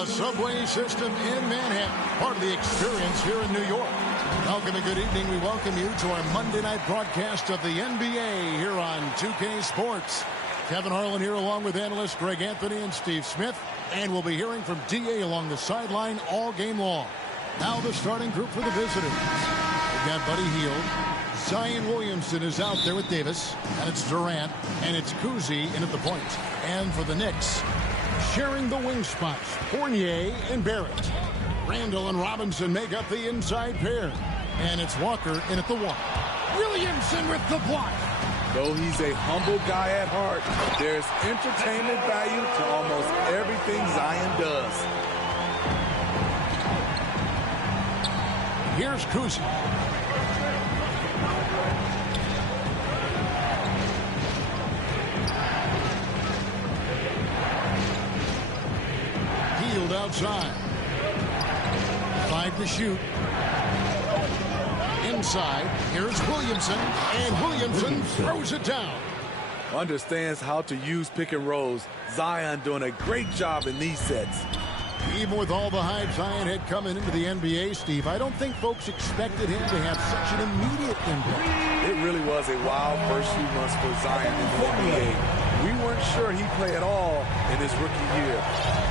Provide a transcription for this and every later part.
The subway system in Manhattan, part of the experience here in New York. Welcome and good evening. We welcome you to our Monday night broadcast of the NBA here on 2K Sports. Kevin Harlan here along with analysts Greg Anthony and Steve Smith. And we'll be hearing from D.A. along the sideline all game long. Now the starting group for the visitors. We've got Buddy Hield. Zion Williamson is out there with Davis. And it's Durant. And it's Kuzi in at the point. And for the Knicks, sharing the wing spots, Fournier and Barrett. Randall and Robinson make up the inside pair. And it's Walker in at the one. Williamson with the block. Though he's a humble guy at heart, there's entertainment value to almost everything Zion does. Here's Kuzi. Hield outside. 5 to shoot. Inside, here's Williamson, and Williamson throws it down. Understands how to use pick and rolls. Zion doing a great job in these sets. Even with all the hype Zion had coming into the NBA, Steve, I don't think folks expected him to have such an immediate impact. It really was a wild first few months for Zion in the NBA. We weren't sure he'd play at all in his rookie year.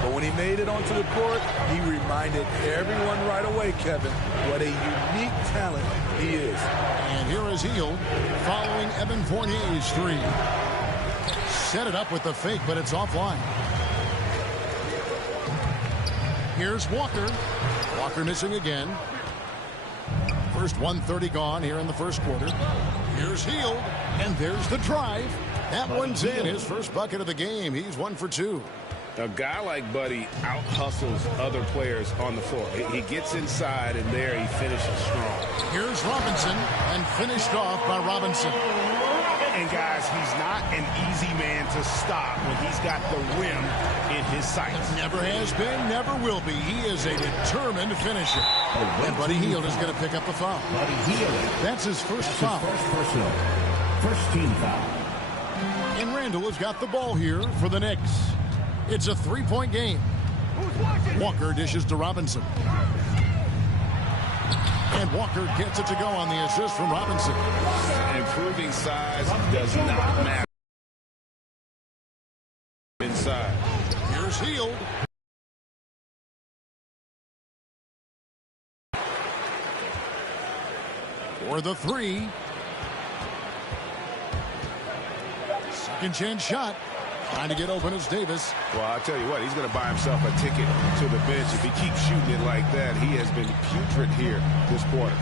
But when he made it onto the court, he reminded everyone right away, Kevin, what a unique talent he is. And here is Hield following Evan Fournier's three. Set it up with the fake, but it's offline. Here's Walker. Walker missing again. First 1:30 gone here in the first quarter. Here's Hield, and there's the drive. That one's in, his first bucket of the game. He's 1 for 2. A guy like Buddy out-hustles other players on the floor. He gets inside, and there he finishes strong. Here's Robinson, and finished off by Robinson. And, guys, he's not an easy man to stop when he's got the rim in his sights. Never has been, never will be. He is a determined finisher. And Buddy Hield is going to pick up the foul. Buddy Hield. That's his first foul. First personal. First team foul. And Randall has got the ball here for the Knicks. It's a 3-point game. Walker dishes to Robinson. And Walker gets it to go on the assist from Robinson. Improving size does not matter. Inside. Here's Hield. For the three. Second chance shot. Trying to get open as Davis. Well, I'll tell you what, he's going to buy himself a ticket to the bench. If he keeps shooting it like that, he has been putrid here this quarter.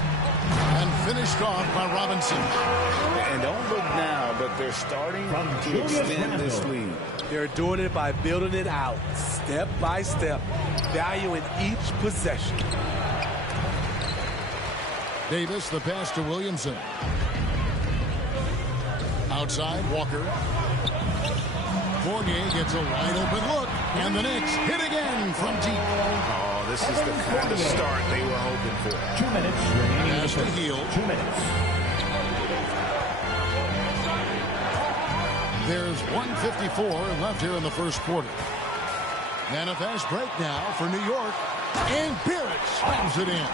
And finished off by Robinson. And don't look now, but they're starting to extend this lead. They're doing it by building it out, step by step, valuing each possession. Davis, the pass to Williamson. Outside, Walker. Fournier gets a wide-open look, and the Knicks hit again from deep. Oh, this is the kind of start they were hoping for. 2 minutes remaining. Pass to Hield. 2 minutes. There's 1:54 left here in the first quarter. And a fast break now for New York. And Barrett slams it in.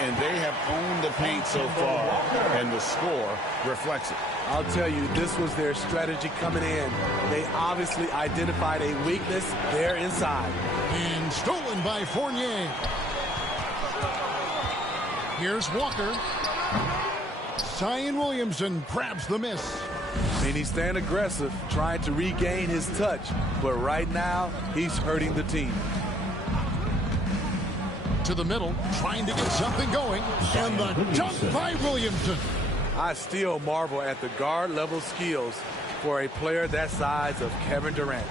And they have owned the paint so far, and the score reflects it. I'll tell you, this was their strategy coming in. They obviously identified a weakness there inside. And stolen by Fournier. Here's Walker. Zion Williamson grabs the miss. I mean, he's staying aggressive, trying to regain his touch. But right now, he's hurting the team. To the middle, trying to get something going. And the dunk by Williamson. I still marvel at the guard-level skills for a player that size of Kevin Durant.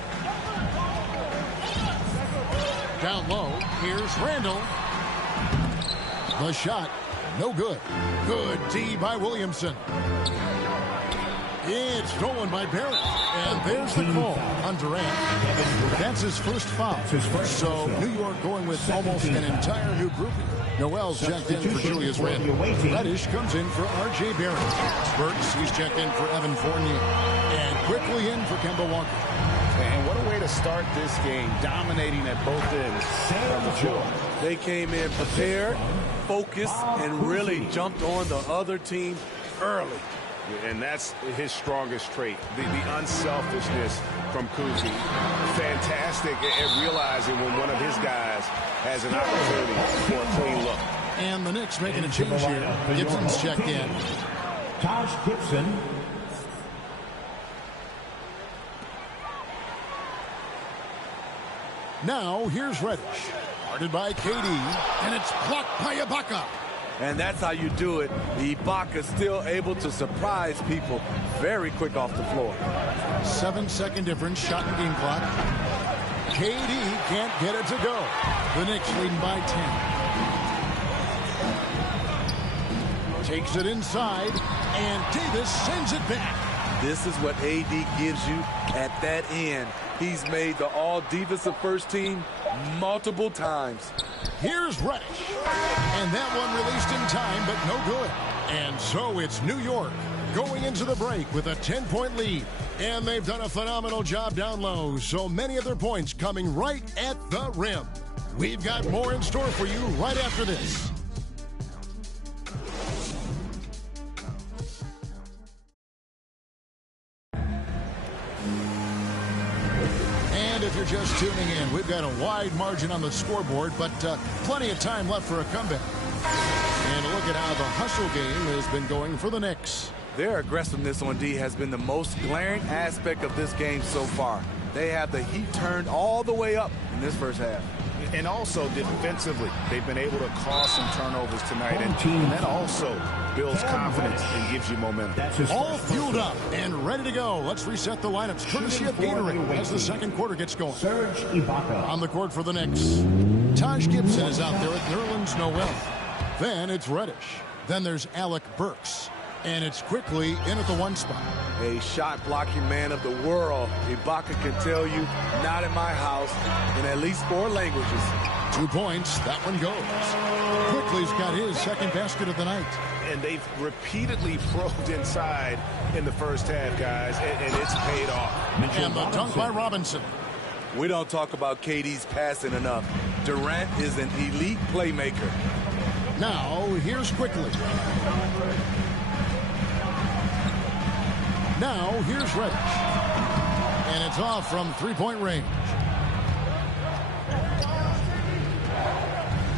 Down low, here's Randall. The shot, no good. Good D by Williamson. It's stolen by Barrett. And there's the call on Durant. That's his first foul. So New York going with almost an entire new grouping. Noel's checked in for Julius Randle. Reddish comes in for R.J. Barrett. Burks, he's checked in for Evan Fournier. And quickly in for Kemba Walker. And what a way to start this game, dominating at both ends of the floor. They came in prepared, focused, and really jumped on the other team early. And that's his strongest trait, the unselfishness from Kuzi. Fantastic at realizing when one of his guys has an opportunity for a clean look. And the Knicks making a change here. Gibson's checked in. Taj Gibson. Now here's Reddish. Guarded by KD. And it's blocked by Ibaka. And that's how you do it. Ibaka's still able to surprise people very quick off the floor. 7-second difference, shot and game clock. KD can't get it to go. The Knicks leading by 10. Takes it inside, and Davis sends it back. This is what AD gives you at that end. He's made the all-defensive first team multiple times. Here's Reddish. And that one released in time, but no good. And so it's New York going into the break with a 10-point lead. And they've done a phenomenal job down low, so many of their points coming right at the rim. We've got more in store for you right after this. And if you're just tuning in, we've got a wide margin on the scoreboard, but plenty of time left for a comeback. And look at how the hustle game has been going for the Knicks. Their aggressiveness on D has been the most glaring aspect of this game so far. They have the heat turned all the way up in this first half. And also defensively, they've been able to cause some turnovers tonight. And that also builds confidence and gives you momentum. All fueled up and ready to go. Let's reset the lineups courtesy of Gatorade as the second quarter gets going. Serge Ibaka. On the court for the Knicks, Taj Gibson is out there with Nerlens Noel. Then it's Reddish. Then there's Alec Burks. And it's quickly in at the one spot. A shot-blocking man of the world. Ibaka can tell you, not in my house, in at least 4 languages. 2 points. That one goes. Quickly's got his second basket of the night. And they've repeatedly probed inside in the first half, guys, and it's paid off. And the dunk by Robinson. We don't talk about KD's passing enough. Durant is an elite playmaker. Now, here's Quickly. Now, here's Reddish. And it's off from three-point range.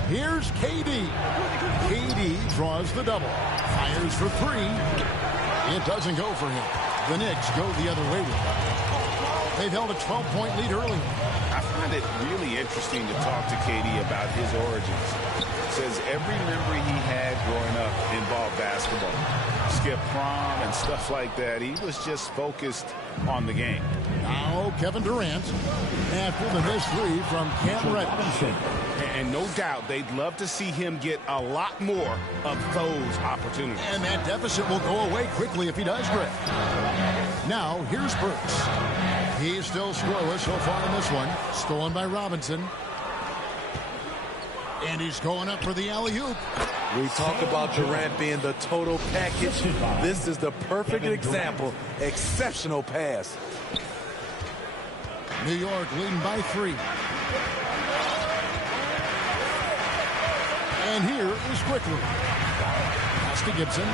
Here's KD. KD draws the double. Fires for 3. It doesn't go for him. The Knicks go the other way with it. They've held a 12-point lead early. I find it really interesting to talk to KD about his origins. Says every memory he had growing up involved basketball. Skip prom and stuff like that. He was just focused on the game. Now Kevin Durant after the missed 3 from Cam Reddish. And no doubt they'd love to see him get a lot more of those opportunities. And that deficit will go away quickly if he does drift. Now here's Burks. He's still scoreless so far in this one. Stolen by Robinson. And he's going up for the alley-oop. We talk about Durant being the total package. This is the perfect example. Exceptional pass. New York leading by 3. And here is Quickly. Pass to Gibson.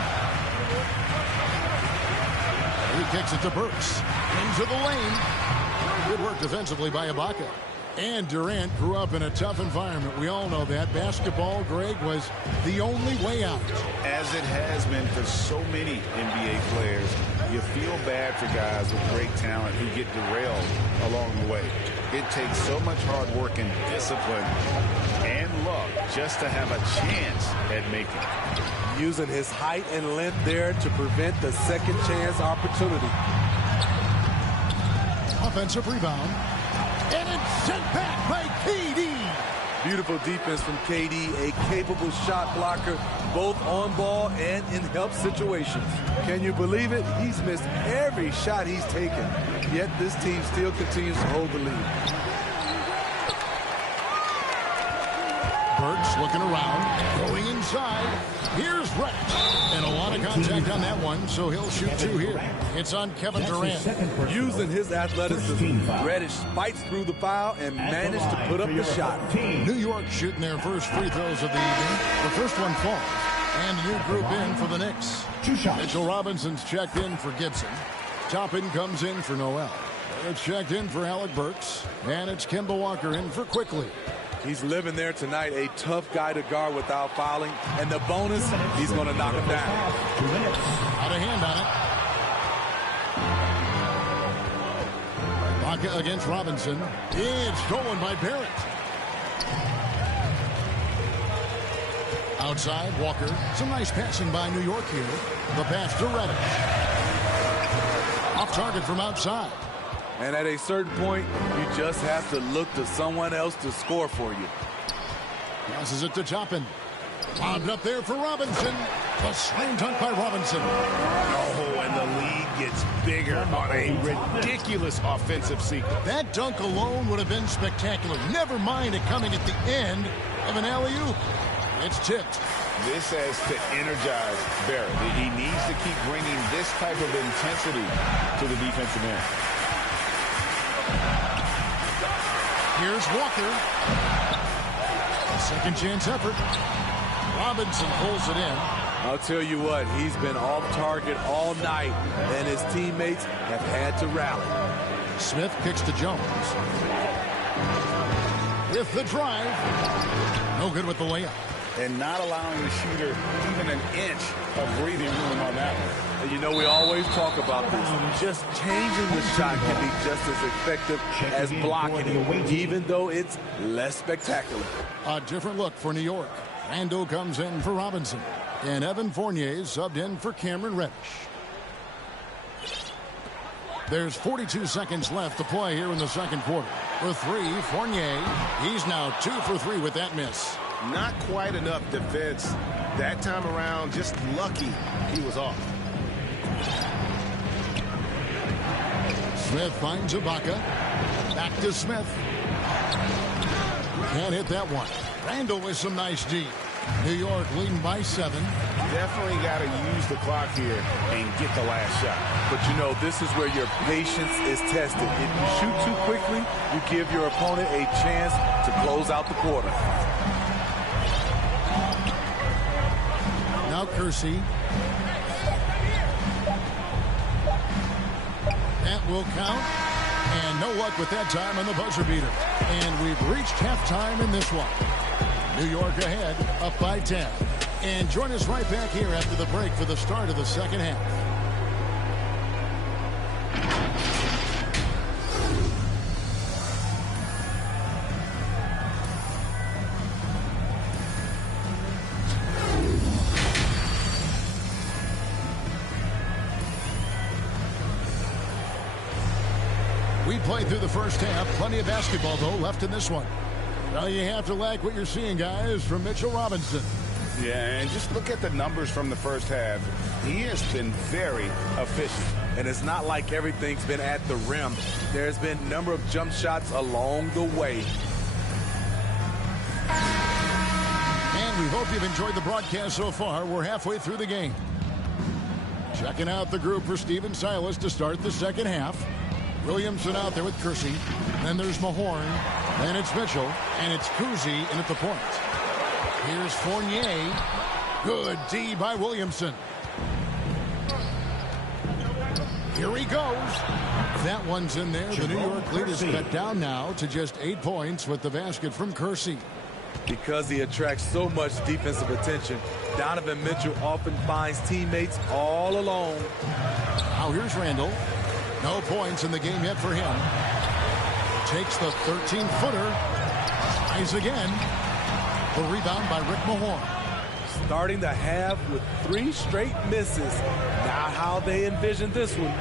He kicks it to Burks. Into the lane. Good work defensively by Ibaka. And Durant grew up in a tough environment. We all know that. Basketball, Greg, was the only way out. As it has been for so many NBA players, you feel bad for guys with great talent who get derailed along the way. It takes so much hard work and discipline and luck just to have a chance at making it. Using his height and length there to prevent the second chance opportunity. Offensive rebound. And it's sent back by KD. Beautiful defense from KD, a capable shot blocker, both on ball and in help situations. Can you believe it? He's missed every shot he's taken, yet this team still continues to hold the lead. Burks looking around, going inside. Here's Reddish. And a lot of contact on that one, so he'll shoot 2 here. It's on Kevin Durant. Using his athleticism, Reddish spikes through the foul and managed to put up the shot. New York shooting their first free throws of the evening. The first one falls. And a new group in for the Knicks. Mitchell Robinson's checked in for Gibson. Toppin comes in for Noel. It's checked in for Alec Burks. And it's Kemba Walker in for Quickly. He's living there tonight, a tough guy to guard without fouling. And the bonus, he's going to knock him down. Out of hand on it. Baca against Robinson. It's stolen by Barrett. Outside, Walker. Some nice passing by New York here. The pass to Reddish. Off target from outside. And at a certain point, you just have to look to someone else to score for you. Passes it to Toppin. Bobbed up there for Robinson. The slam dunk by Robinson. Oh, and the lead gets bigger on a ridiculous offensive sequence. That dunk alone would have been spectacular. Never mind it coming at the end of an alley-oop. It's tipped. This has to energize Barrett. He needs to keep bringing this type of intensity to the defensive end. Here's Walker. A second chance effort. Robinson pulls it in. I'll tell you what, he's been off target all night, and his teammates have had to rally. Smith kicks to Jones. With the drive. No good with the layup. And not allowing the shooter even an inch of breathing room on that one. And you know, we always talk about this. Just changing the shot can be just as effective as blocking it, even though it's less spectacular. A different look for New York. Randall comes in for Robinson. And Evan Fournier subbed in for Cameron Reddish. There's 42 seconds left to play here in the second quarter. For 3, Fournier. He's now 2 for 3 with that miss. Not quite enough defense. That time around, just lucky he was off. Smith finds Ibaka. Back to Smith. Can't hit that one. Randall with some nice D. New York leading by 7. Definitely got to use the clock here and get the last shot. But you know, this is where your patience is tested. If you shoot too quickly, you give your opponent a chance to close out the quarter. Now Kersey. That will count. And no luck with that time on the buzzer beater. And we've reached halftime in this one. New York ahead, up by 10. And join us right back here after the break for the start of the second half. We played through the first half. Plenty of basketball, though, left in this one. Well, you have to like what you're seeing, guys, from Mitchell Robinson. Yeah, and just look at the numbers from the first half. He has been very efficient. And it's not like everything's been at the rim. There's been a number of jump shots along the way. And we hope you've enjoyed the broadcast so far. We're halfway through the game. Checking out the group for Stephen Silas to start the second half. Williamson out there with Kersey. Then there's Mahorn. Then it's Mitchell. And it's Kuzi in at the point. Here's Fournier. Good D by Williamson. Here he goes. That one's in there. The New York lead is cut down now to just 8 points with the basket from Kersey. Because he attracts so much defensive attention, Donovan Mitchell often finds teammates all alone. Now here's Randall. No points in the game yet for him. Takes the 13-footer. Tries again. The rebound by Rick Mahorn. Starting the half with 3 straight misses. Not how they envisioned this one.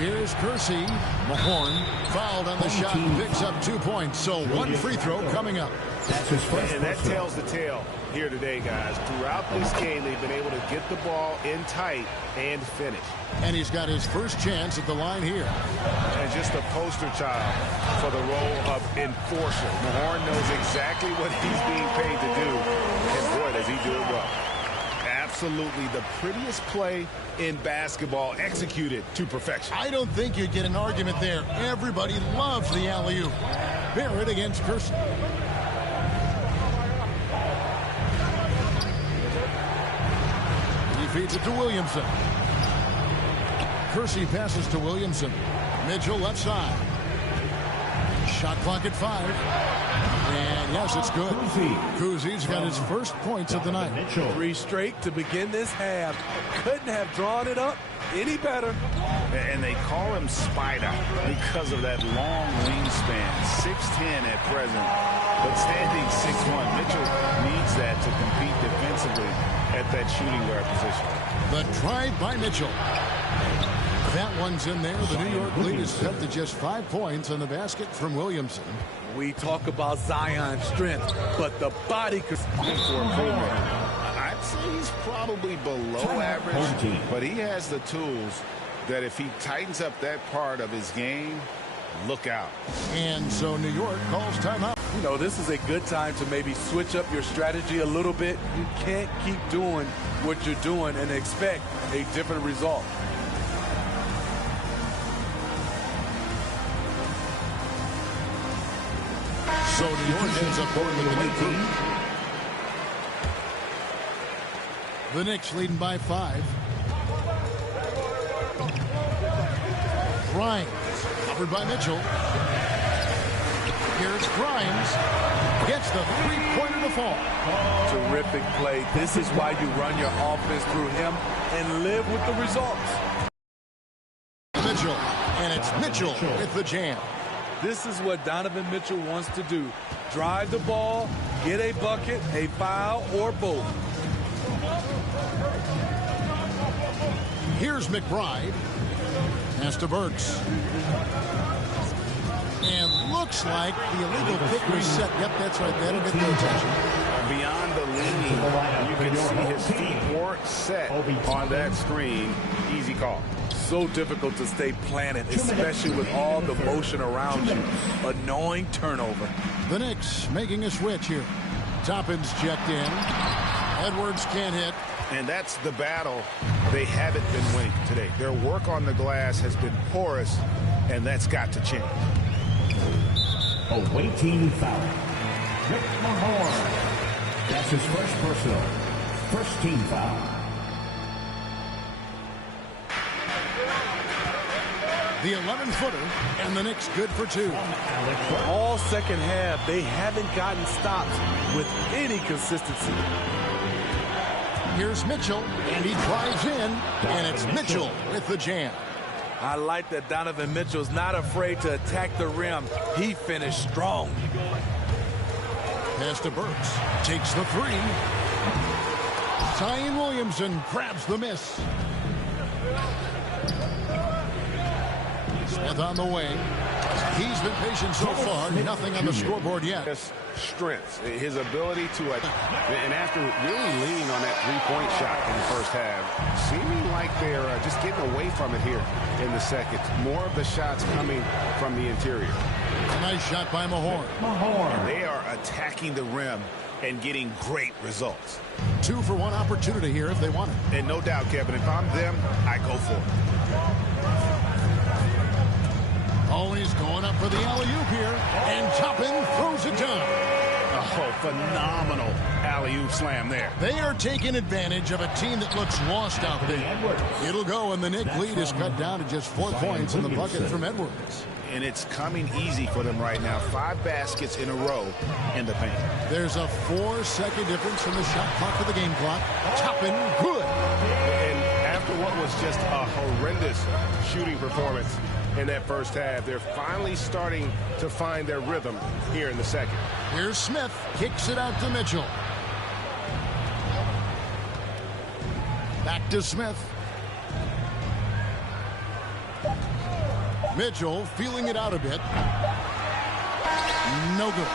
Here's Kersey. Mahorn fouled on the shot and picks up 2 points. So one free throw coming up. And that tells the tale here today, guys. Throughout this game, they've been able to get the ball in tight and finish. And he's got his first chance at the line here. And just a poster child for the role of enforcer. Mahorn knows exactly what he's being paid to do. And boy, does he do it well. Absolutely the prettiest play in basketball, executed to perfection. I don't think you'd get an argument there. Everybody loves the alley-oop. Barrett against Kersey. He feeds it to Williamson. Kersey passes to Williamson. Mitchell left side. Shot clock at 5. And yes, it's good. Kuzi's got his first points of the night. 3 straight to begin this half. Couldn't have drawn it up any better. And they call him Spider because of that long wingspan. 6'10" at present, but standing 6'1". Mitchell needs that to compete defensively at that shooting guard position. The drive by Mitchell. That one's in there. The New York lead is cut to just 5 points on the basket from Williamson. We talk about Zion's strength, but the body could For improvement. I'd say he's probably below average, but he has the tools that if he tightens up that part of his game, look out. And so New York calls timeout. You know, this is a good time to maybe switch up your strategy a little bit. You can't keep doing what you're doing and expect a different result. So New York ends up going with the lead. The Knicks leading by 5. Grimes covered by Mitchell. Here's Grimes. Gets the three-pointer to fall. Terrific play. This is why you run your offense through him and live with the results. Mitchell. And it's Mitchell with the jam. This is what Donovan Mitchell wants to do. Drive the ball, get a bucket, a foul, or both. Here's McBride. Pass to Burks. And looks like the illegal kick was set. Yep, that's right. That'll get the attention. Beyond the leaning, you can see his feet weren't set on that screen. Easy call. So difficult to stay planted, especially with all the motion around you. Annoying turnover. The Knicks making a switch here. Toppin's checked in. Edwards can't hit. And that's the battle they haven't been winning today. Their work on the glass has been porous, and that's got to change. Awaiting foul. Rick Mahorn. That's his first personal. First team foul. The 11-footer, and the Knicks good for 2. All second half, they haven't gotten stopped with any consistency. Here's Mitchell, and he drives in, and it's Mitchell with the jam. I like that Donovan Mitchell's not afraid to attack the rim. He finished strong. Pass to Burks. Takes the 3. Zion Williamson grabs the miss. Smith on the wing. He's been patient so far. Nothing on the scoreboard yet. His strengths, his ability to, and after really leaning on that three-point shot in the first half, seeming like they're just getting away from it here in the second. More of the shots coming from the interior. Nice shot by Mahorn. They are attacking the rim and getting great results. 2-for-1 opportunity here if they want it. And no doubt, Kevin, if I'm them, I go for it. Always going up for the alley-oop here, and Toppin throws it down. Oh, phenomenal alley-oop slam there. They are taking advantage of a team that looks lost out there. It'll go, and the Knicks lead is cut down to just 4 points in the bucket from Edwards. And it's coming easy for them right now. 5 baskets in a row in the paint. There's a 4-second difference from the shot clock to the game clock. Toppin, good. And after what was just a horrendous shooting performance in that first half, they're finally starting to find their rhythm here in the second. Here's Smith, kicks it out to Mitchell. Back to Smith. Mitchell feeling it out a bit. No good.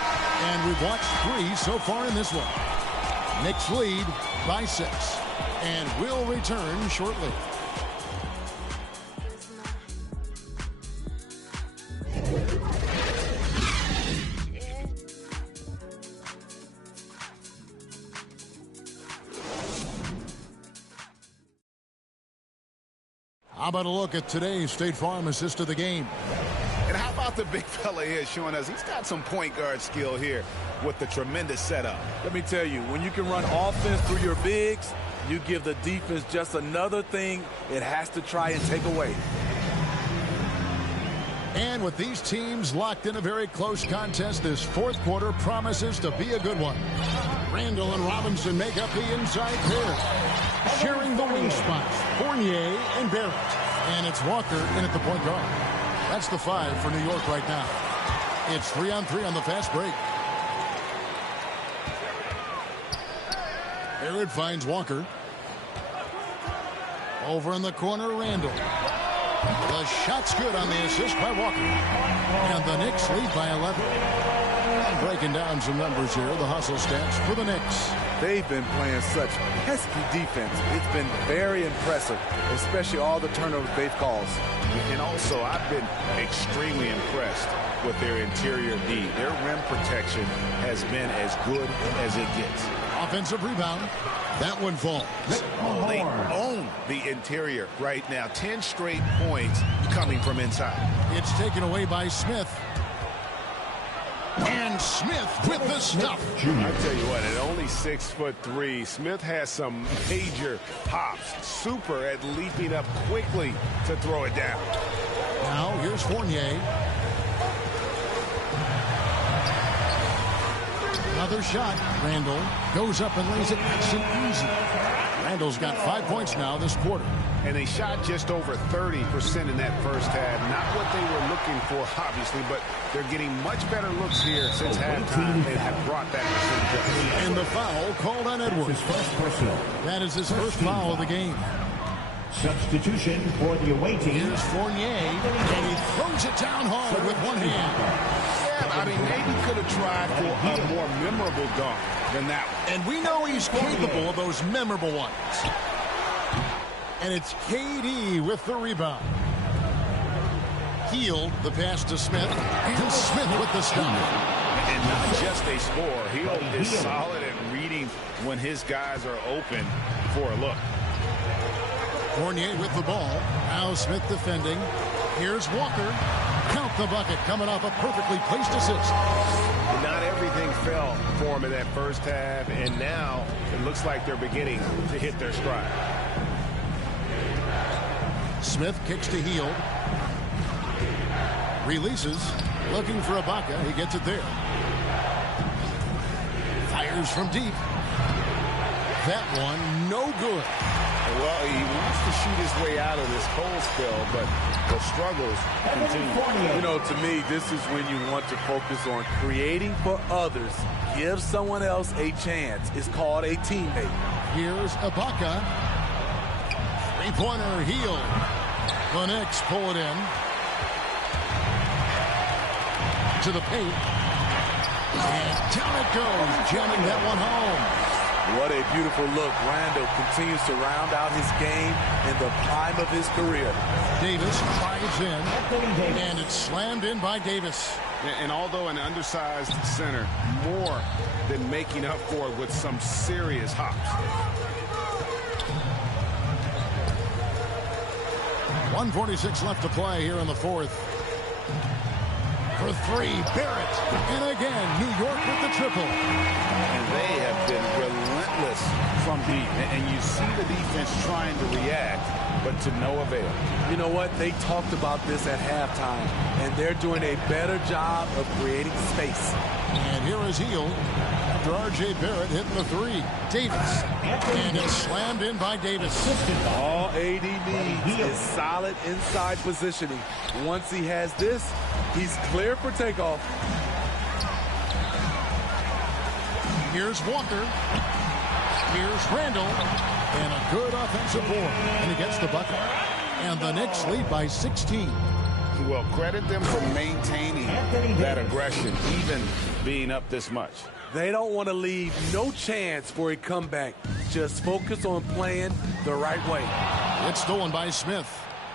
And we've watched 3 so far in this one. Knicks lead by 6. And will return shortly. How about a look at today's State Farm assist of the game? And how about the big fella here showing us he's got some point guard skill here with the tremendous setup. Let me tell you, when you can run offense through your bigs, you give the defense just another thing it has to try and take away. And with these teams locked in a very close contest, this fourth quarter promises to be a good one. Randall and Robinson make up the inside pair, sharing the wing spots, Fournier and Barrett. And it's Walker in at the point guard. That's the 5 for New York right now. It's 3-on-3 on the fast break. Barrett finds Walker. Over in the corner, Randall. The shot's good on the assist by Walker. And the Knicks lead by 11. And breaking down some numbers here, the hustle stats for the Knicks. They've been playing such pesky defense. It's been very impressive, especially all the turnovers they've caused. And also, I've been extremely impressed with their interior D. Their rim protection has been as good as it gets. Offensive rebound. That one falls. Oh, they own the interior right now. 10 straight points coming from inside. It's taken away by Smith. And Smith with the stuff. I tell you what, at only 6'3", Smith has some major hops. Super at leaping up quickly to throw it down. Now here's Fournier. Another shot. Randall goes up and lays it nice and easy. Randall's got 5 points now this quarter. And they shot just over 30% in that first half. Not what they were looking for, obviously, but they're getting much better looks here since halftime. They have brought that percentage up. And the foul called on Edwards. That is his first foul of the game. Substitution for the away team. Here's Fournier, and he throws it down hard with one hand. I mean, maybe could have tried for a more memorable dunk than that one. And we know he's capable of those memorable ones. And it's KD with the rebound. Hield the pass to Smith. And Smith with the stop. And not just a score. Hield is solid at reading when his guys are open for a look. Fournier with the ball. Now Smith defending. Here's Walker. Count the bucket coming off a perfectly placed assist. Not everything fell for him in that first half, and now it looks like they're beginning to hit their stride. Smith kicks to Hield. Releases. Looking for Ibaka. He gets it there. Fires from deep. That one, no good. Well, he wants to shoot his way out of this cold spell, but the struggles continue. You know, to me, this is when you want to focus on creating for others. Give someone else a chance. It's called a teammate. Here's Ibaka. Three-pointer, Hield. The Knicks pull it in. To the paint. And down it goes, jamming that one home. What a beautiful look. Randall continues to round out his game in the prime of his career. Davis drives in, and it's slammed in by Davis. And although an undersized center, more than making up for it with some serious hops. 1:46 left to play here in the fourth. For three, Barrett. And again, New York with the triple. And they have been relentless from deep. And you see the defense trying to react, but to no avail. You know what? They talked about this at halftime, and they're doing a better job of creating space. And here is Hield after R.J. Barrett hitting the three. Davis. And it's slammed in by Davis. All AD needs is solid inside positioning. Once he has this, he's clear for takeoff. Here's Walker. Here's Randall. And a good offensive board. And he gets the bucket. And the Knicks lead by 16. Well, credit them for maintaining that aggression, even being up this much. They don't want to leave no chance for a comeback. Just focus on playing the right way. It's stolen by Smith.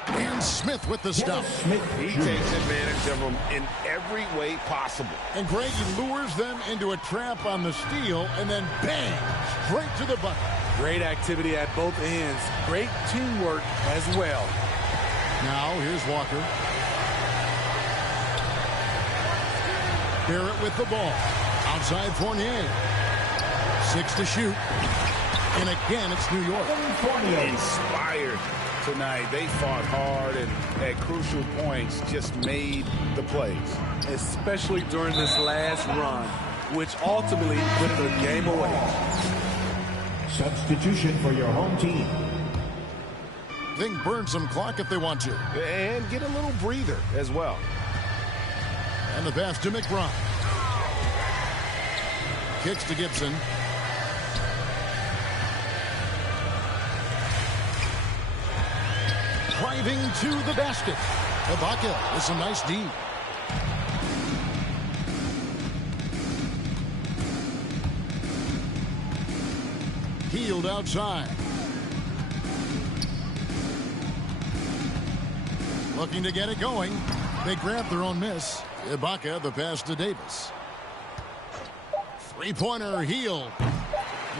And Smith with the stop. He takes advantage of them in every way possible. And Greg, he lures them into a trap on the steal, and then bang, straight to the bucket. Great activity at both ends. Great teamwork as well. Now, here's Walker. Barrett with the ball. Outside Fournier. 6 to shoot. And again, it's New York. Inspired tonight. They fought hard and at crucial points just made the plays. Especially during this last run, which ultimately put the game away. Substitution for your home team. They can burn some clock if they want to. And get a little breather as well. And the pass to McBride. Kicks to Gibson. Driving to the basket. Ibaka with some nice D. Healed outside. Looking to get it going. They grab their own miss. Ibaka, the pass to Davis. Three-pointer, Heel.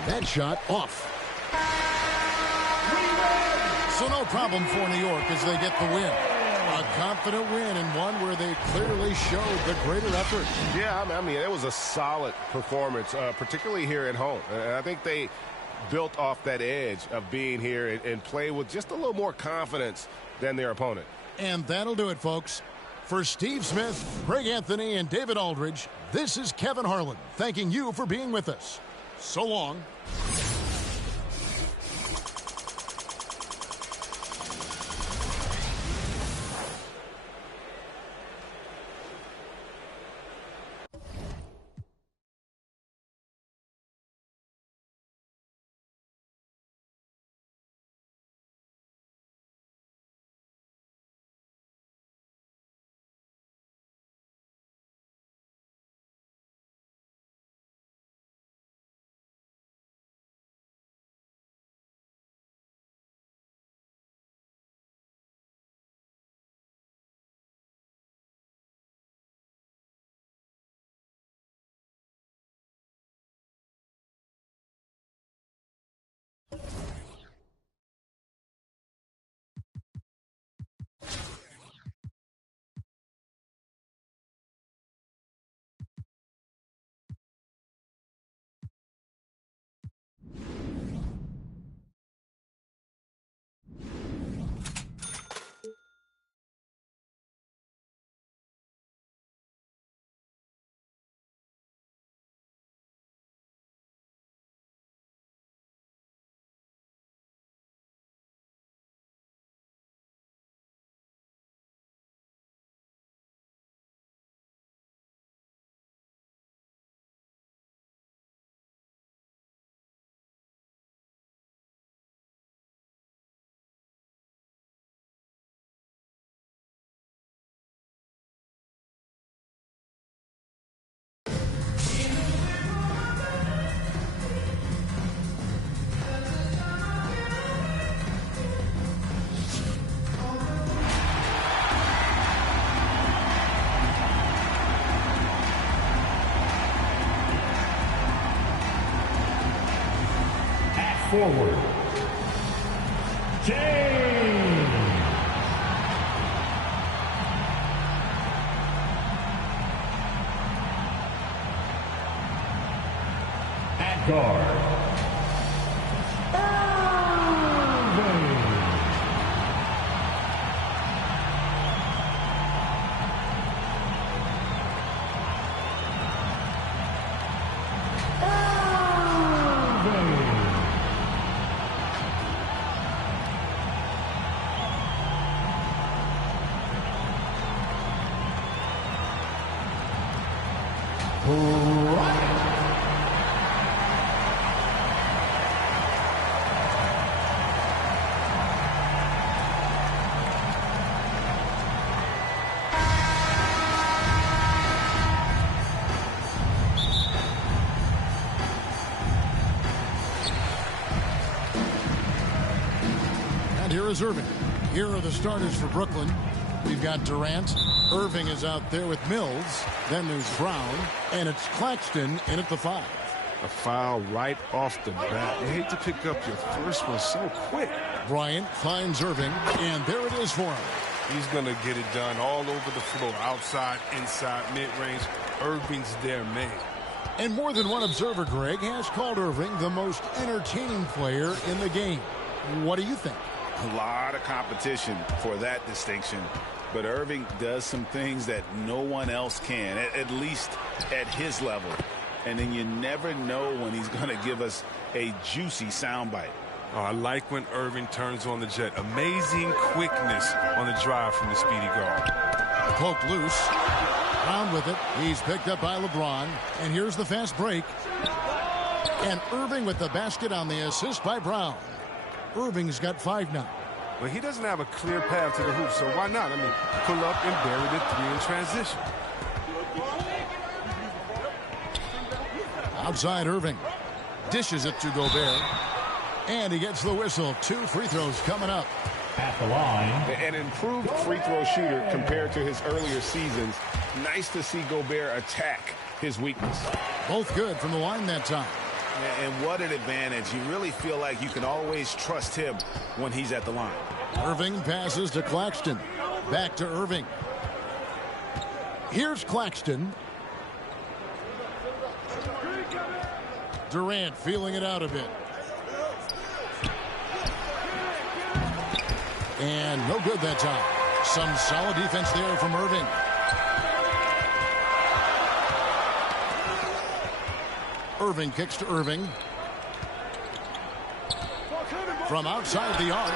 That shot off. So no problem for New York as they get the win. A confident win and one where they clearly showed the greater effort. Yeah, I mean, it was a solid performance, particularly here at home. And I think they built off that edge of being here and play with just a little more confidence than their opponent. And that'll do it, folks. For Steve Smith, Greg Anthony, and David Aldridge, this is Kevin Harlan thanking you for being with us. So long. Forward. James. At guard. here is Irving. Here are the starters for Brooklyn. We've got Durant. Irving is out there with Mills. Then there's Brown. And it's Claxton in at the 5. A foul right off the bat. You hate to pick up your first one so quick. Bryant finds Irving, and there it is for him. He's going to get it done all over the floor. Outside, inside, mid-range. Irving's their man. And more than one observer, Greg, has called Irving the most entertaining player in the game. What do you think? A lot of competition for that distinction. But Irving does some things that no one else can, at least at his level. And then you never know when he's going to give us a juicy soundbite. Oh, I like when Irving turns on the jet. Amazing quickness on the drive from the speedy guard. Poke loose. Brown with it. He's picked up by LeBron. And here's the fast break. And Irving with the basket on the assist by Brown. Irving's got 5 now. Well, he doesn't have a clear path to the hoop, so why not? I mean, pull up and bury the 3 in transition. Outside Irving. Dishes it to Gobert. And he gets the whistle. 2 free throws coming up. At the line. An improved free throw shooter compared to his earlier seasons. Nice to see Gobert attack his weakness. Both good from the line that time. And what an advantage. You really feel like you can always trust him when he's at the line. Irving passes to Claxton. Back to Irving. Here's Claxton. Durant feeling it out a bit. And no good that time. Some solid defense there from Irving. Irving kicks to Irving. From outside the arc.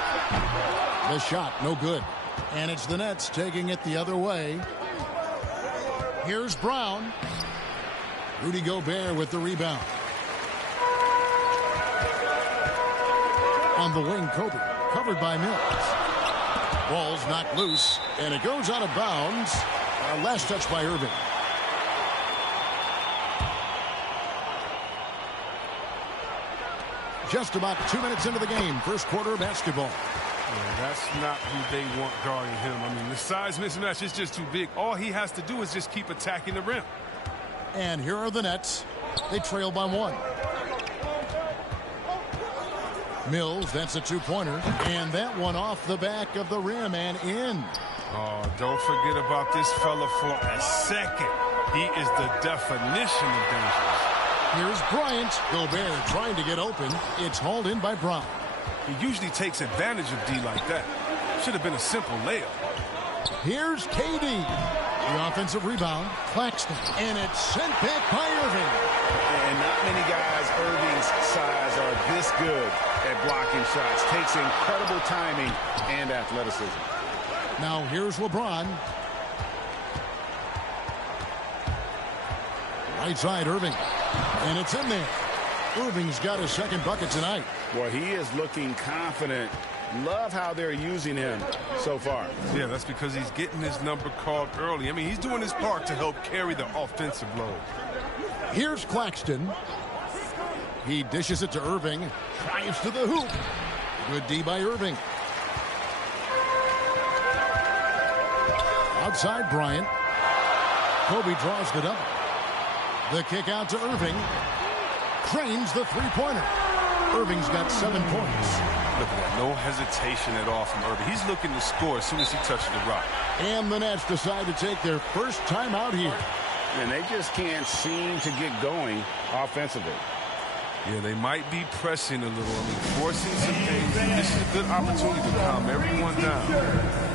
The shot, no good. And it's the Nets taking it the other way. Here's Brown. Rudy Gobert with the rebound. On the wing, Kobe. Covered by Mills. Ball's knocked loose. And it goes out of bounds. Last touch by Irving. Just about 2 minutes into the game. First quarter of basketball. Yeah, that's not who they want guarding him. I mean, the size mismatch is just too big. All he has to do is just keep attacking the rim. And here are the Nets. They trail by 1. Mills, that's a 2-pointer. And that one off the back of the rim and in. Oh, don't forget about this fella for a second. He is the definition of dangerous. Here's Bryant. Gobert trying to get open. It's hauled in by Brown. He usually takes advantage of D like that. Should have been a simple layup. Here's KD. The offensive rebound. Claxton. And it's sent back by Irving. And not many guys Irving's size are this good at blocking shots. Takes incredible timing and athleticism. Now here's LeBron. Right side, Irving. And it's in there. Irving's got his second bucket tonight. Well, he is looking confident. Love how they're using him so far. Yeah, that's because he's getting his number called early. I mean, he's doing his part to help carry the offensive load. Here's Claxton. He dishes it to Irving. Drives to the hoop. Good D by Irving. Outside Bryant. Kobe draws the double. The kick out to Irving. Cranes the 3-pointer. Irving's got 7 points. Look at that. No hesitation at all from Irving. He's looking to score as soon as he touches the rock. And the Nets decide to take their first time out here. And they just can't seem to get going offensively. Yeah, they might be pressing a little. I mean, forcing some things. This is a good opportunity to calm everyone down.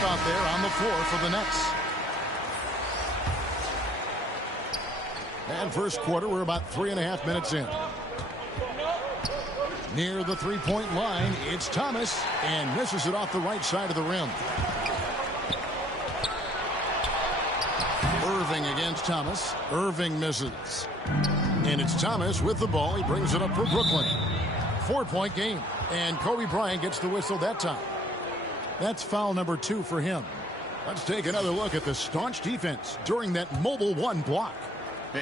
Out there on the floor for the Nets. And first quarter, we're about 3.5 minutes in. Near the 3-point line, it's Thomas, and misses it off the right side of the rim. Irving against Thomas. Irving misses. And it's Thomas with the ball. He brings it up for Brooklyn. 4-point game. And Kobe Bryant gets the whistle that time. That's foul number 2 for him. Let's take another look at the staunch defense during that mobile one block.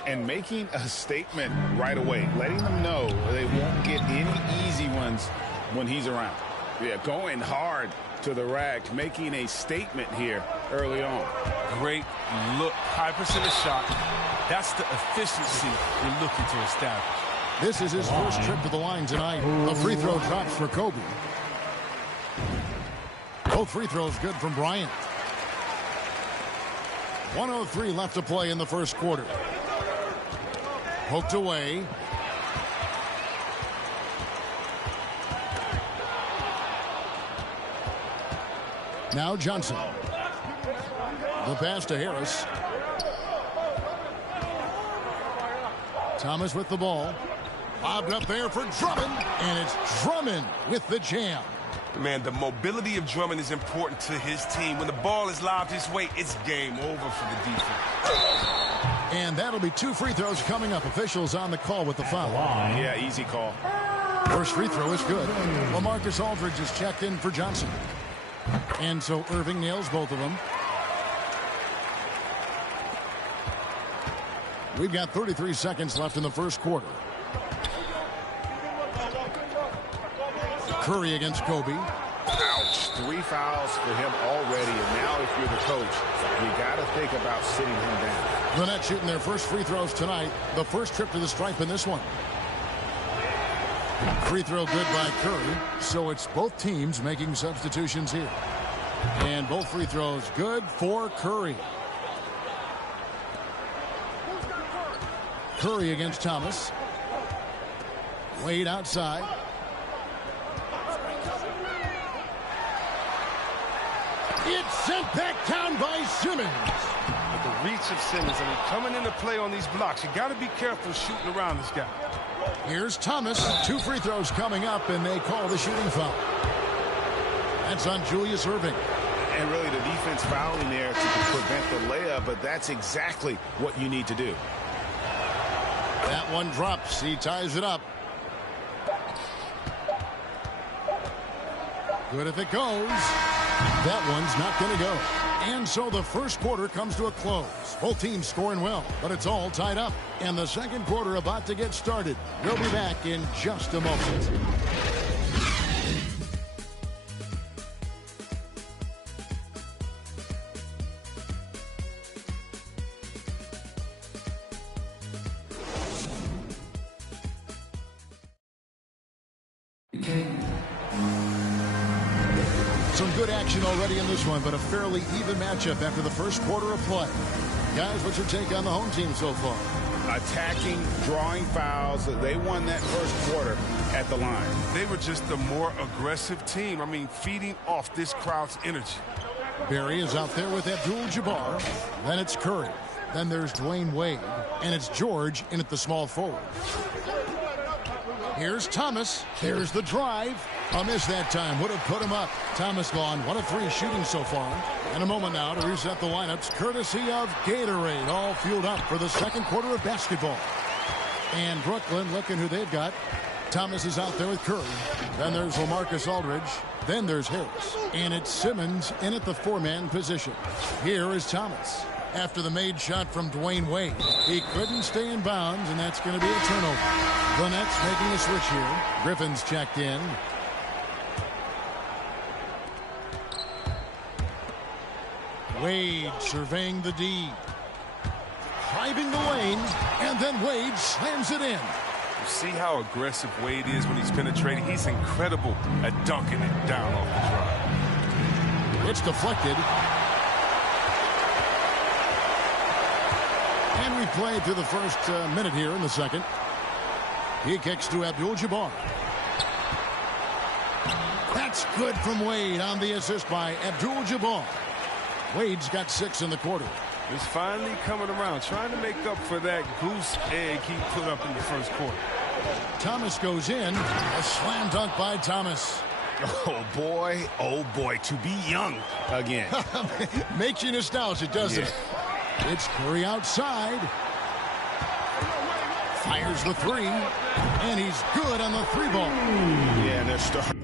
And making a statement right away, letting them know they won't get any easy ones when he's around. Yeah, going hard to the rack, making a statement here early on. Great look, high percentage shot. That's the efficiency you're looking to establish. This is his first trip to the line tonight. The free throw drops for Kobe. Both free throws good from Bryant. 1:03 left to play in the first quarter. Poked away. Now Johnson. The pass to Harris. Thomas with the ball. Lobbed up there for Drummond. And it's Drummond with the jam. Man, the mobility of Drummond is important to his team. When the ball is lobbed his way, it's game over for the defense. And that'll be 2 free throws coming up. Officials on the call with the foul. Yeah, easy call. First free throw is good. LaMarcus Aldridge is checked in for Johnson. And so Irving nails both of them. We've got 33 seconds left in the first quarter. Curry against Kobe. Ouch. 3 fouls for him already, and now if you're the coach, you got to think about sitting him down. The Nets shooting their first free throws tonight. The first trip to the stripe in this one. Free throw good by Curry. So it's both teams making substitutions here. And both free throws good for Curry. Curry against Thomas. Wade outside. It's sent back down by Simmons. But the reach of Simmons, I mean, coming into play on these blocks, you got to be careful shooting around this guy. Here's Thomas. 2 free throws coming up, and they call the shooting foul. That's on Julius Irving. And really the defense fouling there to prevent the layup, but that's exactly what you need to do. That one drops. He ties it up. Good if it goes. That one's not going to go. And so the first quarter comes to a close. Both teams scoring well, but it's all tied up. And the second quarter about to get started. We'll be back in just a moment. Some good action already in this one, but a fairly even matchup after the first quarter of play. Guys, what's your take on the home team so far? Attacking, drawing fouls. They won that first quarter at the line. They were just a more aggressive team. I mean, feeding off this crowd's energy. Barry is out there with Abdul-Jabbar. Then it's Curry. Then there's Dwayne Wade. And it's George in at the small forward. Here's Thomas. Here's the drive. A miss that time. Would have put him up. Thomas gone 1 of 3 shooting so far. In a moment now to reset the lineups courtesy of Gatorade. All fueled up for the second quarter of basketball. And Brooklyn looking who they've got. Thomas is out there with Curry. Then there's LaMarcus Aldridge. Then there's Harris. And it's Simmons in at the 4-man position. Here is Thomas. After the made shot from Dwayne Wade. He couldn't stay in bounds, and that's going to be a turnover. The Nets making a switch here. Griffin's checked in. Wade surveying the D. Driving the lane, and then Wade slams it in. You see how aggressive Wade is when he's penetrating? He's incredible at dunking it down off the drive. It's deflected. And we played through the first minute here in the second. He kicks to Abdul-Jabbar. That's good from Wade on the assist by Abdul-Jabbar. Wade's got 6 in the quarter. He's finally coming around, trying to make up for that goose egg he put up in the first quarter. Thomas goes in. A slam dunk by Thomas. Oh boy, to be young again. Makes you nostalgic, doesn't it? It's Curry outside. Fires the 3. And he's good on the 3 ball. Yeah, they're starting.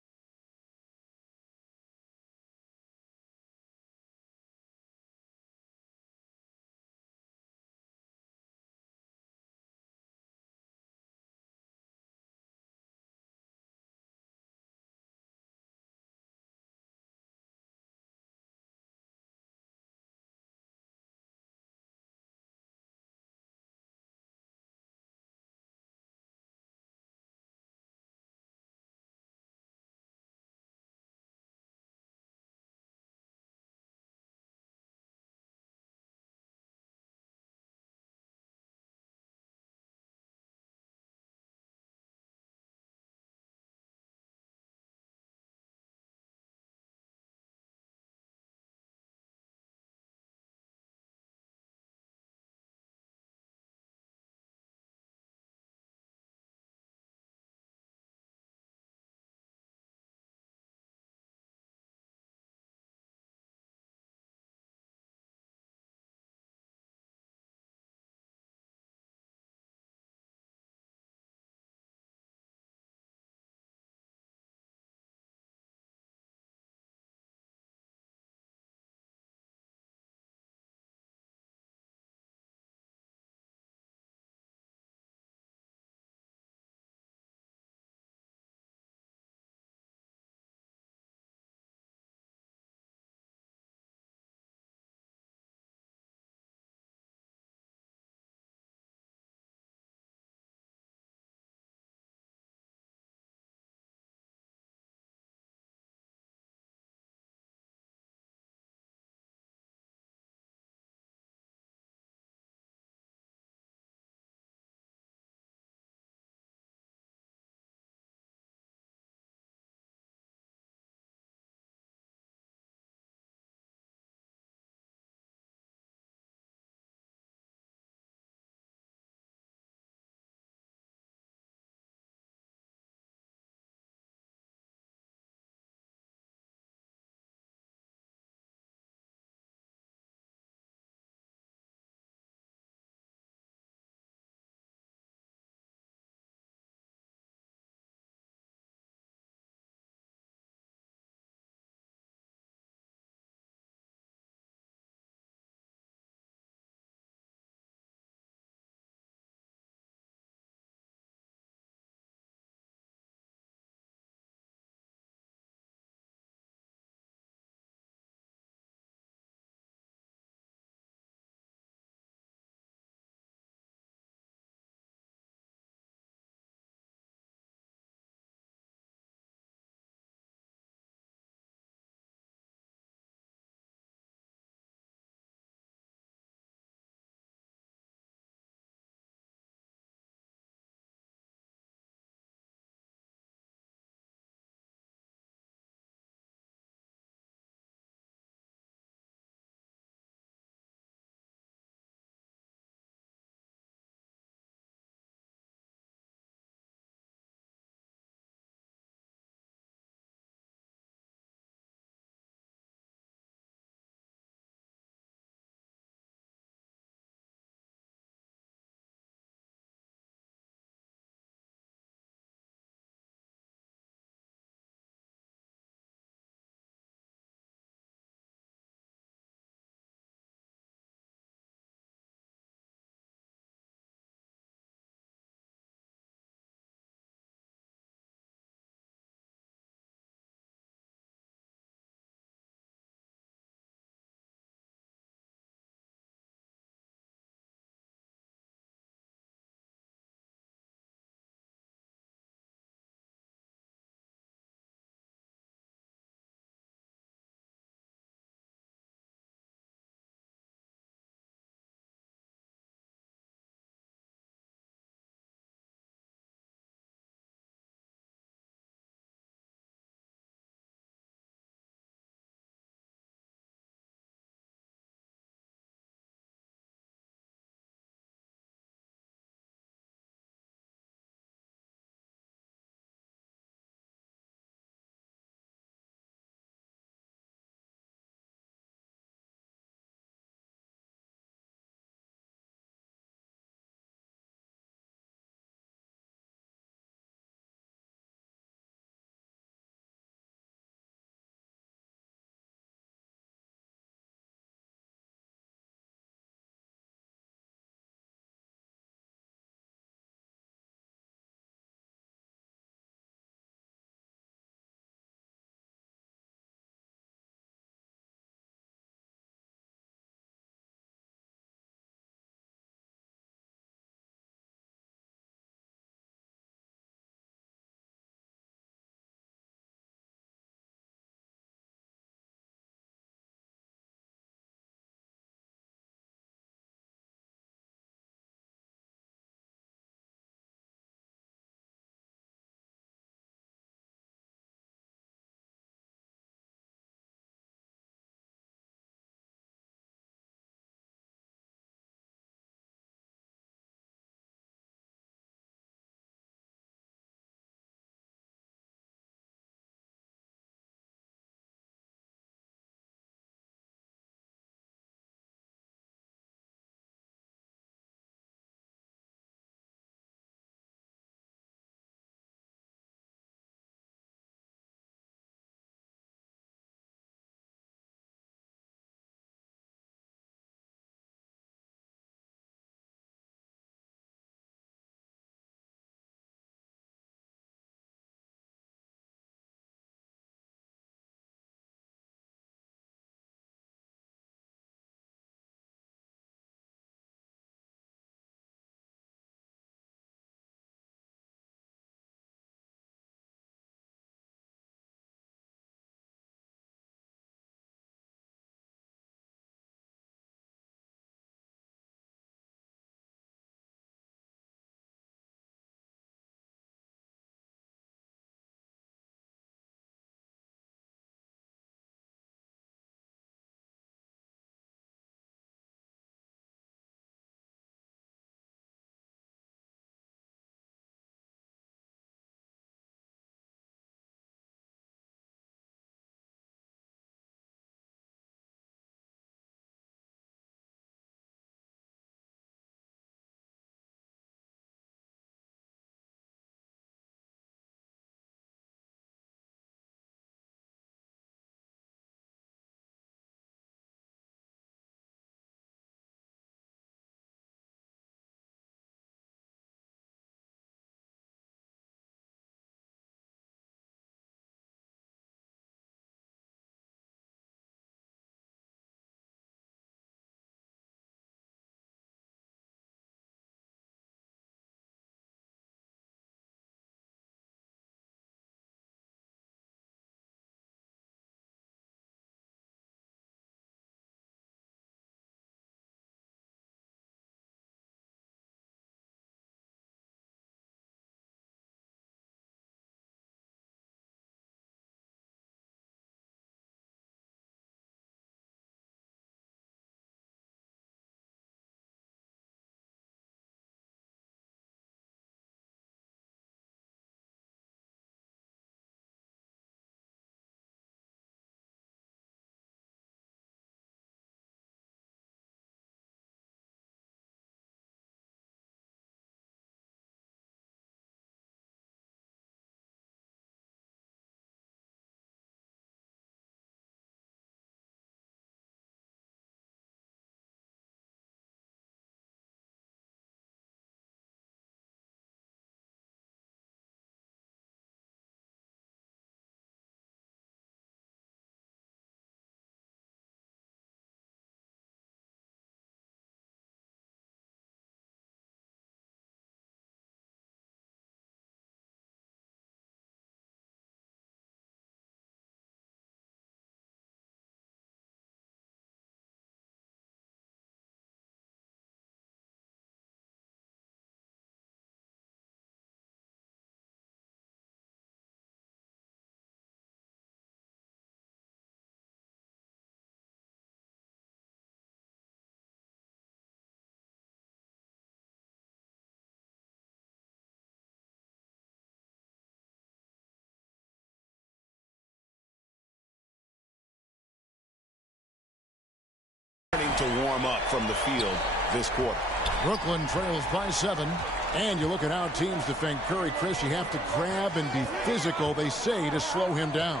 to warm up from the field this quarter. Brooklyn trails by 7. And you look at how teams defend Curry, Chris, you have to grab and be physical, they say, to slow him down.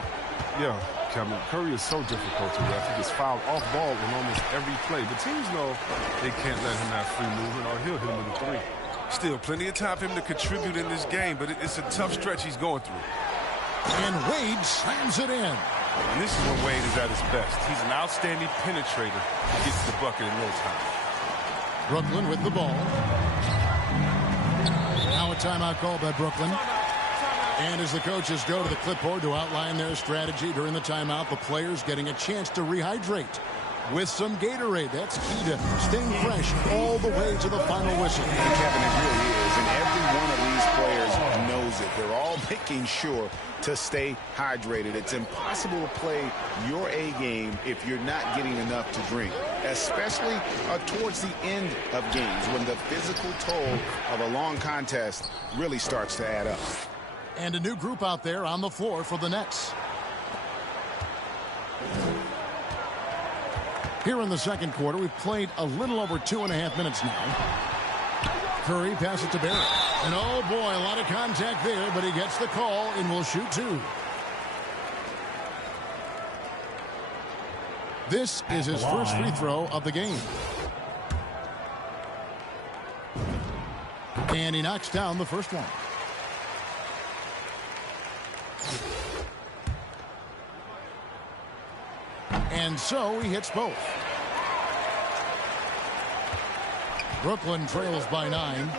Yeah, Kevin, Curry is so difficult to ref. He gets fouled off ball on almost every play. But teams know they can't let him have free movement or he'll hit him with a 3. Still plenty of time for him to contribute in this game, but it's a tough stretch he's going through. And Wade slams it in. And this is when Wade is at his best. He's an outstanding penetrator. He gets to the bucket in no time. Brooklyn with the ball. Now a timeout called by Brooklyn. And as the coaches go to the clipboard to outline their strategy during the timeout, the players getting a chance to rehydrate with some Gatorade. That's key to staying fresh all the way to the final whistle. And Kevin, it really is. And every one of these players knows it. They're all making sure to stay hydrated. It's impossible to play your A game if you're not getting enough to drink, especially towards the end of games when the physical toll of a long contest really starts to add up. And a new group out there on the floor for the Nets. Here in the second quarter, we've played a little over 2.5 minutes now. Curry passes to Barrett. And oh boy, a lot of contact there, but he gets the call and will shoot 2. This is his first free throw of the game. And he knocks down the first one. And so he hits both. Brooklyn trails by 9.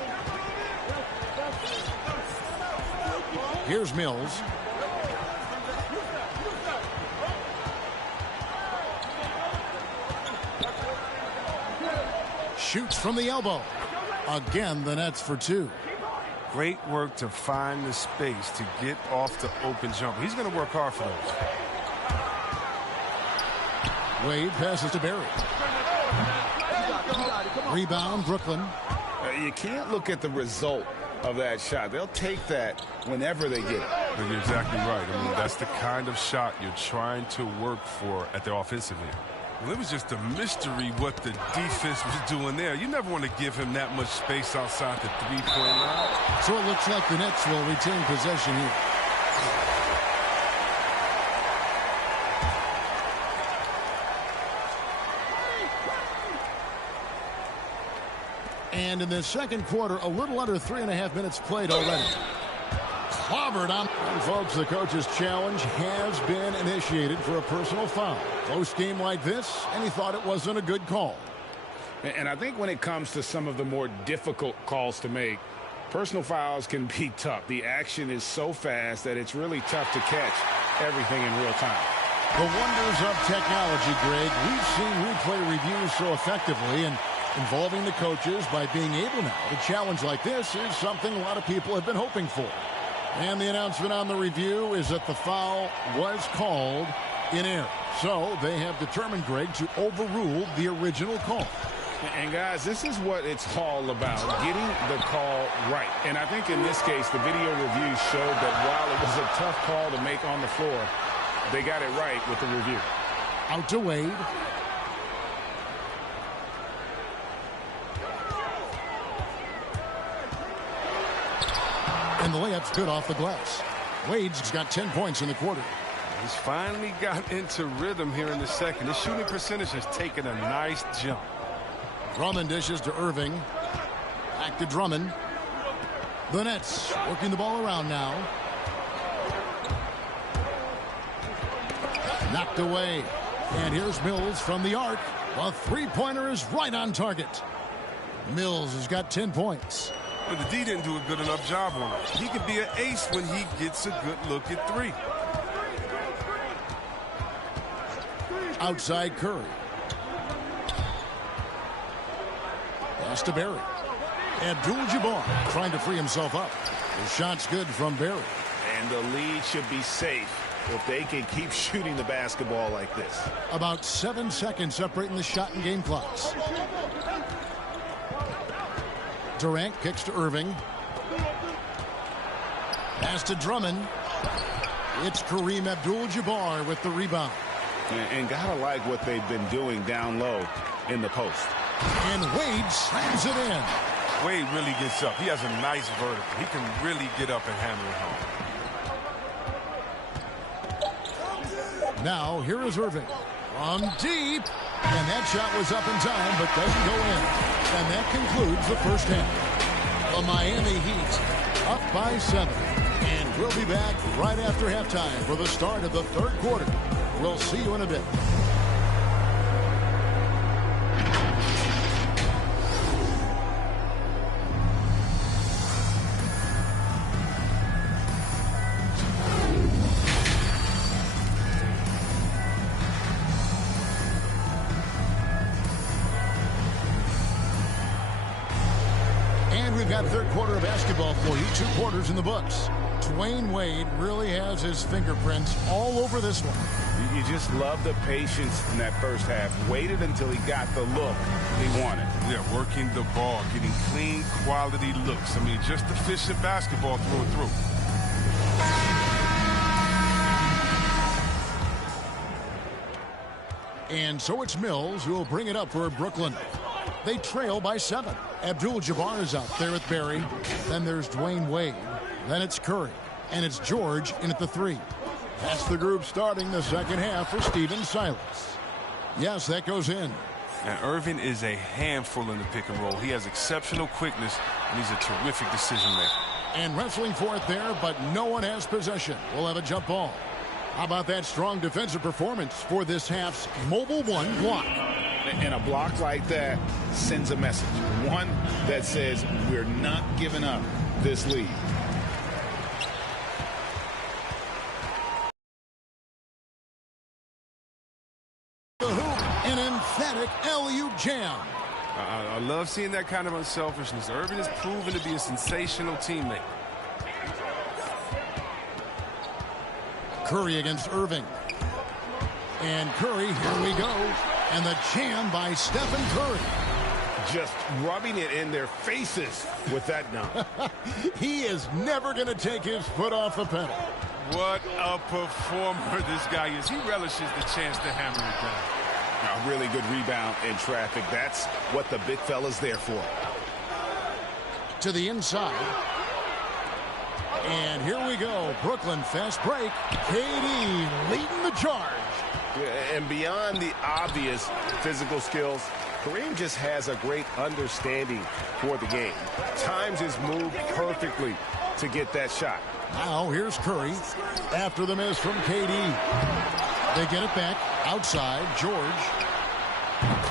Here's Mills. Shoots from the elbow. Again, the Nets for 2. Great work to find the space to get off the open jumper. He's going to work hard for those. Wade passes to Barry. Rebound, Brooklyn. You can't look at the result of that shot. They'll take that whenever they get it. But you're exactly right. I mean, that's the kind of shot you're trying to work for at the offensive end. Well, it was just a mystery what the defense was doing there. You never want to give him that much space outside the three-point line. So it looks like the Nets will retain possession here. And in the second quarter, a little under 3.5 minutes played already. Clobbered on. And folks, the coach's challenge has been initiated for a personal foul. Close game like this, and he thought it wasn't a good call. And I think when it comes to some of the more difficult calls to make, personal fouls can be tough. The action is so fast that it's really tough to catch everything in real time. The wonders of technology, Greg. We've seen replay reviews so effectively, and involving the coaches by being able now to challenge like this is something a lot of people have been hoping for. And the announcement on the review is that the foul was called in error. So they have determined, Greg, to overrule the original call. And guys, this is what it's all about, getting the call right. And I think in this case, the video review showed that while it was a tough call to make on the floor, they got it right with the review. Out to Wade. And the layup's good off the glass. Wade's got 10 points in the quarter. He's finally got into rhythm here in the second. His shooting percentage has taken a nice jump. Drummond dishes to Irving. Back to Drummond. The Nets working the ball around now. Knocked away. And here's Mills from the arc. A three-pointer is right on target. Mills has got 10 points. But the D didn't do a good enough job on him. He can be an ace when he gets a good look at 3. Outside Curry. Pass to Barry. Abdul-Jabbar trying to free himself up. The shot's good from Barry. And the lead should be safe if they can keep shooting the basketball like this. About 7 seconds separating the shot and game clocks. Durant kicks to Irving. Pass to Drummond. It's Kareem Abdul-Jabbar with the rebound. And gotta like what they've been doing down low in the post. And Wade slams it in. Wade really gets up. He has a nice vertical. He can really get up and hammer it home. Now, here is Irving. From deep. And that shot was up in time, but doesn't go in. And that concludes the first half. The Miami Heat up by 7. And we'll be back right after halftime for the start of the third quarter. We'll see you in a bit. We've got third quarter of basketball for you. 2 quarters in the books. Dwayne Wade really has his fingerprints all over this one. You just love the patience in that first half. Waited until he got the look he wanted. Yeah, working the ball, getting clean, quality looks. I mean, just efficient basketball through and through. And so it's Mills who will bring it up for Brooklyn. They trail by 7. Abdul-Jabbar is out there with Barry. Then there's Dwayne Wade. Then it's Curry. And it's George in at the 3. That's the group starting the second half for Stephen Silas. Yes, that goes in. And Irving is a handful in the pick and roll. He has exceptional quickness, and he's a terrific decision maker. And wrestling for it there, but no one has possession. We'll have a jump ball. How about that strong defensive performance for this half's Mobile One block? And a block like that sends a message. One that says we're not giving up this lead. The hoop, an emphatic LU jam. I love seeing that kind of unselfishness. Irving has proven to be a sensational teammate. Curry against Irving. And Curry, here we go. And the jam by Stephen Curry. Just rubbing it in their faces with that dunk. He is never going to take his foot off the pedal. What a performer this guy is. He relishes the chance to hammer it down. A really good rebound in traffic. That's what the big fella's there for. To the inside. And here we go. Brooklyn fast break. KD leading the charge. And beyond the obvious physical skills, Kareem just has a great understanding for the game. Times his move perfectly to get that shot. Now here's Curry after the miss from KD. They get it back outside. George.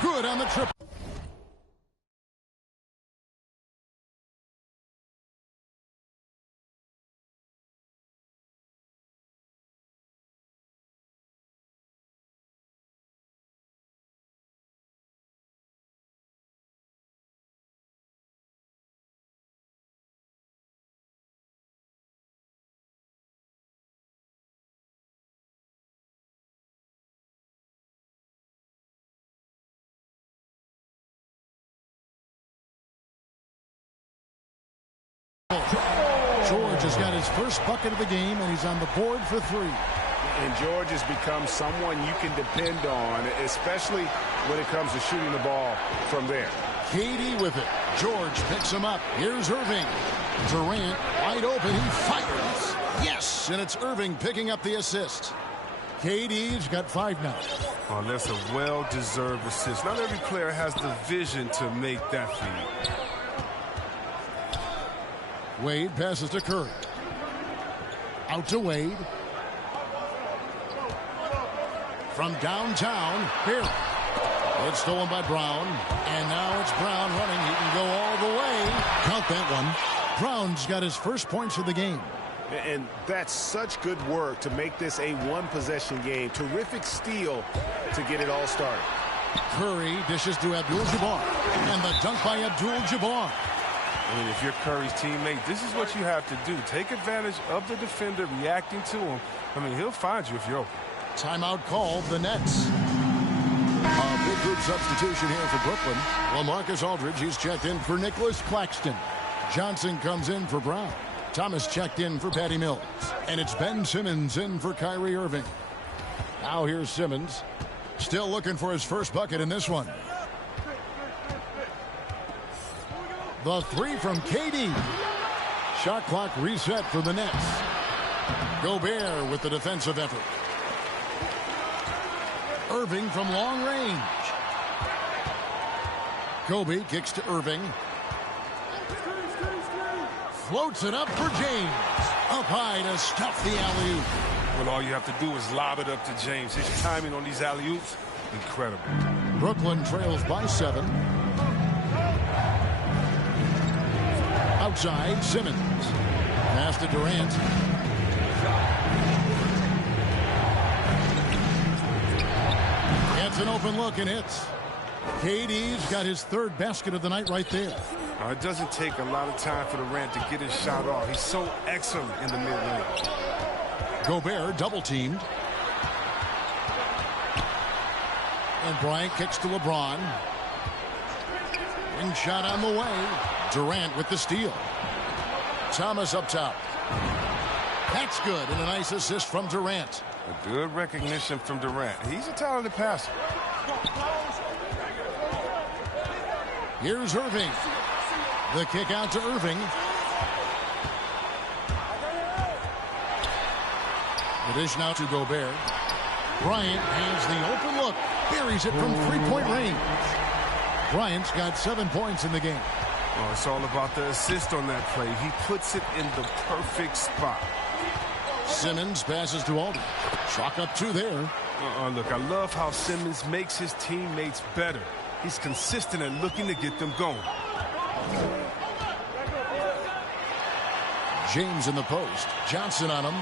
Good on the triple. George has got his first bucket of the game, and he's on the board for 3. And George has become someone you can depend on, especially when it comes to shooting the ball from there. KD with it. George picks him up. Here's Irving. Durant wide open. He fires. Yes, and it's Irving picking up the assist. KD's got 5 now. Oh, that's a well-deserved assist. Not every player has the vision to make that feed. Wade passes to Curry. Out to Wade. From downtown, Barry. It's stolen by Brown. And now it's Brown running. He can go all the way. Count that one. Brown's got his first points of the game. And that's such good work to make this a one-possession game. Terrific steal to get it all started. Curry dishes to Abdul-Jabbar. And the dunk by Abdul-Jabbar. I mean, if you're Curry's teammate, this is what you have to do. Take advantage of the defender reacting to him. I mean, he'll find you if you're open. Timeout called, the Nets. A big group substitution here for Brooklyn. LaMarcus Aldridge, he's checked in for Nicholas Claxton. Johnson comes in for Brown. Thomas checked in for Patty Mills. And it's Ben Simmons in for Kyrie Irving. Now here's Simmons. Still looking for his first bucket in this one. The three from KD. Shot clock reset for the Nets. Gobert with the defensive effort. Irving from long range. Kobe kicks to Irving. Floats it up for James. Up high to stuff the alley-oop. Well, all you have to do is lob it up to James. His timing on these alley-oops, incredible. Brooklyn trails by 7. Outside, Simmons. Pass to Durant. Gets an open look and hits. KD's got his third basket of the night right there. It doesn't take a lot of time for Durant to get his shot off. He's so excellent in the mid-range. Gobert double-teamed. And Bryant kicks to LeBron. Ring shot on the way. Durant with the steal. Thomas up top. That's good, and a nice assist from Durant. A good recognition from Durant. He's a talented passer. Here's Irving. The kick out to Irving. The dish now to Gobert. Bryant has the open look. Buries it from three-point range. Bryant's got 7 points in the game. Oh, it's all about the assist on that play. He puts it in the perfect spot. Simmons passes to Aldridge. Chalk up 2 there. Look, I love how Simmons makes his teammates better. He's consistent at looking to get them going. James in the post. Johnson on him.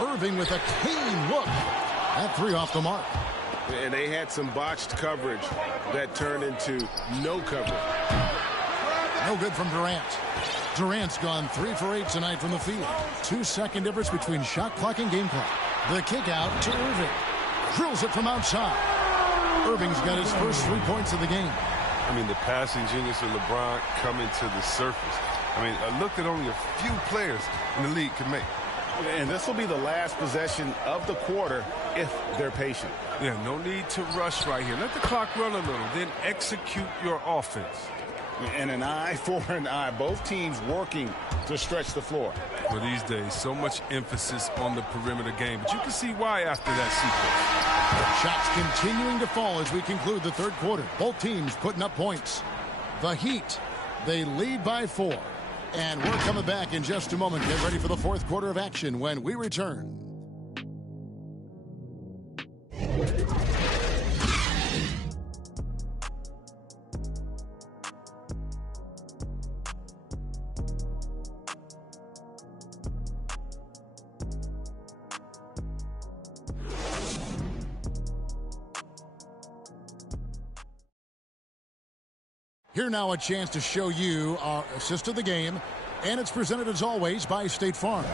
Irving with a clean look. That 3 off the mark. And they had some botched coverage that turned into no coverage. No good from Durant. Durant's gone 3 for 8 tonight from the field. 2-second difference between shot clock and game clock. The kick out to Irving. Drills it from outside. Irving's got his first 3 points of the game. I mean, the passing genius of LeBron coming to the surface. I mean, a look that only a few players in the league can make. And this will be the last possession of the quarter if they're patient. Yeah, no need to rush right here. Let the clock run a little, then execute your offense. And an eye for an eye. Both teams working to stretch the floor. Well, these days, so much emphasis on the perimeter game. But you can see why after that sequence. Shots continuing to fall as we conclude the third quarter. Both teams putting up points. The Heat, they lead by 4. And we're coming back in just a moment. Get ready for the fourth quarter of action when we return. Here now a chance to show you our assist of the game, and it's presented as always by State Farm.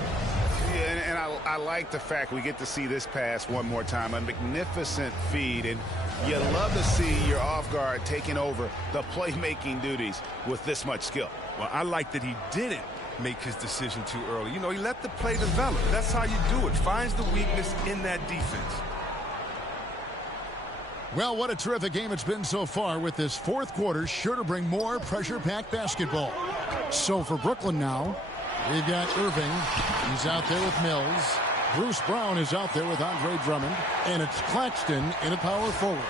Yeah, and I like the fact we get to see this pass one more time. A magnificent feed, and you love to see your off guard taking over the playmaking duties with this much skill. Well, I like that he didn't make his decision too early. You know, he let the play develop. That's how you do it. Finds the weakness in that defense. Well, what a terrific game it's been so far, with this fourth quarter sure to bring more pressure-packed basketball. So for Brooklyn now, we've got Irving. He's out there with Mills. Bruce Brown is out there with Andre Drummond. And it's Claxton in a power forward.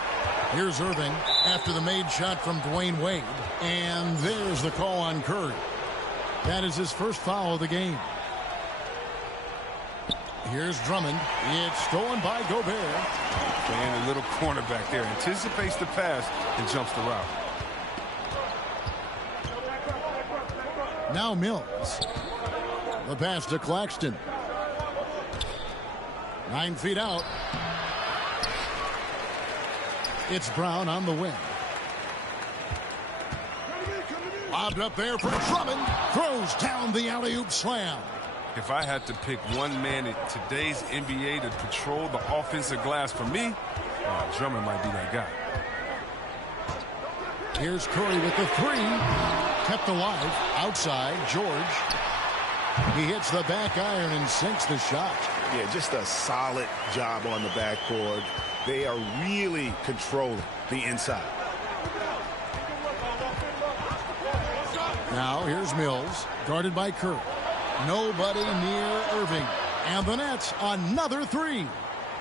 Here's Irving after the made shot from Dwayne Wade. And there's the call on Curry. That is his first foul of the game. Here's Drummond. It's stolen by Gobert. And a little cornerback there. Anticipates the pass and jumps the route. Now Mills. The pass to Claxton. 9 feet out. It's Brown on the wing. Lobbed up there for Drummond. Throws down the alley-oop slam. If I had to pick one man in today's NBA to patrol the offensive glass for me, Drummond might be that guy. Here's Curry with the 3. Kept alive. Outside, George. He hits the back iron and sinks the shot. Yeah, just a solid job on the backboard. They are really controlling the inside. Now here's Mills, guarded by Curry. Nobody near Irving. And the Nets, another three.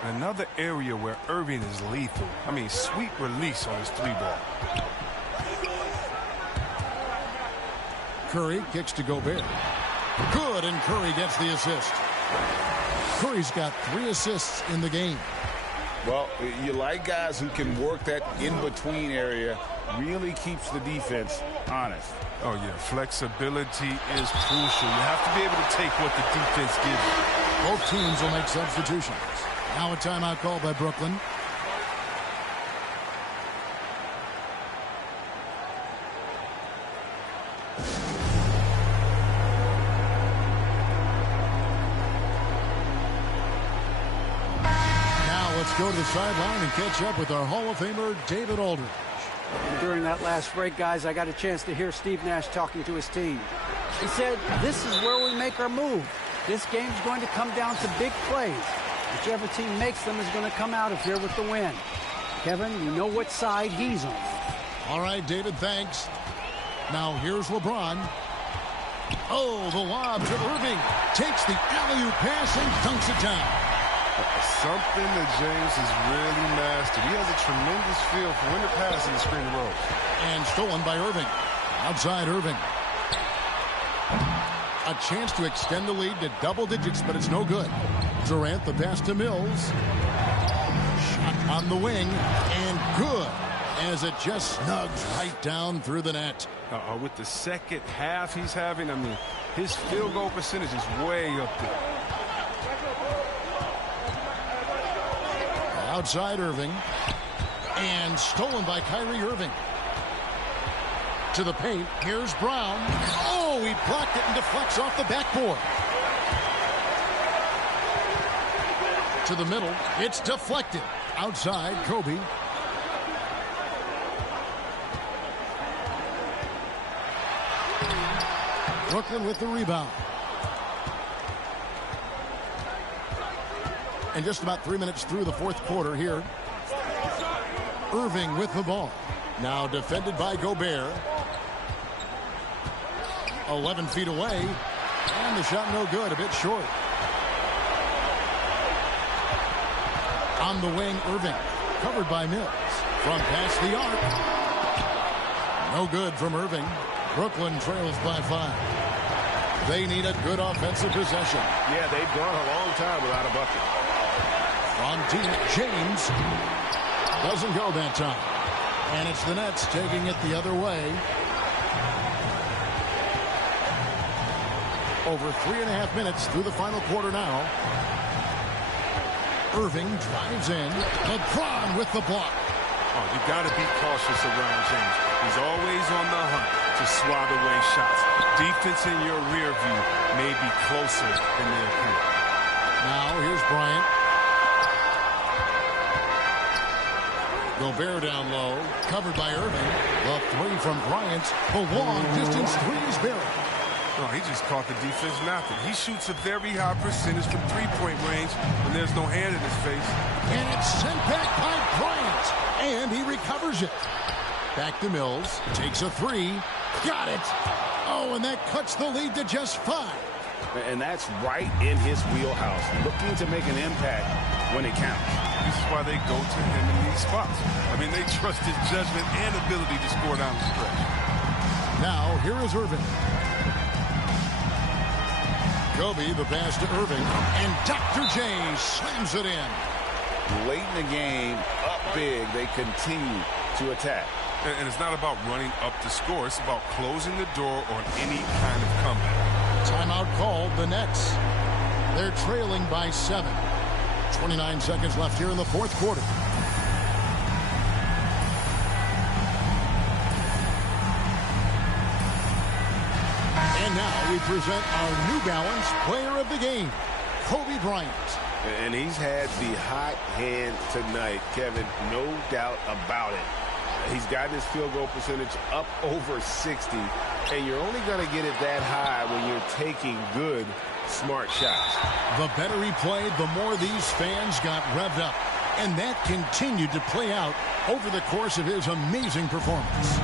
Another area where Irving is lethal. I mean, sweet release on his three ball. Curry kicks to Gobert. Good, and Curry gets the assist. Curry's got 3 assists in the game. Well, you like guys who can work that in-between area, really keeps the defense honest. Oh, yeah, flexibility is crucial. You have to be able to take what the defense gives you. Both teams will make substitutions. Now a timeout call by Brooklyn. Let's go to the sideline and catch up with our Hall of Famer, David Aldridge. During that last break, guys, I got a chance to hear Steve Nash talking to his team. He said, this is where we make our move. This game's going to come down to big plays. Whichever team makes them is going to come out of here with the win. Kevin, you know what side he's on. All right, David, thanks. Now here's LeBron. Oh, the lob to Irving. Takes the alley-oop pass and dunks it down. Something that James has really mastered. He has a tremendous feel for when to pass in the screen and roll. And stolen by Irving. Outside Irving. A chance to extend the lead to double digits, but it's no good. Durant, the pass to Mills. Shot on the wing, and good, as it just snugs right down through the net. With the second half he's having, I mean, his field goal percentage is way up there. Outside Irving, and stolen by Kyrie Irving. To the paint, here's Brown. Oh, he blocked it and deflects off the backboard. To the middle, it's deflected. Outside, Kobe. Brooklyn with the rebound. And just about 3 minutes through the fourth quarter here. Irving with the ball. Now defended by Gobert. 11 feet away. And the shot no good, a bit short. On the wing, Irving. Covered by Mills. From past the arc. No good from Irving. Brooklyn trails by 5. They need a good offensive possession. Yeah, they've gone a long time without a bucket. From deep, James doesn't go that time. And it's the Nets taking it the other way. Over 3.5 minutes through the final quarter now. Irving drives in. LeBron with the block. Oh, you got to be cautious around James. He's always on the hunt to swat away shots. Defense in your rear view may be closer than they appear. Now here's Bryant. Gobert down low, covered by Irving. The three from Bryant. The long distance three is buried. Oh, he just caught the defense napping. He shoots a very high percentage from three-point range when there's no hand in his face. And it's sent back by Bryant. And he recovers it. Back to Mills. Takes a three. Got it. Oh, and that cuts the lead to just 5. And that's right in his wheelhouse. Looking to make an impact when it counts. This is why they go to him in these spots. I mean, they trust his judgment and ability to score down the stretch. Now, here is Irving. Kobe, the pass to Irving, and Dr. J slams it in. Late in the game, up big, they continue to attack. And it's not about running up the score. It's about closing the door on any kind of comeback. Timeout called, the Nets. They're trailing by 7. 29 seconds left here in the fourth quarter. And now we present our New Balance Player of the Game, Kobe Bryant. And he's had the hot hand tonight, Kevin, no doubt about it. He's gotten his field goal percentage up over 60, and you're only going to get it that high when you're taking good smart shots. The better he played, the more these fans got revved up. And that continued to play out over the course of his amazing performance.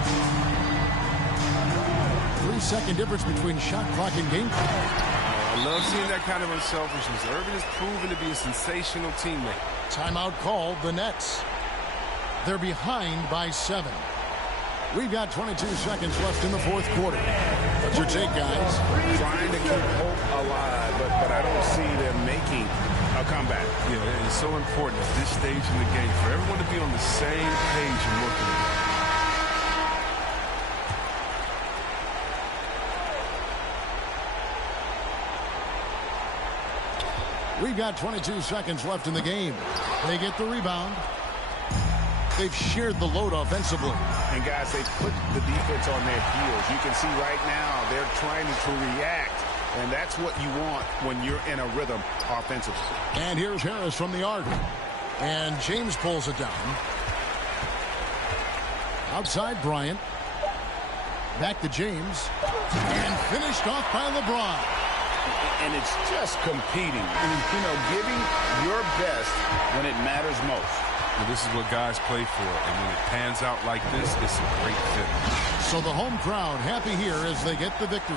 3-second difference between shot clock and game clock. I love seeing that kind of unselfishness. Irvin is proven to be a sensational teammate. Timeout called the Nets. They're behind by 7. We've got 22 seconds left in the fourth quarter. What's your take, guys? Trying to keep hope alive, but I don't see them making a comeback. Yeah, it's so important at this stage in the game for everyone to be on the same page and working together. We've got 22 seconds left in the game. They get the rebound. They've shared the load offensively. And guys, they put the defense on their heels. You can see right now they're trying to react, and that's what you want when you're in a rhythm offensively. And here's Harris from the arc. And James pulls it down. Outside Bryant. Back to James. And finished off by LeBron. And it's just competing, you know, giving your best when it matters most. And this is what guys play for, and when it pans out like this, it's a great fit. So the home crowd happy here as they get the victory.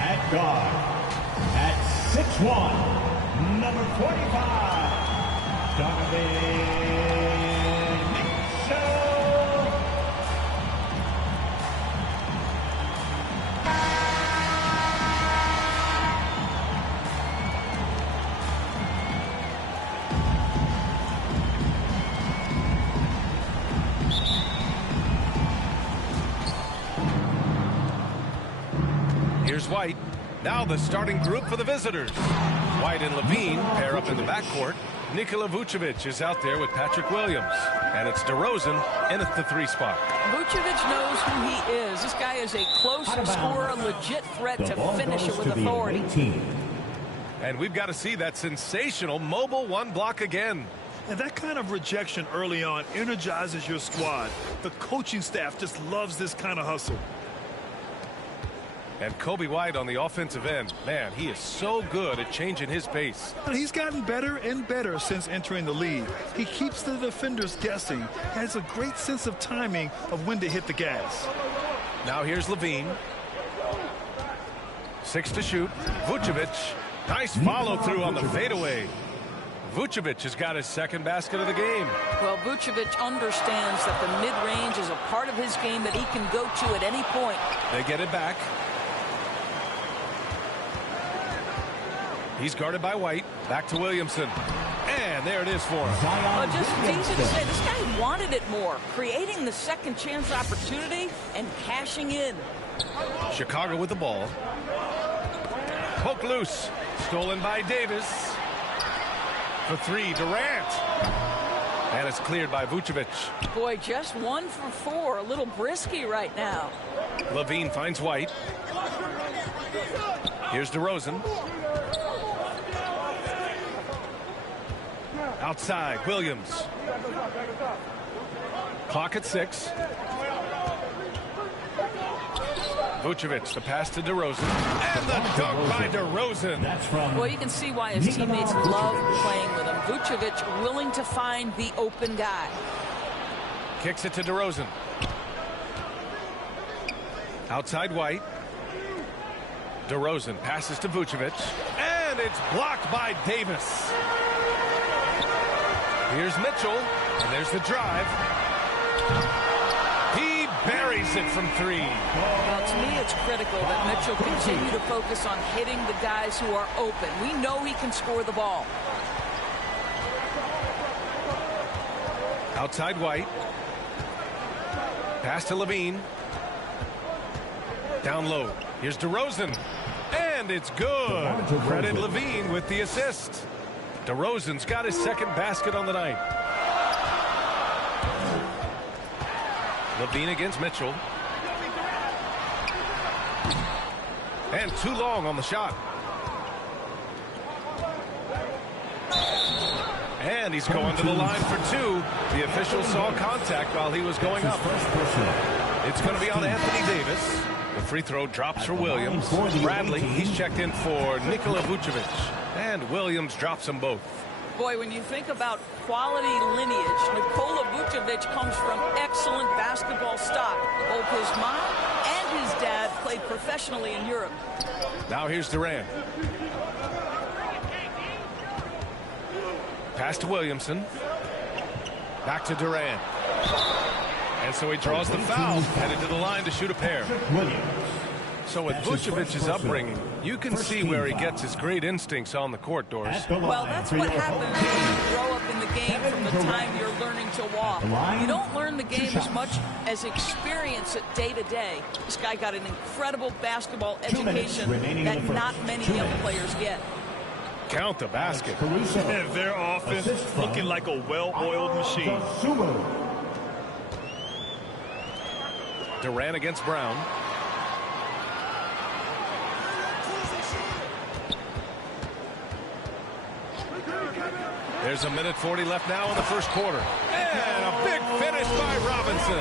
At guard, at 6'1", number 45, domination. Here's White. Now the starting group for the visitors. White and Levine pair up in the backcourt. Nikola Vucevic is out there with Patrick Williams. And it's DeRozan in at the 3 spot. Vucevic knows who he is. This guy is a close scorer, a legit threat to finish it with authority. And we've got to see that sensational mobile 1 block again. And that kind of rejection early on energizes your squad. The coaching staff just loves this kind of hustle. And Kobe White on the offensive end. Man, he is so good at changing his pace. And he's gotten better and better since entering the league. He keeps the defenders guessing, has a great sense of timing of when to hit the gas. Now here's Levine. 6 to shoot. Vucevic. Nice follow through on the fadeaway. Vucevic has got his 2nd basket of the game. Well, Vucevic understands that the mid-range is a part of his game that he can go to at any point. They get it back. He's guarded by White. Back to Williamson. And there it is for him. Just easy to say, this guy wanted it more. Creating the second chance opportunity and cashing in. Chicago with the ball. Poke loose. Stolen by Davis. For 3, Durant. And it's cleared by Vucevic. Boy, just 1 for 4. A little brisky right now. Levine finds White. Here's DeRozan. Outside, Williams. Clock at 6. Vucevic, the pass to DeRozan. And the dunk by DeRozan. Well, you can see why his teammates love playing with him. Vucevic willing to find the open guy. Kicks it to DeRozan. Outside White. DeRozan passes to Vucevic. And it's blocked by Davis. Here's Mitchell, and there's the drive. He buries it from 3. Well, to me, it's critical that Mitchell continue to focus on hitting the guys who are open. We know he can score the ball. Outside White. Pass to Levine. Down low. Here's DeRozan. And it's good. Credit Levine with the assist. DeRozan's got his 2nd basket on the night. Levine against Mitchell. And too long on the shot. And he's going to the line for 2. The official saw contact while he was going up. It's going to be on Anthony Davis. The free throw drops for Williams. Bradley, he's checked in for Nikola Vucevic. And Williams drops them both. Boy, when you think about quality lineage, Nikola Vucevic comes from excellent basketball stock. Both his mom and his dad played professionally in Europe. Now here's Durant. Pass to Williamson. Back to Durant. And so he draws the foul, headed to the line to shoot a pair. So with Vucevic's upbringing, you can see where he gets his great instincts on the court, Doris. Well, that's what happens when you grow up in the game from the time you're learning to walk. You don't learn the game as much as experience it day to day. This guy got an incredible basketball education that not many young players get. Count the basket. And their offense looking like a well-oiled machine. Durant against Brown. There's a minute 40 left now in the first quarter. And a big finish Punished by Robinson.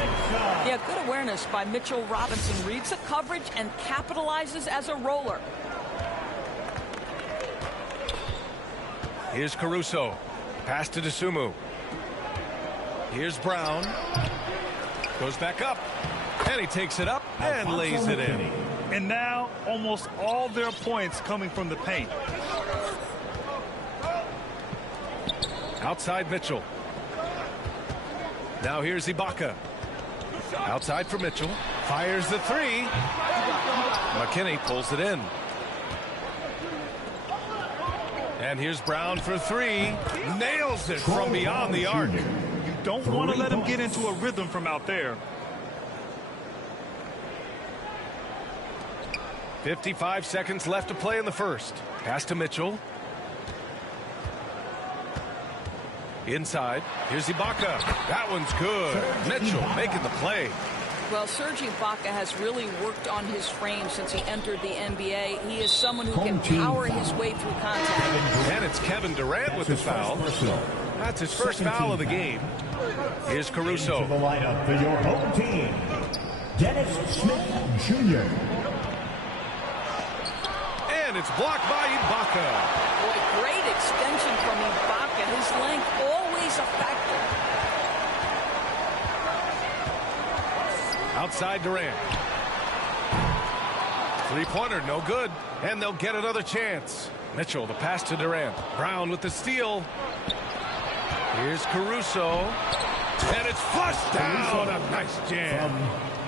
Yeah, good awareness by Mitchell Robinson. Reads the coverage and capitalizes as a roller. Here's Caruso. Pass to Dosumu. Here's Brown. Goes back up. And he takes it up and lays it in. And now almost all their points coming from the paint. Outside Mitchell. Now here's Ibaka. Outside for Mitchell. Fires the three. McKinney pulls it in. And here's Brown for three. Nails it from beyond the arc. You don't want to let him get into a rhythm from out there. 55 seconds left to play in the first. Pass to Mitchell. Inside. Here's Ibaka. That one's good. Mitchell making the play. Well, Serge Ibaka has really worked on his frame since he entered the NBA. He is someone who can power his way through contact. And it's Kevin Durant with the foul. That's his first foul of the game. Here's Caruso. The lineup for your home team, Dennis Smith Jr. And it's blocked by Ibaka. Boy, great extension from Ibaka. His length always a factor. Outside Durant. Three-pointer, no good. And they'll get another chance. Mitchell, the pass to Durant. Brown with the steal. Here's Caruso. And it's flushed down. A nice jam.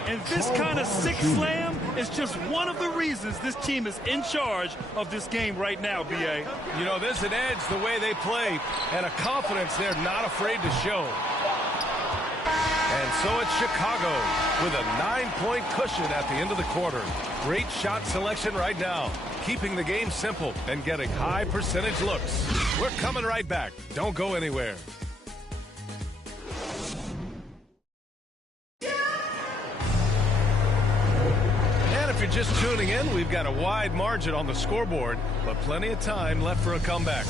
And this kind of sick slam is just one of the reasons this team is in charge of this game right now, B.A. You know, there's an edge the way they play and a confidence they're not afraid to show. And so it's Chicago with a 9-point cushion at the end of the quarter. Great shot selection right now, keeping the game simple and getting high percentage looks. We're coming right back. Don't go anywhere. And if you're just tuning in, we've got a wide margin on the scoreboard, but plenty of time left for a comeback.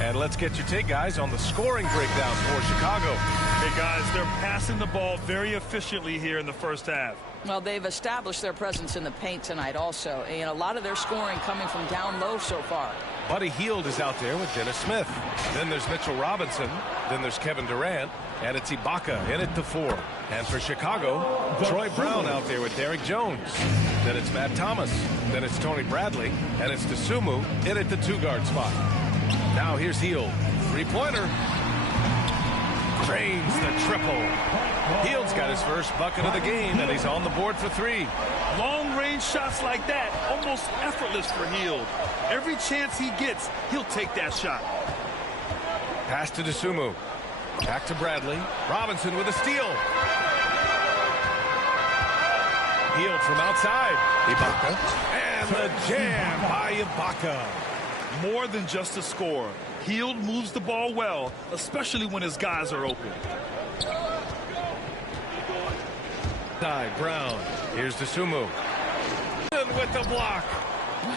And let's get your take, guys, on the scoring breakdown for Chicago. Hey, guys, they're passing the ball very efficiently here in the first half. Well, they've established their presence in the paint tonight also. And a lot of their scoring coming from down low so far. Buddy Hield is out there with Dennis Smith. Then there's Mitchell Robinson. Then there's Kevin Durant. And it's Ibaka in at the 4. And for Chicago, Troy Brown out there with Derek Jones. Then it's Matt Thomas. Then it's Tony Bradley. And it's Dosumu in at the 2-guard spot. Now here's Hield. Three-pointer. Drains the triple. Hield's got his first bucket of the game, and he's on the board for 3. Long-range shots like that, almost effortless for Hield. Every chance he gets, he'll take that shot. Pass to Dosumu. Back to Bradley. Robinson with a steal. Hield from outside. Ibaka. And the jam by Ibaka. More than just a score. Hield moves the ball well, especially when his guys are open. Side Brown. Here's Dosumu. With the block.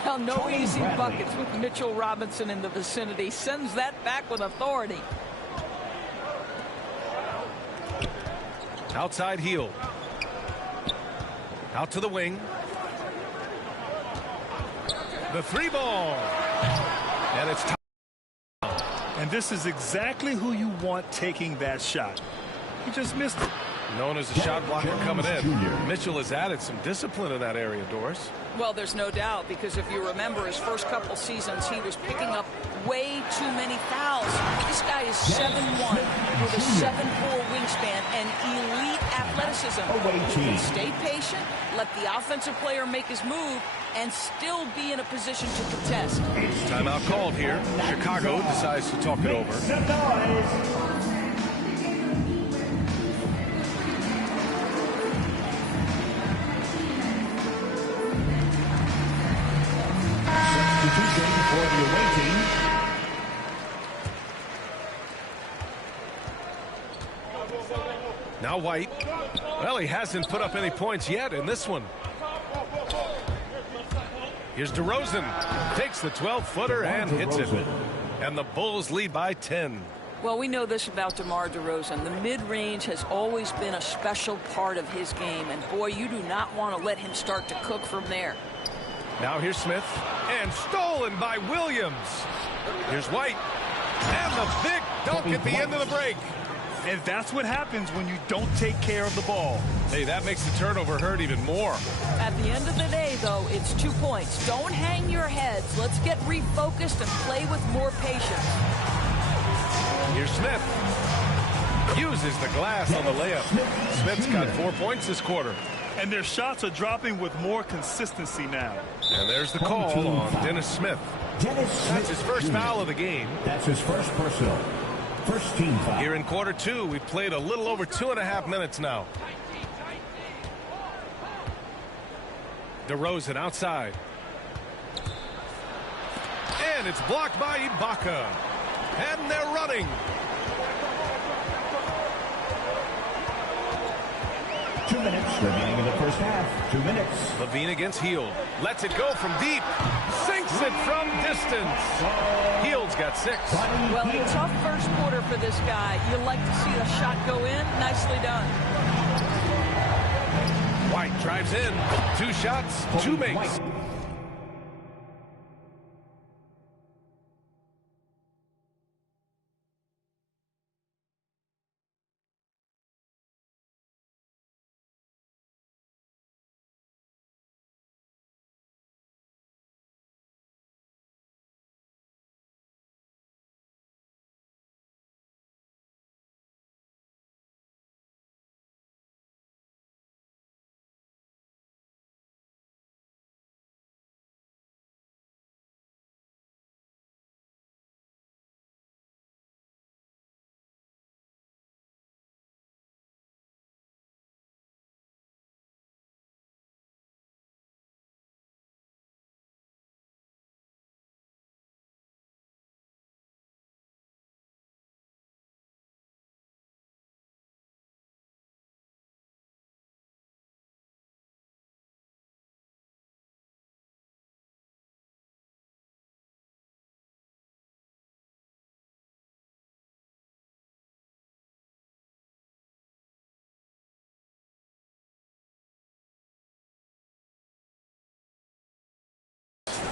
Well, no easy buckets with Mitchell Robinson in the vicinity. Sends that back with authority. Outside Hield. Out to the wing. The 3-ball. And it's time. And this is exactly who you want taking that shot. He just missed it. Known as a shot blocker coming in. Mitchell has added some discipline in that area, Doris. Well, there's no doubt, because if you remember his first couple seasons, he was picking up way too many fouls. This guy is 7'1" with a 7'4" wingspan and elite athleticism. He can stay patient, let the offensive player make his move, and still be in a position to contest. Timeout called here. Chicago decides to talk it over. For the away team. Now White. Well, he hasn't put up any points yet in this one. Here's DeRozan. Takes the 12-footer and hits it. And the Bulls lead by 10. Well, we know this about DeMar DeRozan. The mid-range has always been a special part of his game. And, boy, you do not want to let him start to cook from there. Now here's Smith. And stolen by Williams. Here's White. And the big dunk at the end of the break. And that's what happens when you don't take care of the ball. Hey, that makes the turnover hurt even more. At the end of the day, though, it's 2 points. Don't hang your heads. Let's get refocused and play with more patience. Here's Smith. Uses the glass on the layup. Smith's got 4 points this quarter. And their shots are dropping with more consistency now. And there's the call on Dennis Smith. That's his first foul of the game. That's his first personal. First team foul. Here in quarter 2, we've played a little over 2.5 minutes now. DeRozan outside. And it's blocked by Ibaka. And they're running. 2 minutes remaining in the first half. 2 minutes. Levine against Hield. Lets it go from deep. Sinks it from distance. Hield's got 6. Well, a tough first quarter for this guy. You like to see the shot go in. Nicely done. White drives in. 2 shots, 2 makes.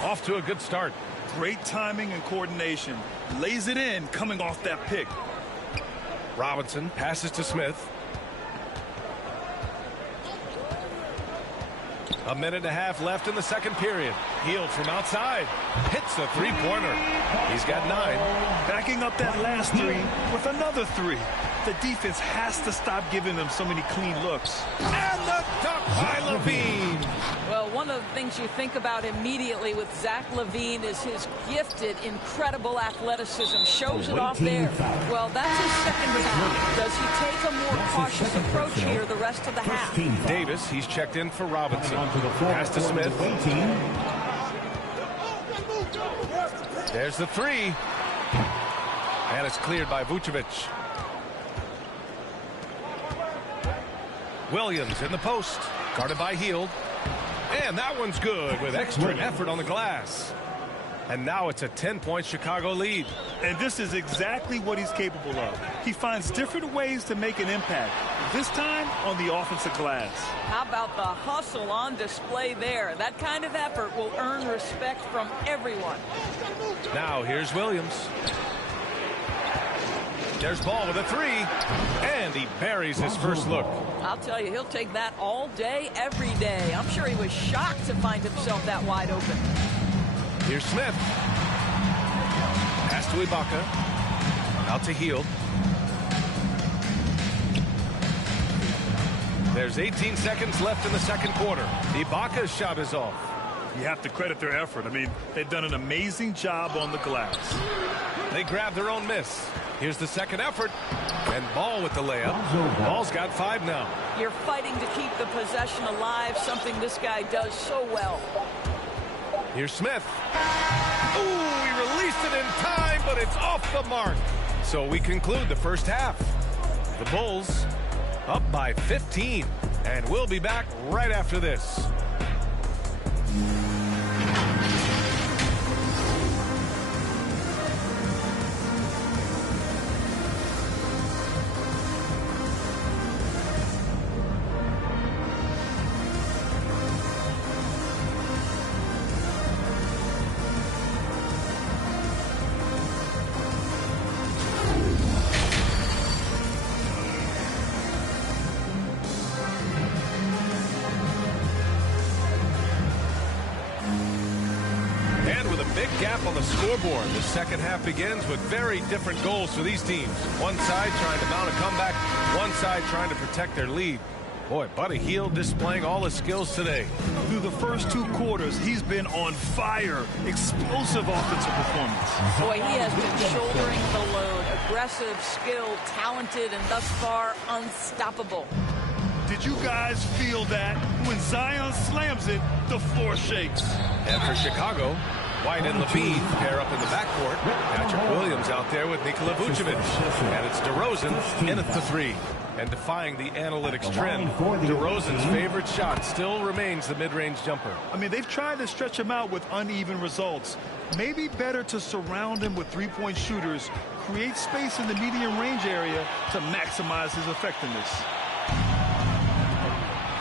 Off to a good start. Great timing and coordination. Lays it in coming off that pick. Robinson passes to Smith. A minute and a half left in the second period. Hield from outside. Hits the three-pointer. He's got 9. Backing up that last 3 with another 3. The defense has to stop giving them so many clean looks. And the dunk by Levine. Well, one of the things you think about immediately with Zach LaVine is his gifted, incredible athleticism. Shows it off there. Well, that's his second foul. Does he take a more cautious approach here the rest of the half? Davis, he's checked in for Robinson. Pass to Smith. There's the 3. And it's cleared by Vucevic. Williams in the post. Guarded by Hield. And that one's good with extra effort on the glass. And now it's a 10-point Chicago lead. And this is exactly what he's capable of. He finds different ways to make an impact. This time on the offensive glass. How about the hustle on display there? That kind of effort will earn respect from everyone. Now here's Williams. There's Ball with a 3. And he buries his first look. I'll tell you, he'll take that all day, every day. I'm sure he was shocked to find himself that wide open. Here's Smith. Pass to Ibaka. Out to Hield. There's 18 seconds left in the second quarter. Ibaka's shot is off. You have to credit their effort. I mean, they've done an amazing job on the glass. They grab their own miss. Here's the second effort. And Ball with the layup. Ball's got 5 now. You're fighting to keep the possession alive, something this guy does so well. Here's Smith. Ooh, he released it in time, but it's off the mark. So we conclude the first half. The Bulls up by 15. And we'll be back right after this. big gap on the scoreboard. The second half begins with very different goals for these teams. One side trying to mount a comeback, one side trying to protect their lead. Boy, Buddy Hield displaying all his skills today. Through the first 2 quarters, he's been on fire. Explosive offensive performance. Boy, he has been shouldering the load. Aggressive, skilled, talented, and thus far unstoppable. Did you guys feel that? When Zion slams it, the floor shakes. And for Chicago, White and Levine pair up in the backcourt. Patrick Williams out there with Nikola Vucevic. And it's DeRozan in at the 3. And defying the analytics trend, DeRozan's favorite shot still remains the mid-range jumper. I mean, they've tried to stretch him out with uneven results. Maybe better to surround him with three-point shooters, create space in the medium range area to maximize his effectiveness.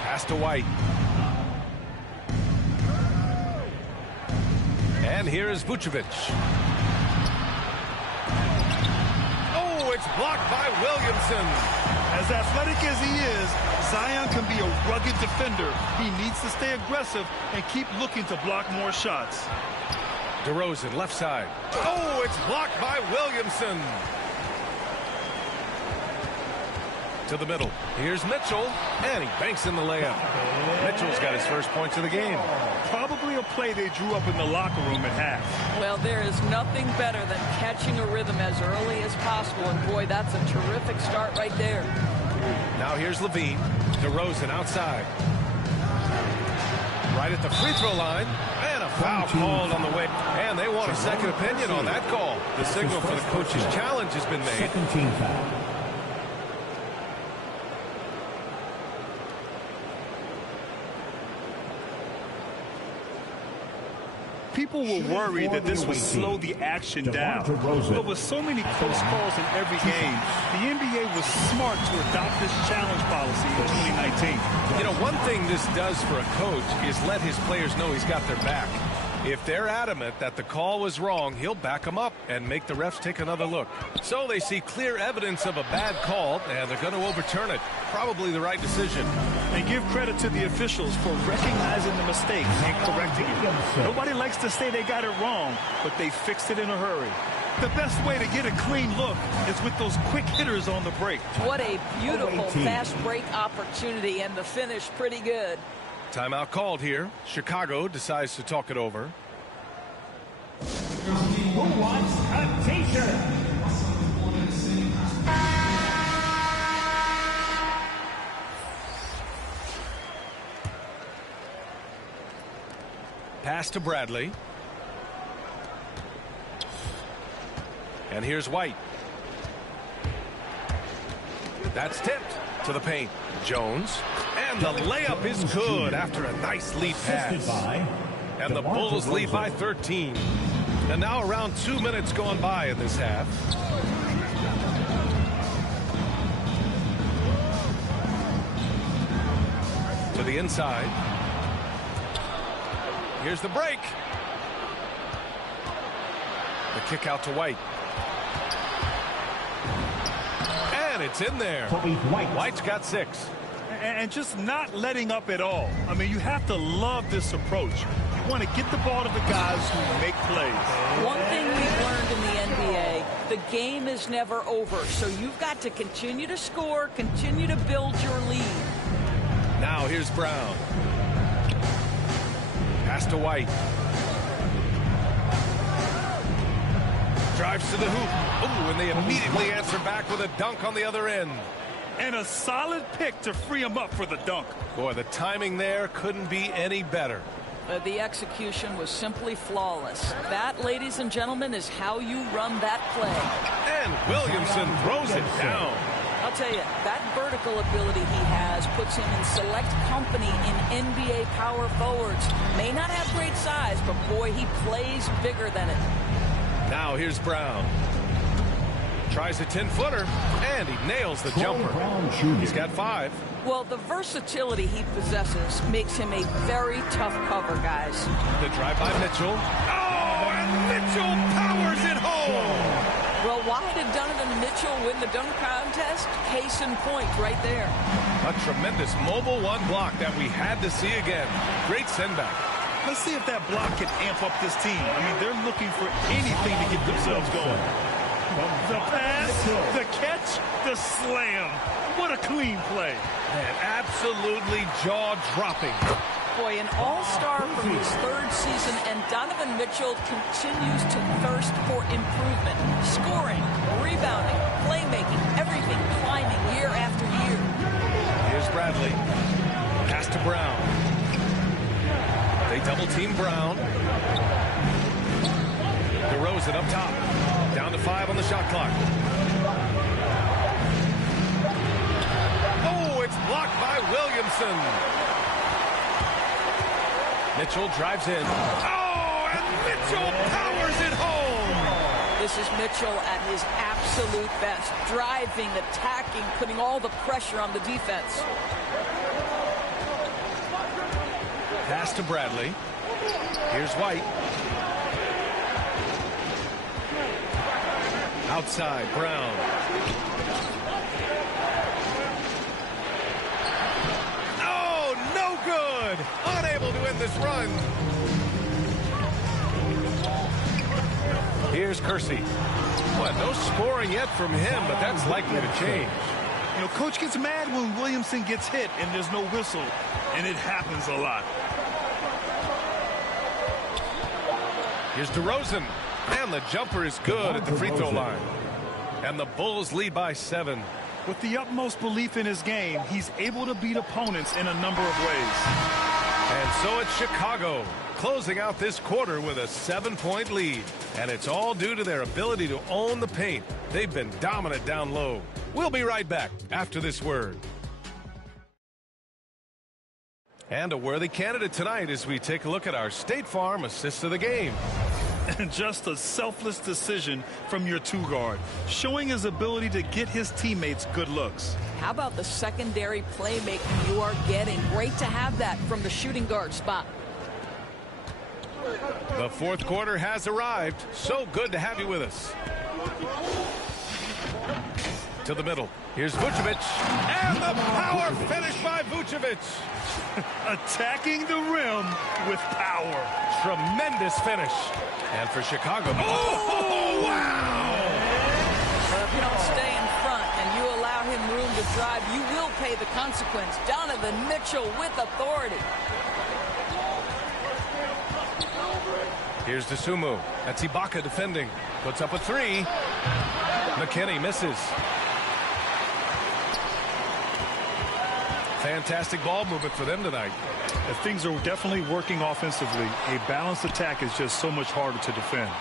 Pass to White. And here is Vucevic. Oh, it's blocked by Williamson. As athletic as he is, Zion can be a rugged defender. He needs to stay aggressive and keep looking to block more shots. DeRozan, left side. Oh, it's blocked by Williamson. To the middle. Here's Mitchell, and he banks in the layup. Mitchell's got his first points of the game. Probably a play they drew up in the locker room at half. Well, there is nothing better than catching a rhythm as early as possible, and boy, that's a terrific start right there. Now here's Levine. DeRozan outside. Right at the free throw line, and a foul called on the way. And they want a second opinion on that call. The signal for the coach's challenge has been made. Second team foul. People were worried that this would slow the action down. But with so many close calls in every game, the NBA was smart to adopt this challenge policy in 2019. You know, one thing this does for a coach is let his players know he's got their back. If they're adamant that the call was wrong, he'll back them up and make the refs take another look. So they see clear evidence of a bad call, and they're going to overturn it. Probably the right decision. And give credit to the officials for recognizing the mistake and correcting it. Nobody likes to say they got it wrong, but they fixed it in a hurry. The best way to get a clean look is with those quick hitters on the break. What a beautiful fast break opportunity, and the finish pretty good. Timeout called here. Chicago decides to talk it over. Who wants a t-shirt? Pass to Bradley. And here's White. That's tipped to the paint. Jones. And the layup is good after a nice lead pass. And the Bulls lead by 13. And now around 2 minutes gone by in this half. To the inside. Here's the break. The kick out to White. And it's in there. White's got 6. And just not letting up at all. I mean, you have to love this approach. You want to get the ball to the guys who make plays. One thing we've learned in the NBA, the game is never over. So you've got to continue to score, continue to build your lead. Now here's Brown. Pass to White. Drives to the hoop. Ooh, and they immediately answer back with a dunk on the other end. And a solid pick to free him up for the dunk. Boy, the timing there couldn't be any better. The execution was simply flawless. That, ladies and gentlemen, is how you run that play. And Williamson throws it down. I'll tell you, that vertical ability he has puts him in select company in NBA power forwards. May not have great size, but boy, he plays bigger than it. Now here's Brown. Tries a 10-footer, and he nails the jumper. He's got 5. Well, the versatility he possesses makes him a very tough cover, guys. The drive by Mitchell. Oh, and Mitchell powers it home. Well, why did Donovan Mitchell win the dunk contest? Case in point right there. A tremendous mobile one block that we had to see again. Great send back. Let's see if that block can amp up this team. I mean, they're looking for anything to get themselves going. The pass, the catch, the slam. What a clean play. Man, absolutely jaw-dropping. Boy, an all-star from his third season, and Donovan Mitchell continues to thirst for improvement. Scoring, rebounding, playmaking, everything climbing year after year. Here's Bradley. Pass to Brown. They double-team Brown. DeRozan up top. Down to 5 on the shot clock. Oh, it's blocked by Williamson. Mitchell drives in. Oh, and Mitchell powers it home. This is Mitchell at his absolute best. Driving, attacking, putting all the pressure on the defense. Pass to Bradley. Here's White. Outside, Brown. Oh, no good. Unable to end this run. Here's Kersey. What, no scoring yet from him, but that's likely to change. You know, coach gets mad when Williamson gets hit and there's no whistle, and it happens a lot. Here's DeRozan. And the jumper is good at the free throw line. And the Bulls lead by 7. With the utmost belief in his game, he's able to beat opponents in a number of ways. And so it's Chicago closing out this quarter with a 7-point lead. And it's all due to their ability to own the paint. They've been dominant down low. We'll be right back after this word. And a worthy candidate tonight as we take a look at our State Farm assist of the game. And just a selfless decision from your two-guard, showing his ability to get his teammates good looks. How about the secondary playmaking you are getting? Great to have that from the shooting guard spot. The fourth quarter has arrived. So good to have you with us. To the middle. Here's Vucevic. And the power finish by Vucevic. Attacking the rim with power. Tremendous finish. And for Chicago. Oh, wow! Well, if you don't stay in front and you allow him room to drive, you will pay the consequence. Donovan Mitchell with authority. Here's DeSumo. That's Ibaka defending. Puts up a 3. McKinney misses. Fantastic ball movement for them tonight. If things are definitely working offensively, a balanced attack is just so much harder to defend.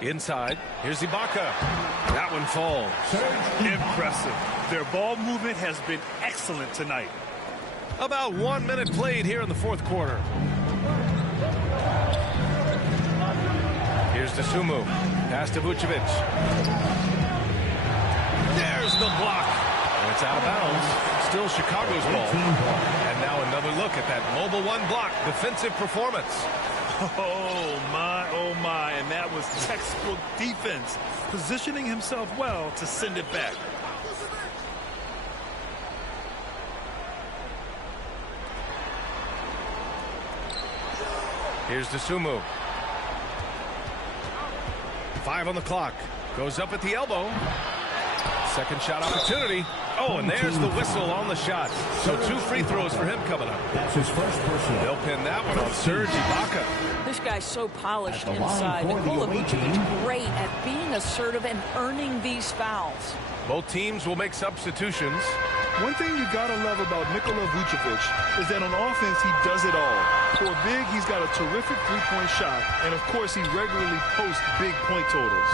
Inside, here's Ibaka. That one falls. Impressive. Their ball movement has been excellent tonight. About 1 minute played here in the fourth quarter. Here's DeSumo. Pass to Vucevic. There's the block. It's out of bounds. Still Chicago's ball. And now another look at that mobile one block defensive performance. Oh my, and that was textbook defense, positioning himself well to send it back. Here's DeSumo. 5 on the clock. Goes up at the elbow. Second shot opportunity. Oh, and there's the whistle on the shot. So 2 free throws for him coming up. That's his first personal. They'll pin that one on Serge Ibaka. This guy's so polished inside. Nikola Vucevic great at being assertive and earning these fouls. Both teams will make substitutions. One thing you gotta love about Nikola Vucevic is that on offense he does it all. For a big, he's got a terrific three-point shot, and of course he regularly posts big point totals.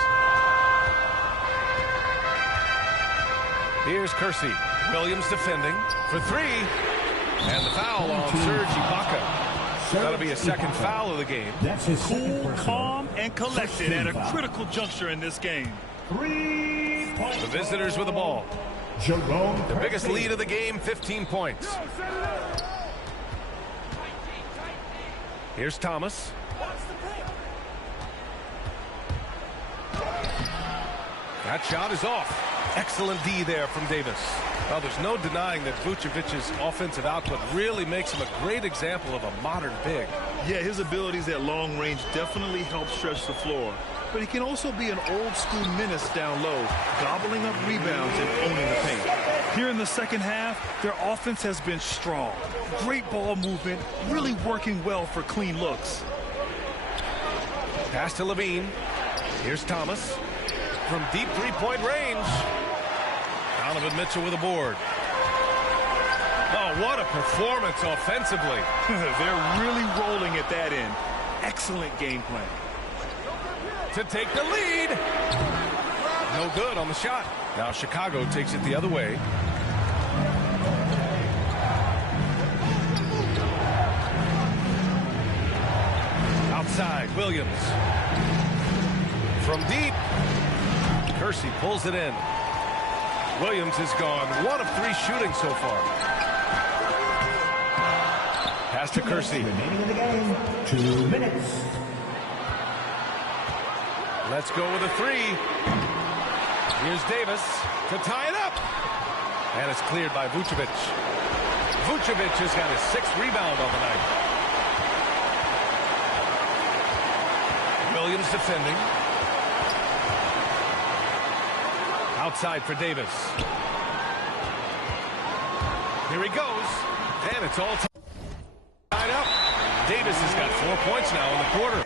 Here's Kersey. Williams defending for 3. And the foul on Serge Ibaka. That'll be a second foul of the game. Cool, calm, and collected at a critical juncture in this game. The visitors with the ball. The biggest lead of the game, 15 points. Here's Thomas. That shot is off. Excellent D there from Davis. Well, there's no denying that Vucevic's offensive output really makes him a great example of a modern big. Yeah, his abilities at long range definitely help stretch the floor. But he can also be an old-school menace down low, gobbling up rebounds and owning the paint. Here in the second half, their offense has been strong. Great ball movement, really working well for clean looks. Pass to Levine. Here's Thomas. From deep three-point range. Donovan Mitchell with a board. Oh, what a performance offensively. They're really rolling at that end. Excellent game plan. To take the lead. No good on the shot. Now Chicago takes it the other way. Outside, Williams. From deep. Kersey pulls it in. Williams has gone 1 of 3 shooting so far. Pass to Kersey. Remaining in the game, 2 minutes. Let's go with a 3. Here's Davis to tie it up. And it's cleared by Vucevic. Vucevic has got his 6th rebound on the night. Williams defending. Outside for Davis. Here he goes. And it's all tied up. Davis has got 4 points now in the quarter.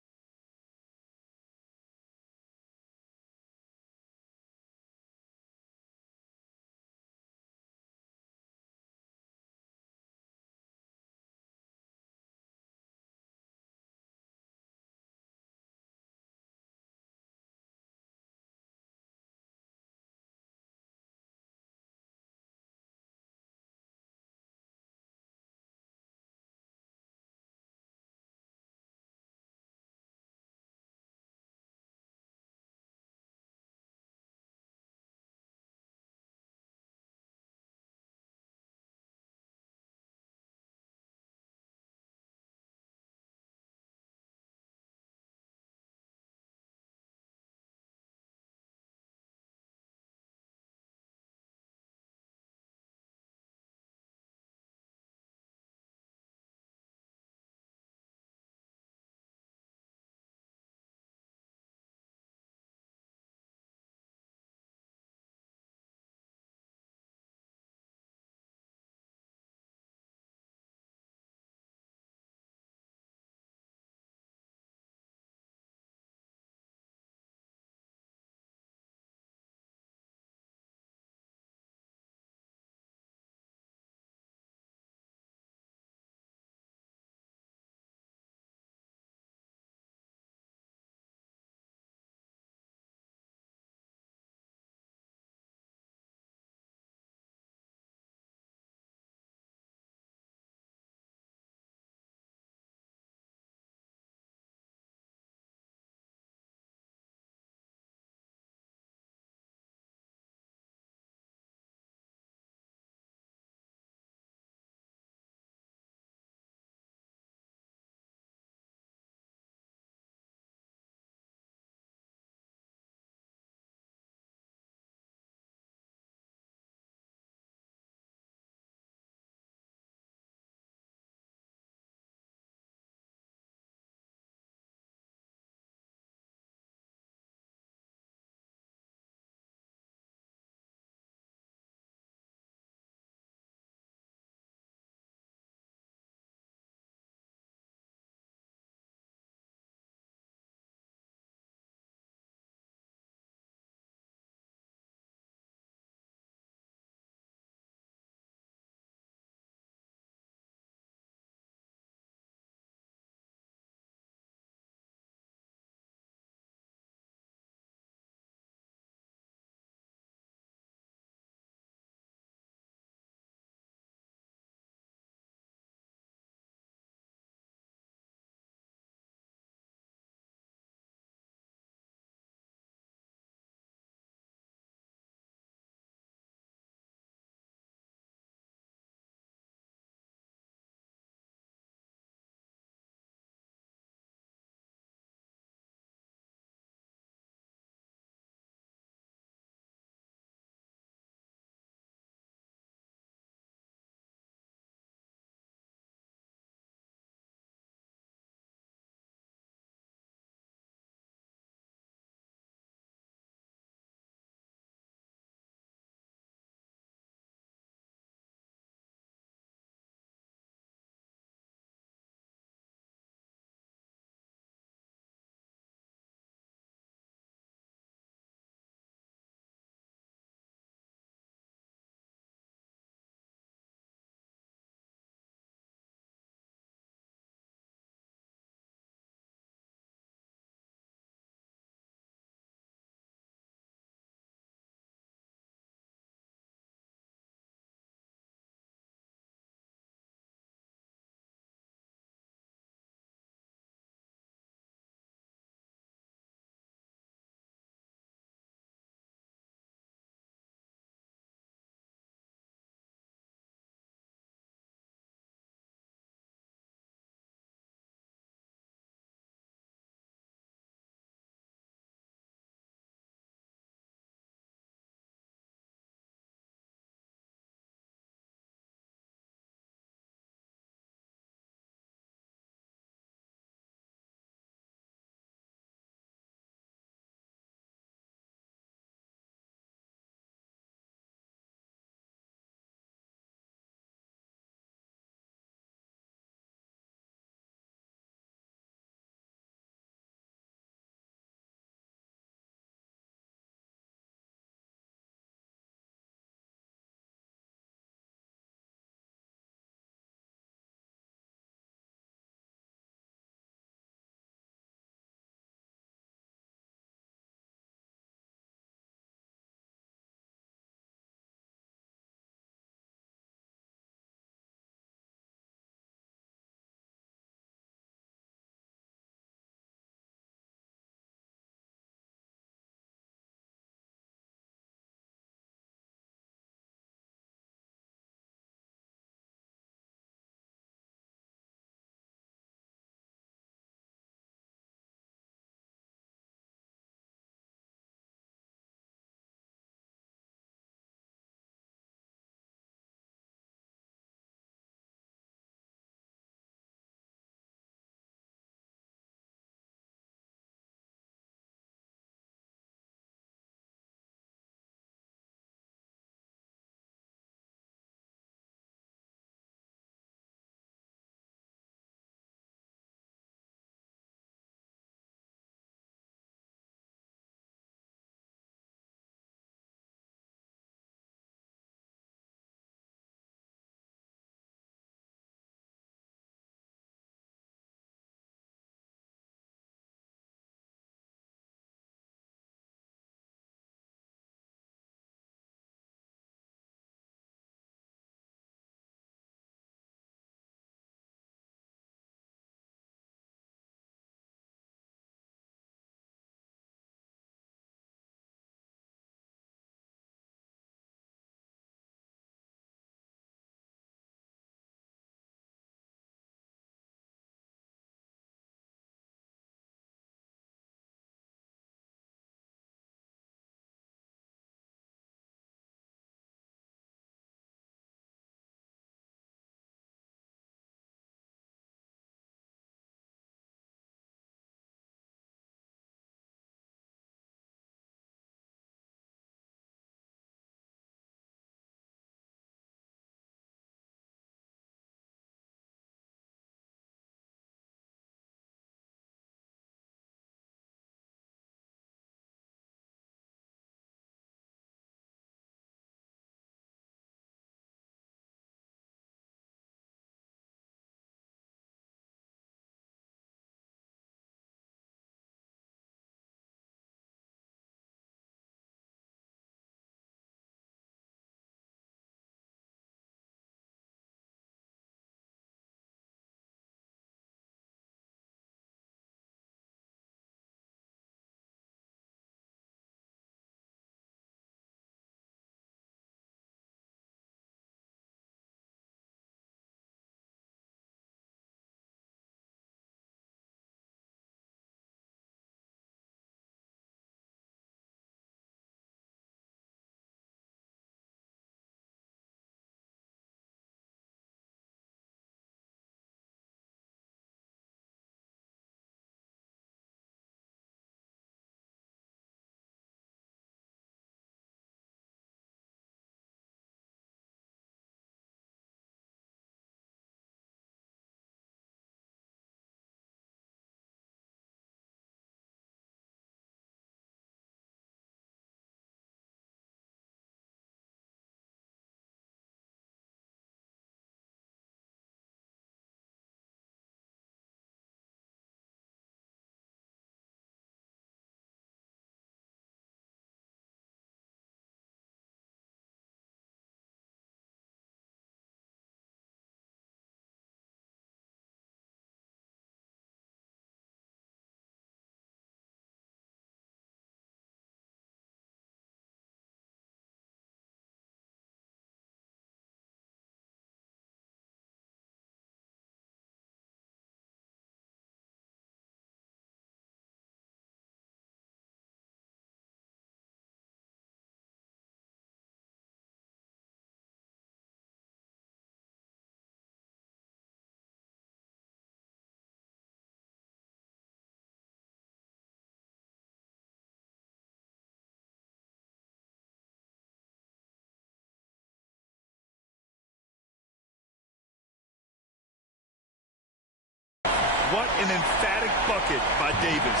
What an emphatic bucket by Davis.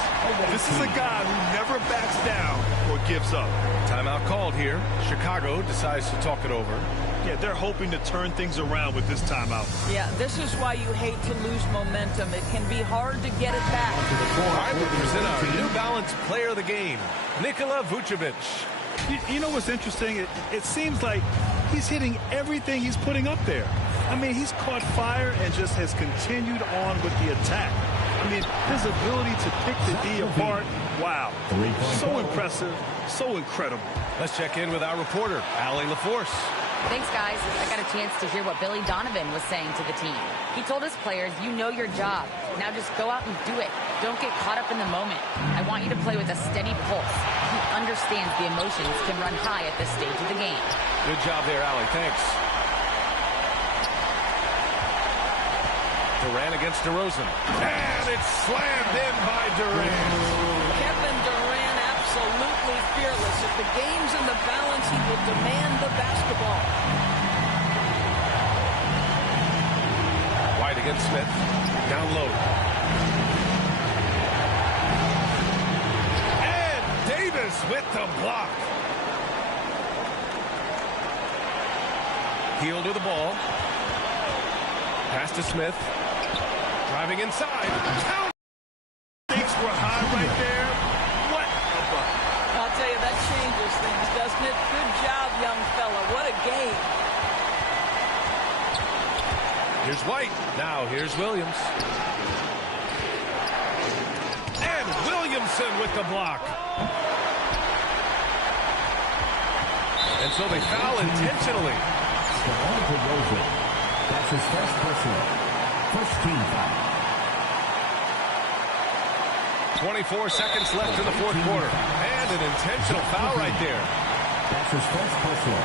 This is a guy who never backs down or gives up. Timeout called here. Chicago decides to talk it over. Yeah, they're hoping to turn things around with this timeout. Yeah, this is why you hate to lose momentum. It can be hard to get it back. All right, we present our New Balance player of the game, Nikola Vucevic. You know what's interesting? It seems like he's hitting everything he's putting up there. I mean, he's caught fire and just has continued on with the attack. I mean, his ability to pick the D apart, wow. So impressive, so incredible. Let's check in with our reporter, Allie LaForce. Thanks, guys. I got a chance to hear what Billy Donovan was saying to the team. He told his players, you know your job. Now just go out and do it. Don't get caught up in the moment. I want you to play with a steady pulse. He understands the emotions can run high at this stage of the game. Good job there, Allie. Thanks. Durant against DeRozan. And it's slammed in by Durant. Kevin Durant absolutely fearless. If the game's in the balance, he will demand the basketball. White against Smith. Down low. And Davis with the block. Hield with the ball. Pass to Smith. Driving inside. Count. Stakes were high right there. What a bucket. I'll tell you, that changes things, doesn't it? Good job, young fella. What a game. Here's White. Now here's Williams. And Williamson with the block. And so they foul intentionally. That's his first personal. First team foul. 24 seconds left in the fourth quarter. And an intentional foul right there. That's his first personal.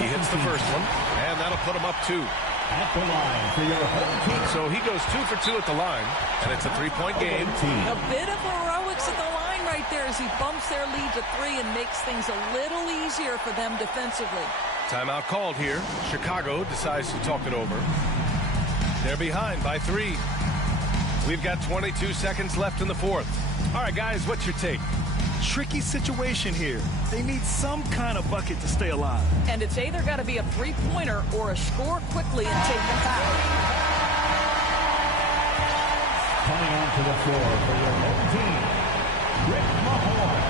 He hits the first one, and that'll put him up 2. At the line for your home team. So he goes 2 for 2 at the line, and it's a 3-point game. A bit of heroics at the line right there as he bumps their lead to 3 and makes things a little easier for them defensively. Timeout called here. Chicago decides to talk it over. They're behind by 3. We've got 22 seconds left in the fourth. All right, guys, what's your take? Tricky situation here. They need some kind of bucket to stay alive. And it's either got to be a three-pointer or a score quickly and take the foul. Coming onto the floor for your home team, Rick Mahorn.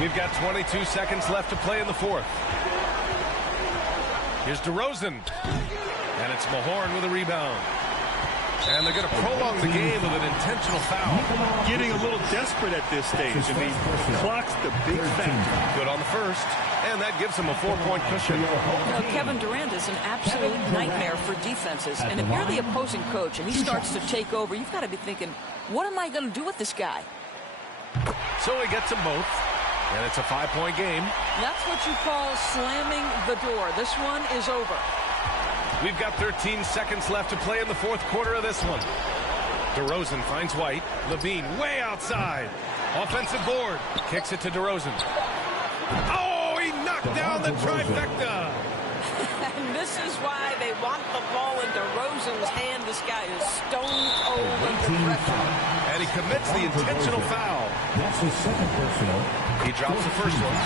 We've got 22 seconds left to play in the fourth. Here's DeRozan. And it's Mahorn with a rebound. And they're going to prolong the game with an intentional foul. Getting a little desperate at this stage. I mean, clock's the big factor. Good on the first. And that gives him a 4-point cushion. You know, Kevin Durant is an absolute nightmare for defenses. And if you're the opposing coach and he starts to take over, you've got to be thinking, what am I going to do with this guy? So he gets them both. And it's a 5-point game. That's what you call slamming the door. This one is over. We've got 13 seconds left to play in the fourth quarter of this one. DeRozan finds White. Levine way outside. Offensive board. Kicks it to DeRozan. Oh, he knocked down the trifecta. And this is why they want the ball in DeRozan's hand. This guy is stone cold under pressure. And he commits the intentional foul. That's his second personal. He drops the first one,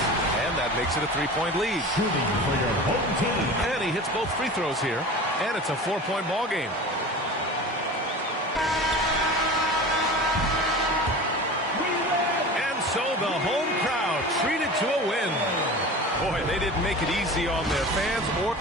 and that makes it a 3-point lead. Shooting for your home team. And he hits both free throws here, and it's a 4-point ball game. And so the home crowd treated to a win. Boy, they didn't make it easy on their fans or...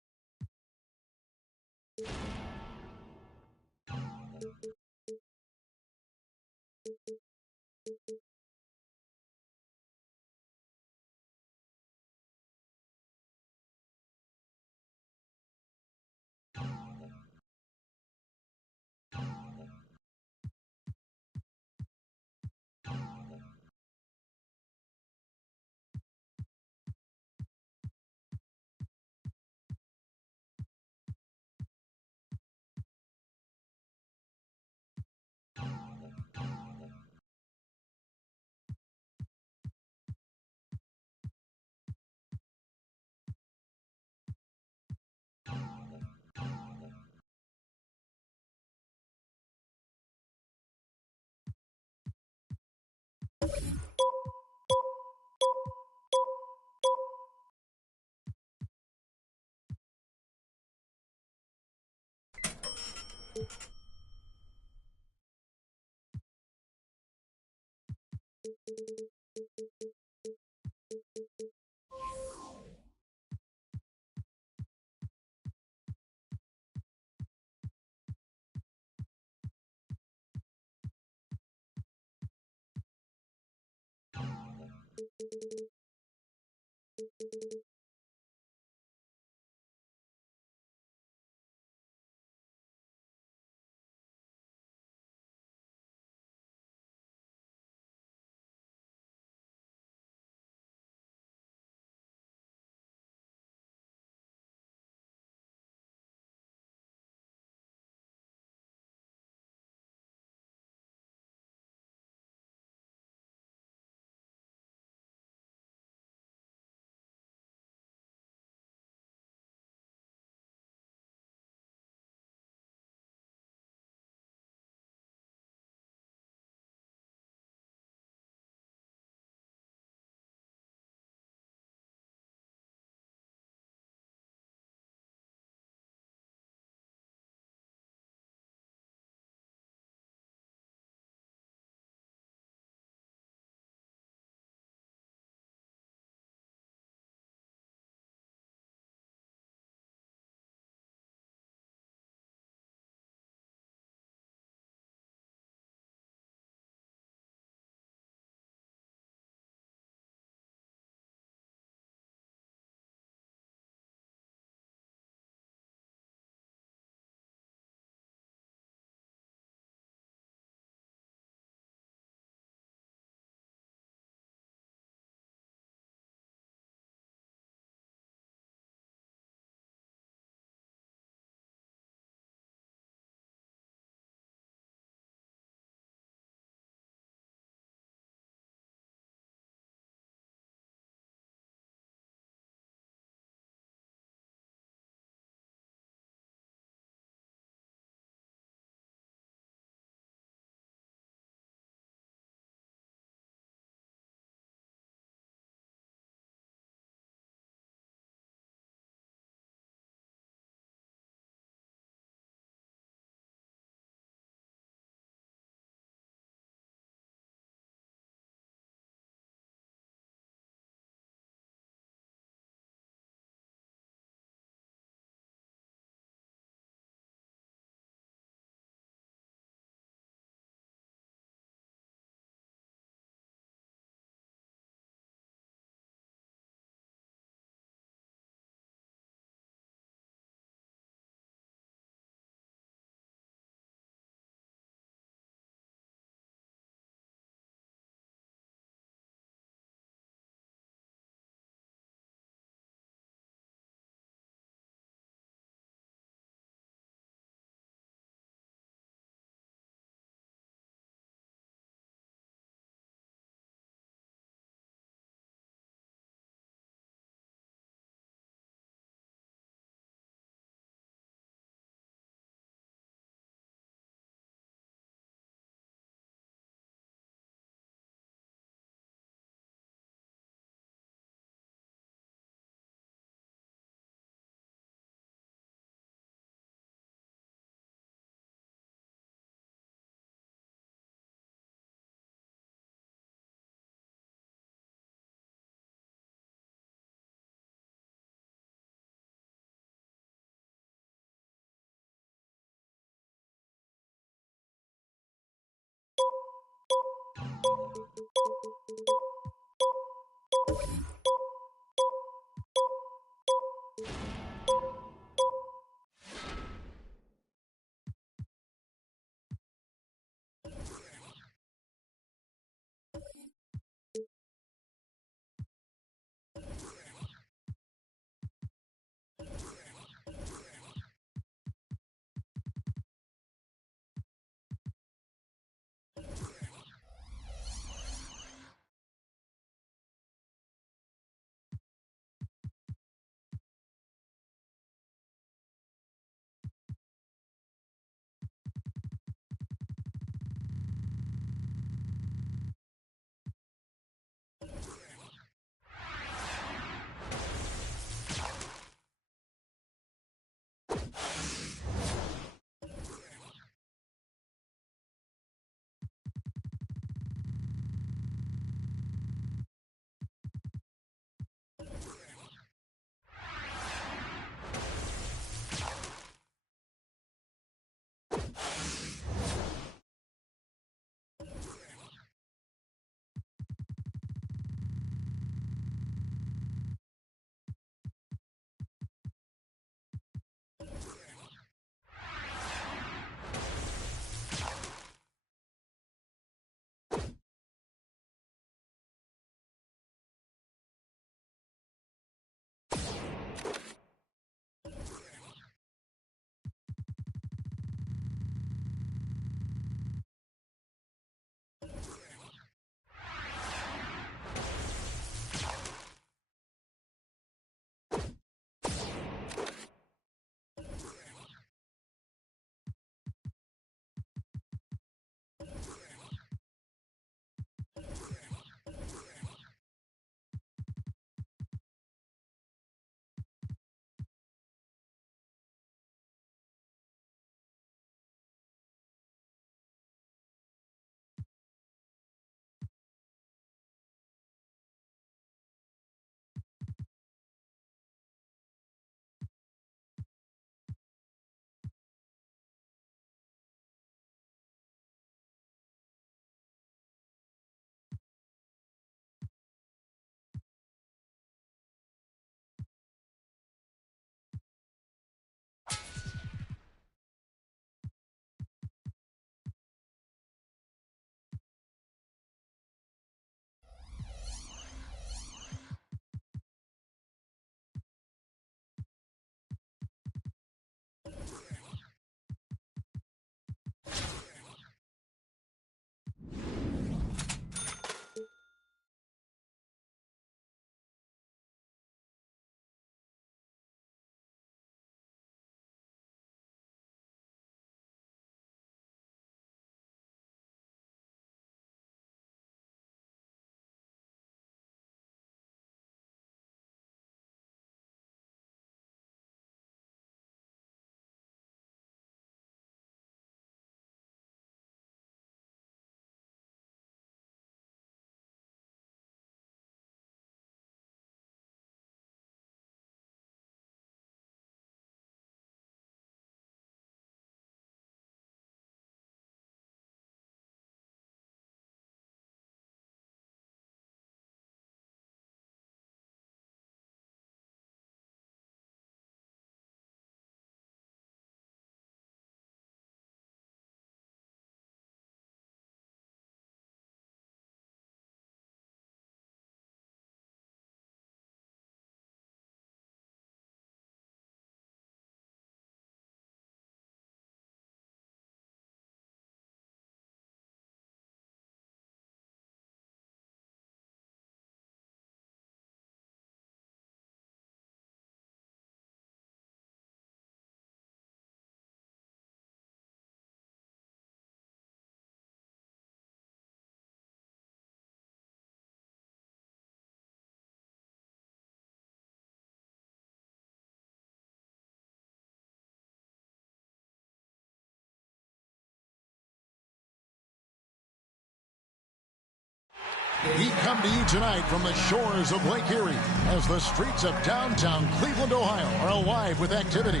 We come to you tonight from the shores of Lake Erie as the streets of downtown Cleveland, Ohio are alive with activity.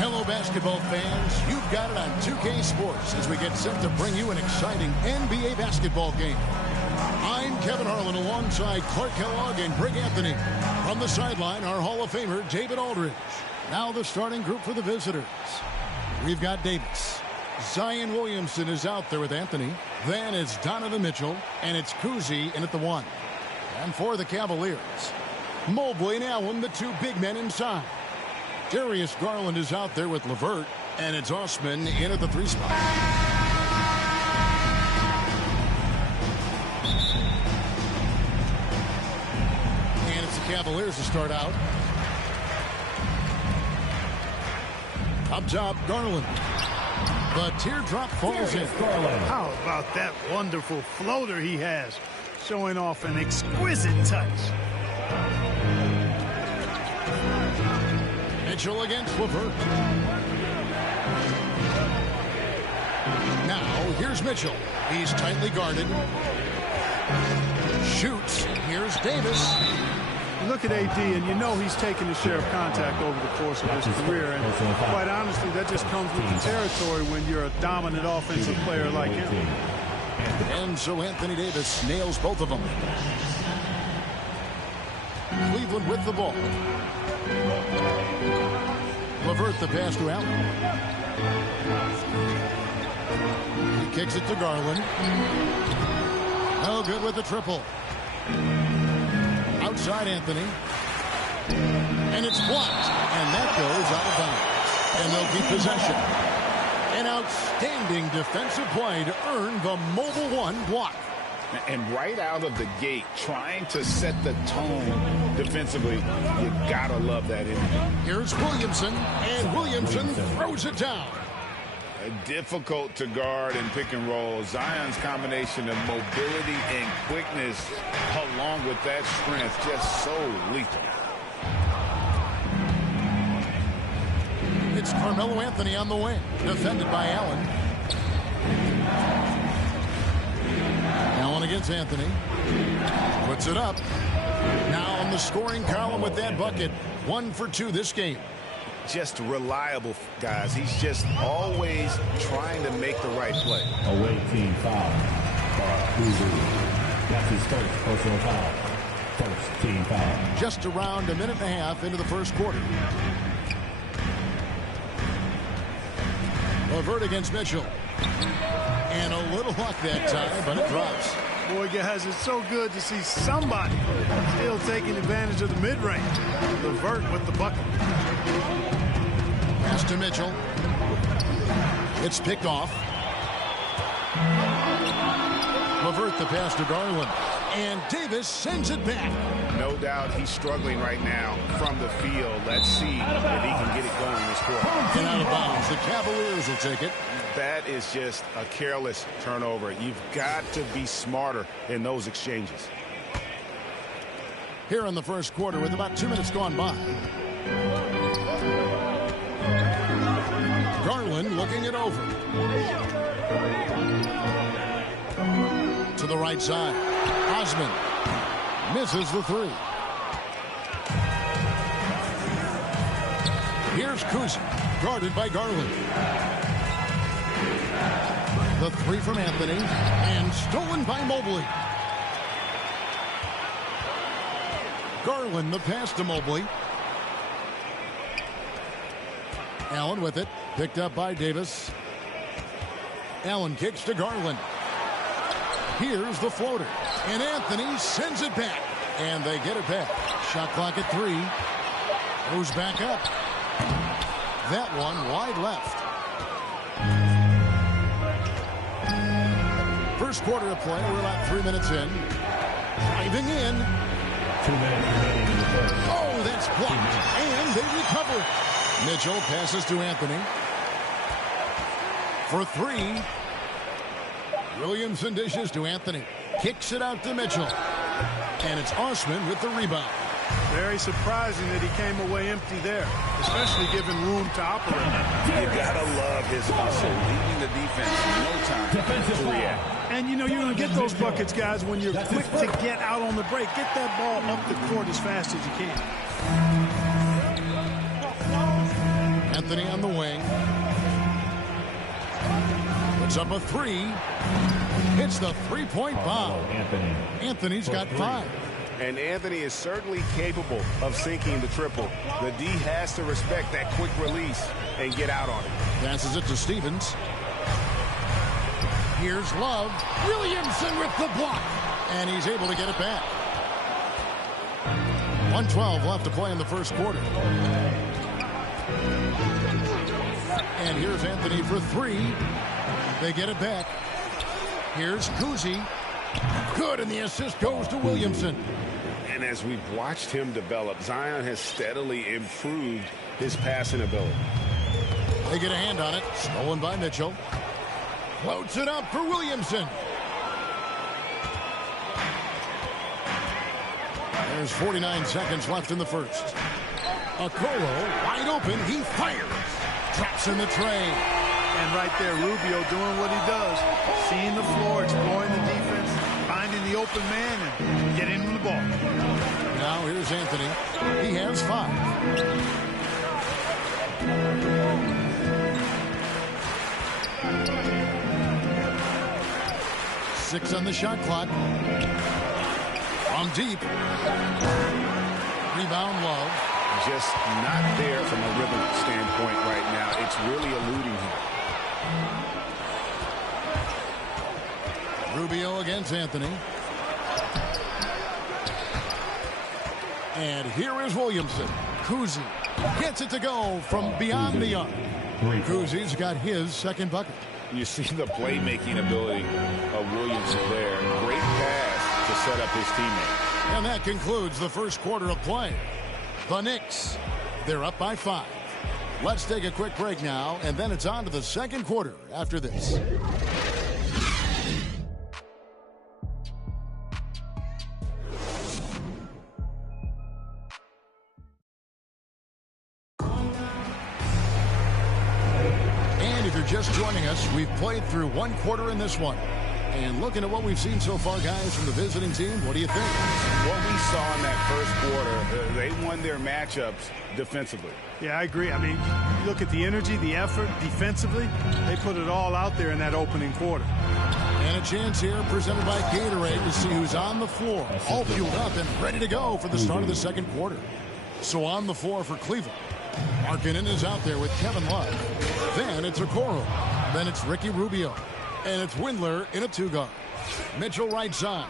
Hello, basketball fans. You've got it on 2K Sports as we get set to bring you an exciting NBA basketball game. I'm Kevin Harlan alongside Clark Kellogg and Greg Anthony. From the sideline, our Hall of Famer, David Aldridge. Now the starting group for the visitors. We've got Davis. Zion Williamson is out there with Anthony. Then it's Donovan Mitchell, and it's Cousy in at the 1. And for the Cavaliers, Mobley and Allen, the two big men inside. Darius Garland is out there with LeVert, and it's Osman in at the 3 spot. And it's the Cavaliers to start out. Up top, Garland. The teardrop falls in. How about that wonderful floater he has, showing off an exquisite touch. Mitchell against LeVert. Now, here's Mitchell. He's tightly guarded. Shoots. Here's Davis. You look at AD, and you know he's taken his share of contact over the course of his career. And quite honestly, that just comes with the territory when you're a dominant offensive player like him. And so Anthony Davis nails both of them. Cleveland with the ball. LeVert the pass to Allen. He kicks it to Garland. No good with the triple. Outside Anthony. And it's blocked. And that goes out of bounds. And they'll keep possession. An outstanding defensive play to earn the Mobile 1 block. And right out of the gate, trying to set the tone defensively, you gotta love that energy. Here's Williamson, and Williamson throws it down. Difficult to guard and pick and roll. Zion's combination of mobility and quickness, along with that strength, just so lethal. It's Carmelo Anthony on the wing, defended by Allen. Allen against Anthony. Puts it up. Now on the scoring column with that bucket. 1 for 2 this game. Just reliable, guys. He's just always trying to make the right play. Away team foul. That's his first personal foul. First team foul. Just around a minute and a half into the first quarter. LeVert against Mitchell. And a little luck that time, but it drops. Boy, guys, it's so good to see somebody still taking advantage of the mid-range. LeVert with the bucket. Pass to Mitchell. It's picked off. LeVert the pass to Garland. And Davis sends it back. No doubt he's struggling right now from the field. Let's see if he can get it going this quarter. And out of bounds. The Cavaliers will take it. That is just a careless turnover. You've got to be smarter in those exchanges. Here in the first quarter with about 2 minutes gone by. Garland looking it over. To the right side. Osman misses the 3. Here's Cousy, guarded by Garland. The 3 from Anthony, and stolen by Mobley. Garland the pass to Mobley. Allen with it, picked up by Davis. Allen kicks to Garland. Here's the floater, and Anthony sends it back, and they get it back. Shot clock at 3. Goes back up. That one wide left. First quarter of play. We're about 3 minutes in. Driving in. 2 minutes remaining in the first. Oh, that's blocked, and they recover it. Mitchell passes to Anthony. For 3. Williamson dishes to Anthony. Kicks it out to Mitchell. And it's Osman with the rebound. Very surprising that he came away empty there, especially given room to operate. You gotta love his hustle, leaving the defense no time to react. And you know you're going to get those buckets, guys, when you're quick to get out on the break. Get that ball up the court as fast as you can. Anthony on the wing. Puts up a three. Hits the three-point bomb. Anthony's got 5. And Anthony is certainly capable of sinking the triple. The D has to respect that quick release and get out on it. Passes it to Stevens. Here's Love. Williamson with the block. And he's able to get it back. 1:12 left to play in the first quarter. And here's Anthony for 3. They get it back. Here's Kuzi. Good, and the assist goes to Williamson. And as we've watched him develop, Zion has steadily improved his passing ability. They get a hand on it. Stolen by Mitchell. Floats it up for Williamson. There's 49 seconds left in the first. Okoro wide open. He fires. Drops in the tray. And right there, Rubio doing what he does. Seeing the floor, exploring the defense, finding the open man, and getting him the ball. Now here's Anthony. He has 5. Six on the shot clock. From deep. Rebound Love. Just not there from a rhythm standpoint right now. It's really eluding him. Rubio against Anthony. And here is Williamson. Kuzi gets it to go from beyond the arc. Kuzi's got his second bucket. You see the playmaking ability of Williamson there. Great pass to set up his teammate. And that concludes the first quarter of play. The Knicks, they're up by 5. Let's take a quick break now, and then it's on to the second quarter after this. And if you're just joining us, we've played through one quarter in this one. And looking at what we've seen so far, guys, from the visiting team, what do you think? What we saw in that first quarter, they won their matchups defensively. Yeah, I agree. I mean, you look at the energy, the effort, defensively, they put it all out there in that opening quarter. And a chance here presented by Gatorade to see who's on the floor, all fueled up and ready to go for the start of the second quarter. So on the floor for Cleveland, Markkanen is out there with Kevin Love. Then it's Okoro. Then it's Ricky Rubio. And it's Windler in a 2-guard. Mitchell right side.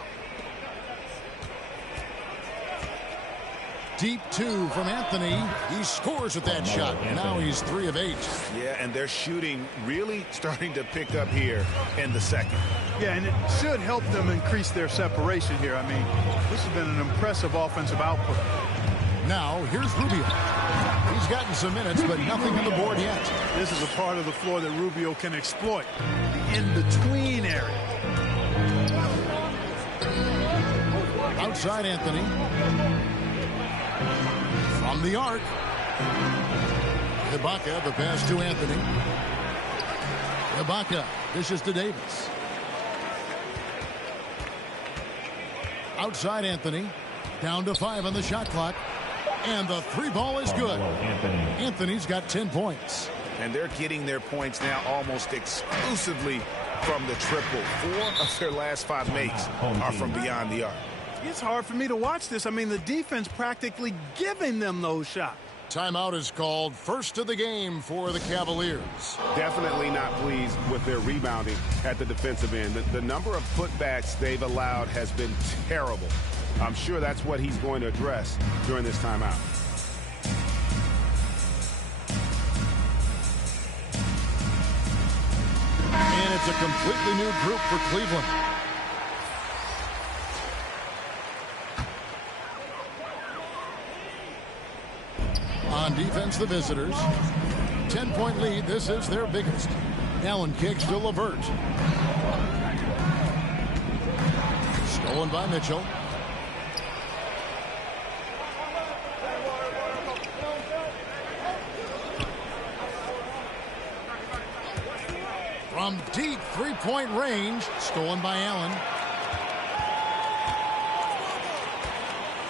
Deep 2 from Anthony. He scores with that shot. Now he's 3 of 8. Yeah, and their shooting really starting to pick up here in the second. Yeah, and it should help them increase their separation here. I mean, this has been an impressive offensive output. Now, here's Rubio. He's gotten some minutes, but nothing on the board yet. This is a part of the floor that Rubio can exploit. The in-between area. Outside Anthony. From the arc. Ibaka, the pass to Anthony. Ibaka, dishes to Davis. Outside Anthony. Down to 5 on the shot clock. And the 3-ball is good. Anthony's got 10 points. And they're getting their points now almost exclusively from the triple. 4 of their last 5 makes are from beyond the arc. It's hard for me to watch this. I mean, the defense practically giving them those shots. Timeout is called. First of the game for the Cavaliers. Definitely not pleased with their rebounding at the defensive end. The number of putbacks they've allowed has been terrible. I'm sure that's what he's going to address during this timeout. And it's a completely new group for Cleveland. On defense, the visitors. 10-point lead. This is their biggest. Allen kicks to LeVert. Stolen by Mitchell. From deep 3-point range, stolen by Allen.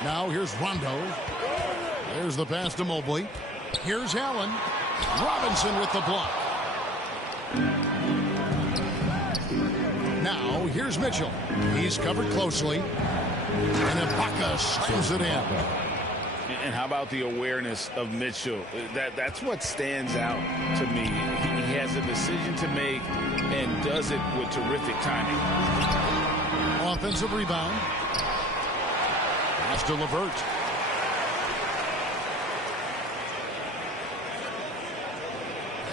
Now here's Rondo. There's the pass to Mobley. Here's Allen. Robinson with the block. Now, here's Mitchell. He's covered closely. And Ibaka slams it in. And how about the awareness of Mitchell? That's what stands out to me. He has a decision to make and does it with terrific timing. Offensive rebound. Pass to LeVert.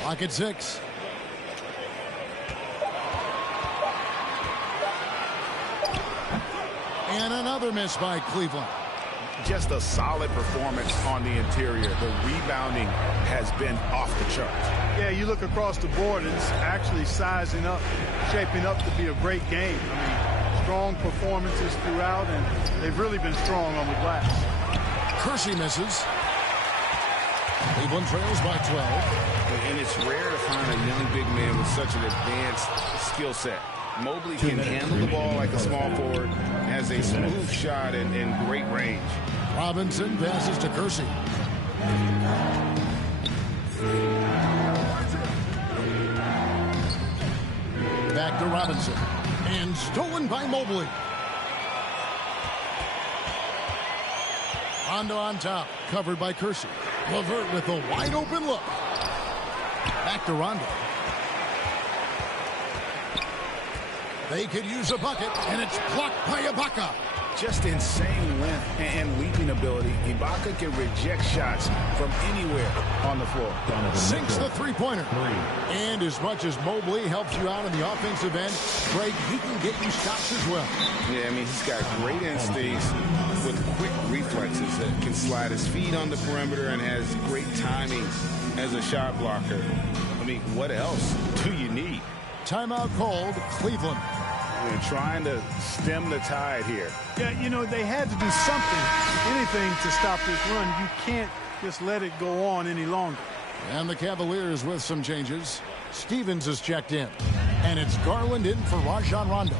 Clock at 6. And another miss by Cleveland. Just a solid performance on the interior. The rebounding has been off the charts. Yeah, you look across the board, and it's actually sizing up, shaping up to be a great game. I mean, strong performances throughout, and they've really been strong on the glass. Kersey misses. Cleveland trails by 12. And it's rare to find a young big man with such an advanced skill set. Mobley can handle the ball like a small forward, has a smooth shot and great range. Robinson passes to Kersey. Back to Robinson. And stolen by Mobley. Rondo on top, covered by Kersey. LeVert with a wide open look. Back to Rondo. They could use a bucket, and it's blocked by Ibaka. Just insane length and leaping ability. Ibaka can reject shots from anywhere on the floor. Sinks the three-pointer. And as much as Mobley helps you out on the offensive end, Greg, he can get you stops as well. Yeah, I mean, he's got great instincts with quick reflexes that can slide his feet on the perimeter and has great timing as a shot blocker. I mean, what else do you need? Timeout called, Cleveland. They're trying to stem the tide here. Yeah, you know, they had to do something, anything to stop this run. You can't just let it go on any longer. And the Cavaliers with some changes. Stevens is checked in. And it's Garland in for Rajon Rondo.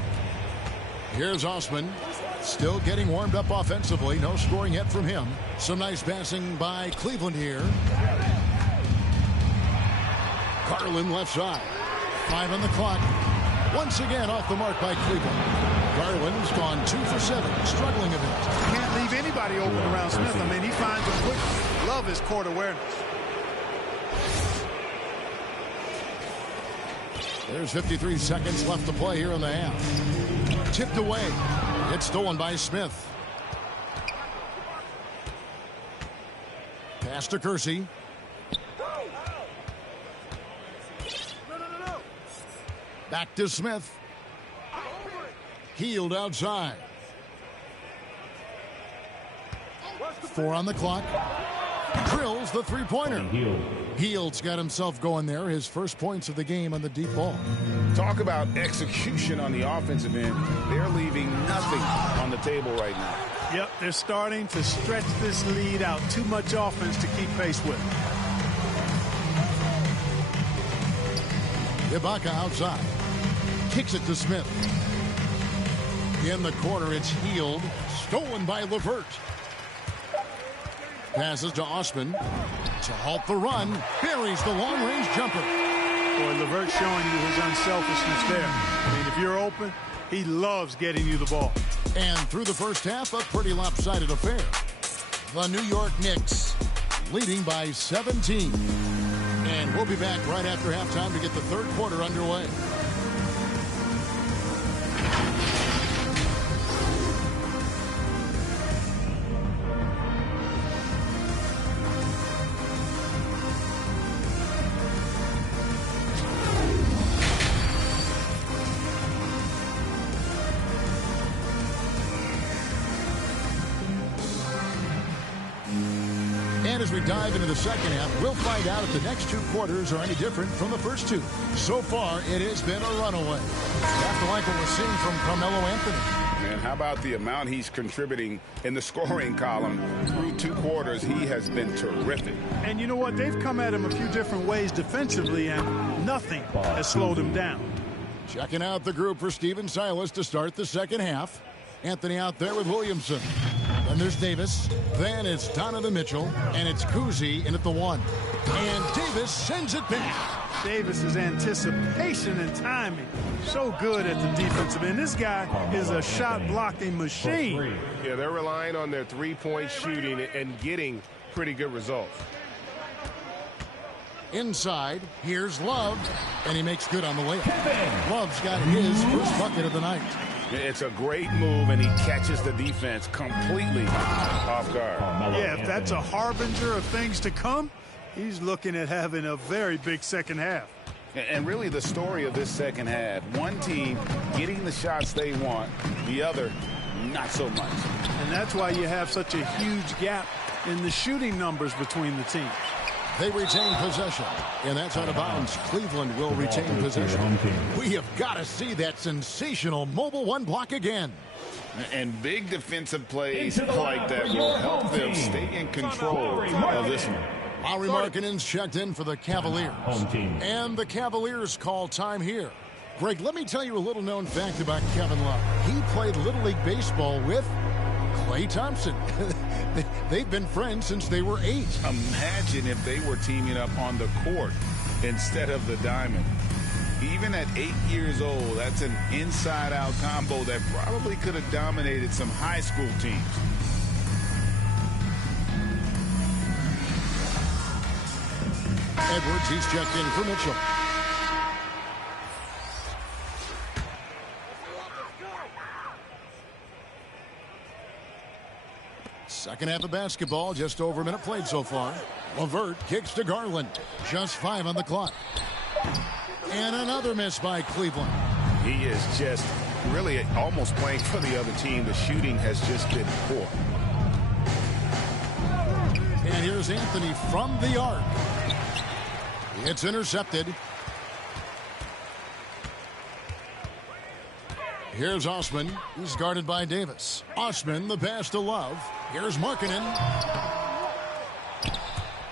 Here's Osman. Still getting warmed up offensively. No scoring yet from him. Some nice passing by Cleveland here. Garland left side. 5 on the clock. Once again off the mark by Cleveland. Garland's gone 2 for 7, struggling a bit. Can't leave anybody open around Smith. I mean, he finds them quickly. Love his court awareness. There's 53 seconds left to play here in the half. Tipped away. It's stolen by Smith. Pass to Kersey. Back to Smith. Healed outside. 4 on the clock. Drills the three-pointer. Heald's got himself going there. His first points of the game on the deep ball. Talk about execution on the offensive end. They're leaving nothing on the table right now. Yep, they're starting to stretch this lead out. Too much offense to keep pace with. Ibaka outside. Kicks it to Smith. In the corner, it's Hield. Stolen by LeVert. Passes to Osman. To halt the run. Buries the long-range jumper. Boy, LeVert showing you his unselfishness there. I mean, if you're open, he loves getting you the ball. And through the first half, a pretty lopsided affair. The New York Knicks leading by 17. And we'll be back right after halftime to get the third quarter underway. As we dive into the second half, we'll find out if the next 2 quarters are any different from the first 2. So far, it has been a runaway. Have to like what we're seeing from Carmelo Anthony. And how about the amount he's contributing in the scoring column? Through 2 quarters, he has been terrific. And you know what? They've come at him a few different ways defensively, and nothing has slowed him down. Checking out the group for Stephen Silas to start the second half. Anthony out there with Williamson. Then there's Davis. Then it's Donovan Mitchell. And it's Kuzi in at the 1. And Davis sends it back. Davis's anticipation and timing. So good at the defensive end. This guy is a shot blocking machine. Yeah, they're relying on their three-point shooting and getting pretty good results. Inside, here's Love, and he makes good on the layup. Love's got his first bucket of the night. It's a great move, and he catches the defense completely off guard. Yeah, if that's a harbinger of things to come, he's looking at having a very big second half. And really the story of this second half, one team getting the shots they want, the other not so much. And that's why you have such a huge gap in the shooting numbers between the teams. They retain possession, and that's out of bounds. Cleveland will retain possession. We have got to see that sensational mobile one block again. And big defensive plays like that will help them stay in control of this one. Lauri Markkanen's checked in for the Cavaliers. And the Cavaliers call time here. Greg, let me tell you a little known fact about Kevin Love. He played Little League Baseball with Klay Thompson. They've been friends since they were 8. Imagine if they were teaming up on the court instead of the diamond. Even at 8 years old, that's an inside-out combo that probably could have dominated some high school teams. Edwards, he's checked in for Mitchell. Second half of basketball, just over a minute played so far. LeVert kicks to Garland. Just 5 on the clock. And another miss by Cleveland. He is just really almost playing for the other team. The shooting has just been poor. And here's Anthony from the arc. It's intercepted. Here's Osman. He's guarded by Davis. Osman, the pass to Love. Here's Markkanen.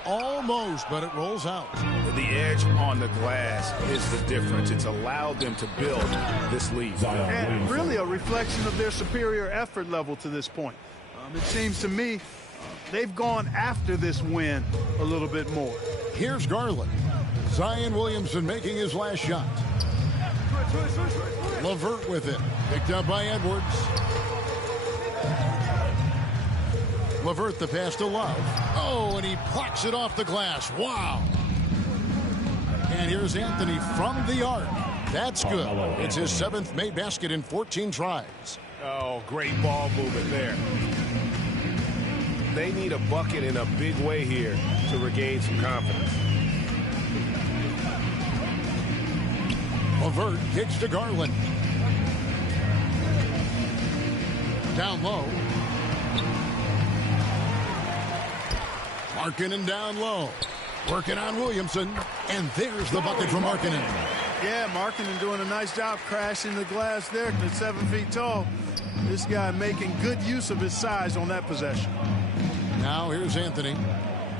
Almost, but it rolls out. The edge on the glass is the difference. It's allowed them to build this lead. And really a reflection of their superior effort level to this point. It seems to me they've gone after this win a little bit more. Here's Garland. Zion Williamson making his last shot. LeVert with it. Picked up by Edwards. LeVert the pass to Love. Oh, and he plucks it off the glass. Wow. And here's Anthony from the arc. That's good. It's his 7th made basket in 14 tries. Oh, great ball movement there. They need a bucket in a big way here to regain some confidence. LeVert kicks to Garland. Down low. Markkanen down low. Working on Williamson. And there's the bucket from Markkanen. Yeah, Markkanen doing a nice job crashing the glass there at 7 feet tall. This guy making good use of his size on that possession. Now here's Anthony.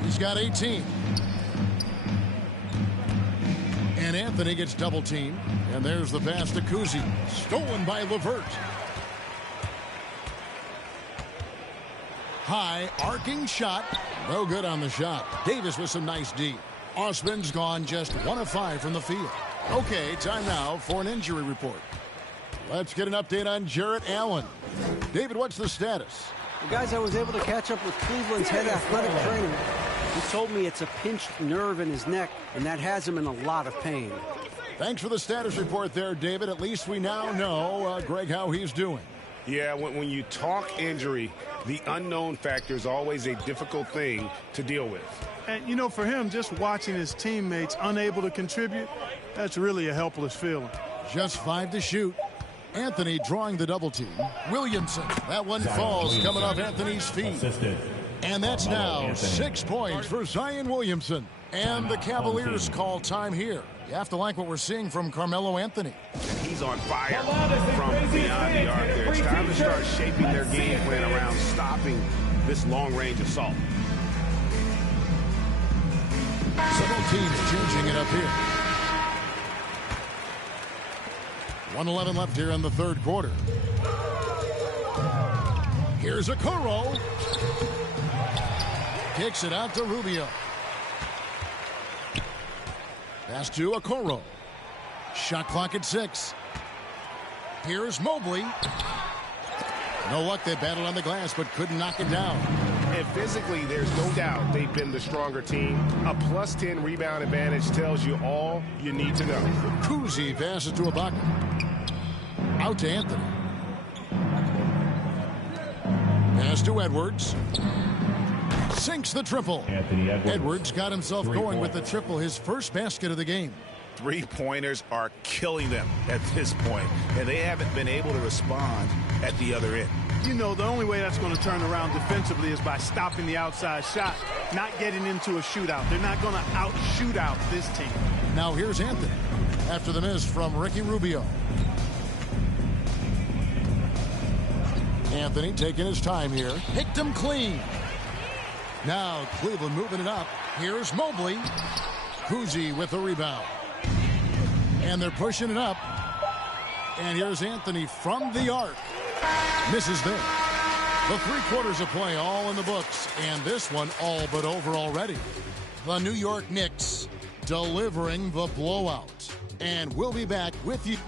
He's got 18. And Anthony gets double teamed. And there's the pass to Kuzi. Stolen by LeVert. High arcing shot. No good on the shot. Davis with some nice D. Osman's gone just 1 of 5 from the field. Okay, time now for an injury report. Let's get an update on Jarrett Allen. David, what's the status? The guys, I was able to catch up with Cleveland's head athletic trainer. He told me it's a pinched nerve in his neck, and that has him in a lot of pain. Thanks for the status report there, David. At least we now know, Greg, how he's doing. Yeah, when you talk injury, the unknown factor is always a difficult thing to deal with. And, you know, for him, just watching his teammates unable to contribute, that's really a helpless feeling. Just 5 to shoot. Anthony drawing the double team. Williamson, that one falls coming off Anthony's feet. And that's now 6 points for Zion Williamson. And the Cavaliers call time here. You have to like what we're seeing from Carmelo Anthony. He's on fire from beyond the arc there. It's time to start shaping their game plan around stopping this long-range assault. Several teams changing it up here. 1:11 left here in the third quarter. Here's Okoro. Kicks it out to Rubio. Pass to Okoro. Shot clock at 6. Here's Mobley. No luck. They battled on the glass but couldn't knock it down. And physically, there's no doubt they've been the stronger team. A +10 rebound advantage tells you all you need to know. Kuzi passes to Ibaka. Out to Anthony. Pass to Edwards. Sinks the triple. Edwards got himself going with the triple, his first basket of the game. Three-pointers are killing them at this point, and they haven't been able to respond at the other end. You know, the only way that's going to turn around defensively is by stopping the outside shot, not getting into a shootout. They're not going to out-shoot out this team. Now here's Anthony after the miss from Ricky Rubio. Anthony taking his time here. Picked him clean. Now Cleveland moving it up. Here's Mobley. Kuzi with the rebound. And they're pushing it up. And here's Anthony from the arc. Misses there. The 3 quarters of play all in the books. And this one all but over already. The New York Knicks delivering the blowout. And we'll be back with you.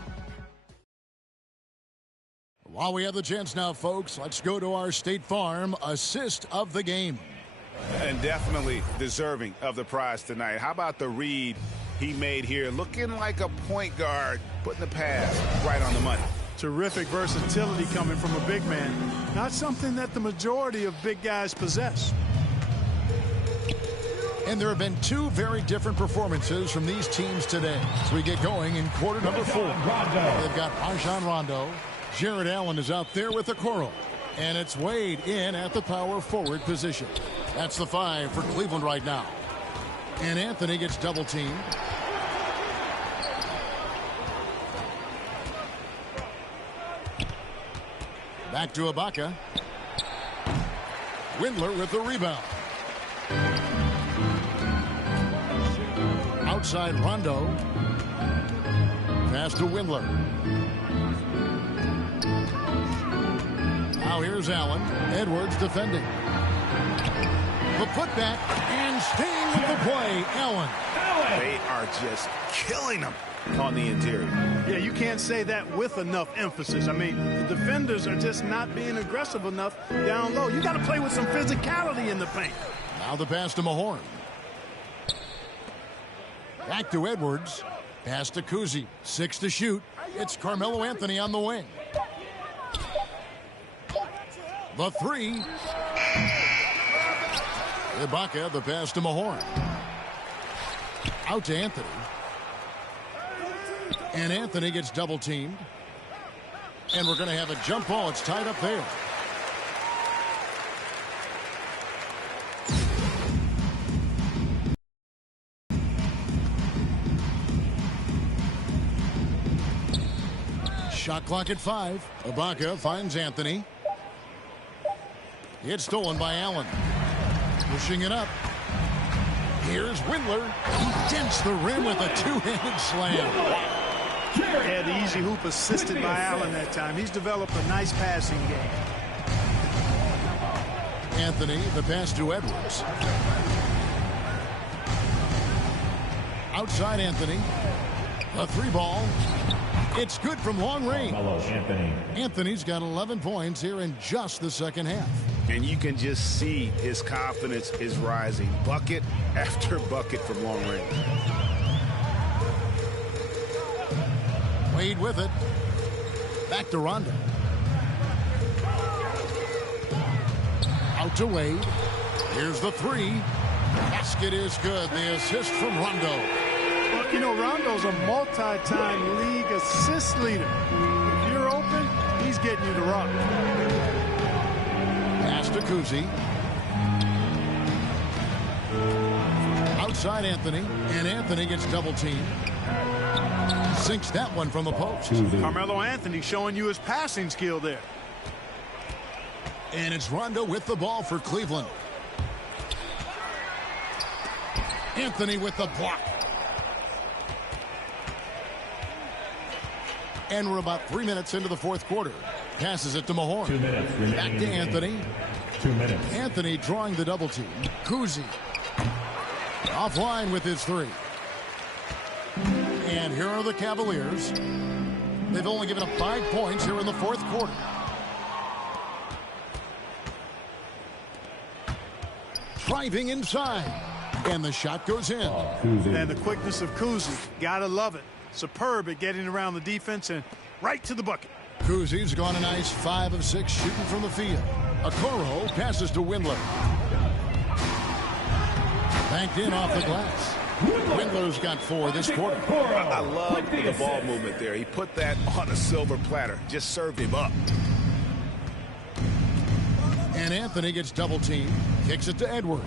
While we have the chance now, folks, let's go to our State Farm assist of the game. And definitely deserving of the prize tonight. How about the read he made here? Looking like a point guard, putting the pass right on the money. Terrific versatility coming from a big man. Not something that the majority of big guys possess. And there have been 2 very different performances from these teams today. As we get going in quarter number 4. They've got Rajon Rondo. Jared Allen is out there with Okoro. And it's Wade in at the power forward position. That's the 5 for Cleveland right now. And Anthony gets double teamed. Back to Ibaka. Windler with the rebound. Outside Rondo. Pass to Windler. Now here's Allen. Edwards defending. The putback and staying with the play. Allen. They are just killing them on the interior. Yeah, you can't say that with enough emphasis. I mean, the defenders are just not being aggressive enough down low. You got to play with some physicality in the paint. Now the pass to Mahorn. Back to Edwards. Pass to Kuzi. 6 to shoot. It's Carmelo Anthony on the wing. The 3. Ibaka, the pass to Mahorn. Out to Anthony. And Anthony gets double teamed. And we're going to have a jump ball. It's tied up there. Shot clock at 5. Ibaka finds Anthony. It's stolen by Allen. Pushing it up. Here's Windler. He dents the rim with a 2-handed slam. Yeah, the easy hoop assisted by Allen that time. He's developed a nice passing game. Anthony, the pass to Edwards. Outside Anthony. A 3 ball. It's good from long range. Anthony's got 11 points here in just the second half. And you can just see his confidence is rising. Bucket after bucket from long range. Wade with it. Back to Rondo. Out to Wade. Here's the 3. Basket is good. The assist from Rondo. Well, you know, Rondo's a multi-time league assist leader. If you're open, he's getting you the rock. Pass to Kuzi. Outside Anthony. And Anthony gets double teamed. Sinks that one from the post. Carmelo Anthony showing you his passing skill there. And it's Rondo with the ball for Cleveland. Anthony with the block. And we're about 3 minutes into the fourth quarter. Passes it to Mahorn. 2 minutes remaining. Back to Anthony. 2 minutes. Anthony drawing the double team. Kuzi. Offline with his three. And here are the Cavaliers. They've only given up 5 points here in the fourth quarter. Driving inside. And the shot goes in. And the quickness of Kuzi. Gotta love it. Superb at getting around the defense and right to the bucket. Kuzi's gone a nice 5 of 6 shooting from the field. Okoro passes to Windler. Banked in off the glass. Windler's got 4 this quarter. I love the ball movement there. He put that on a silver platter. Just served him up. And Anthony gets double teamed. Kicks it to Edwards.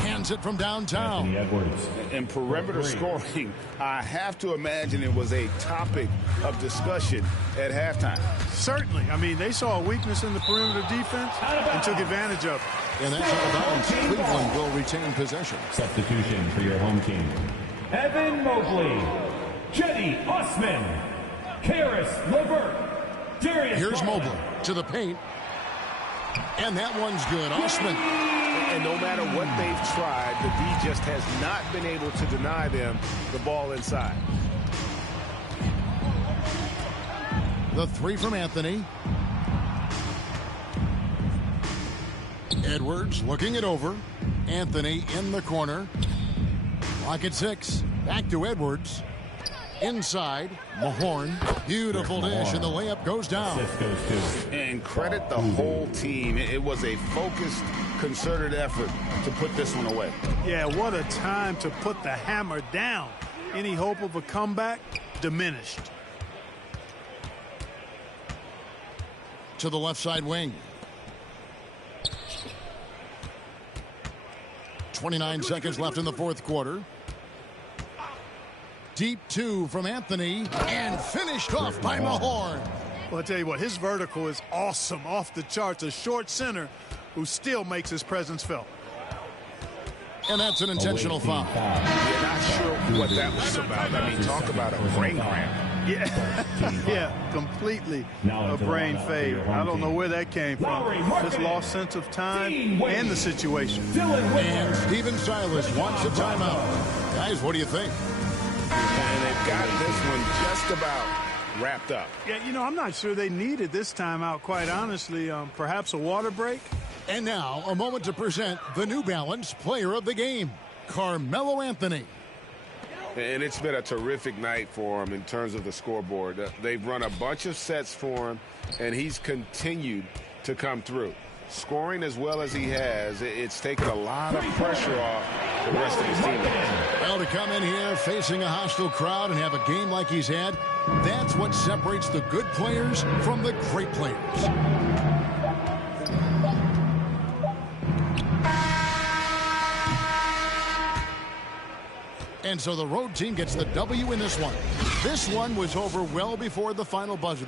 Hands it from downtown. Edwards. In perimeter scoring, I have to imagine it was a topic of discussion at halftime. Certainly. I mean, they saw a weakness in the perimeter defense and took advantage of it. And that's out of bounds. Cleveland will retain possession. Substitution for your home team. Evan Mobley. Jetty Osman. Karis LeVert. Darius Here's Mobley to the paint. And that one's good. Osman. And no matter what they've tried, the D just has not been able to deny them the ball inside. The three from Anthony. Edwards looking it over. Anthony in the corner. Lock at 6. Back to Edwards. Inside. Mahorn. Beautiful dish, and the layup goes down. And credit the whole team. It was a focused, concerted effort to put this one away. Yeah, what a time to put the hammer down. Any hope of a comeback diminished. To the left side wing. 29 seconds left in the fourth quarter. Deep 2 from Anthony, and finished off by Mahorn. Well, I tell you what, his vertical is awesome, off the charts. A short center who still makes his presence felt. And that's an intentional foul. You're not sure what that was about. I mean, talk about a brain cramp. Yeah, completely a brain fade. I don't know where that came from. Just lost sense of time and the situation. And Steven Silas wants a timeout. Guys, what do you think? And they've got this one just about wrapped up. Yeah, you know, I'm not sure they needed this timeout, quite honestly. Perhaps a water break? And now, a moment to present the New Balance Player of the Game, Carmelo Anthony. And it's been a terrific night for him in terms of the scoreboard. They've run a bunch of sets for him, and he's continued to come through. Scoring as well as he has, it's taken a lot of pressure off the rest of his teammates. Well, to come in here facing a hostile crowd and have a game like he's had, that's what separates the good players from the great players. And so the road team gets the W in this one. This one was over well before the final buzzer.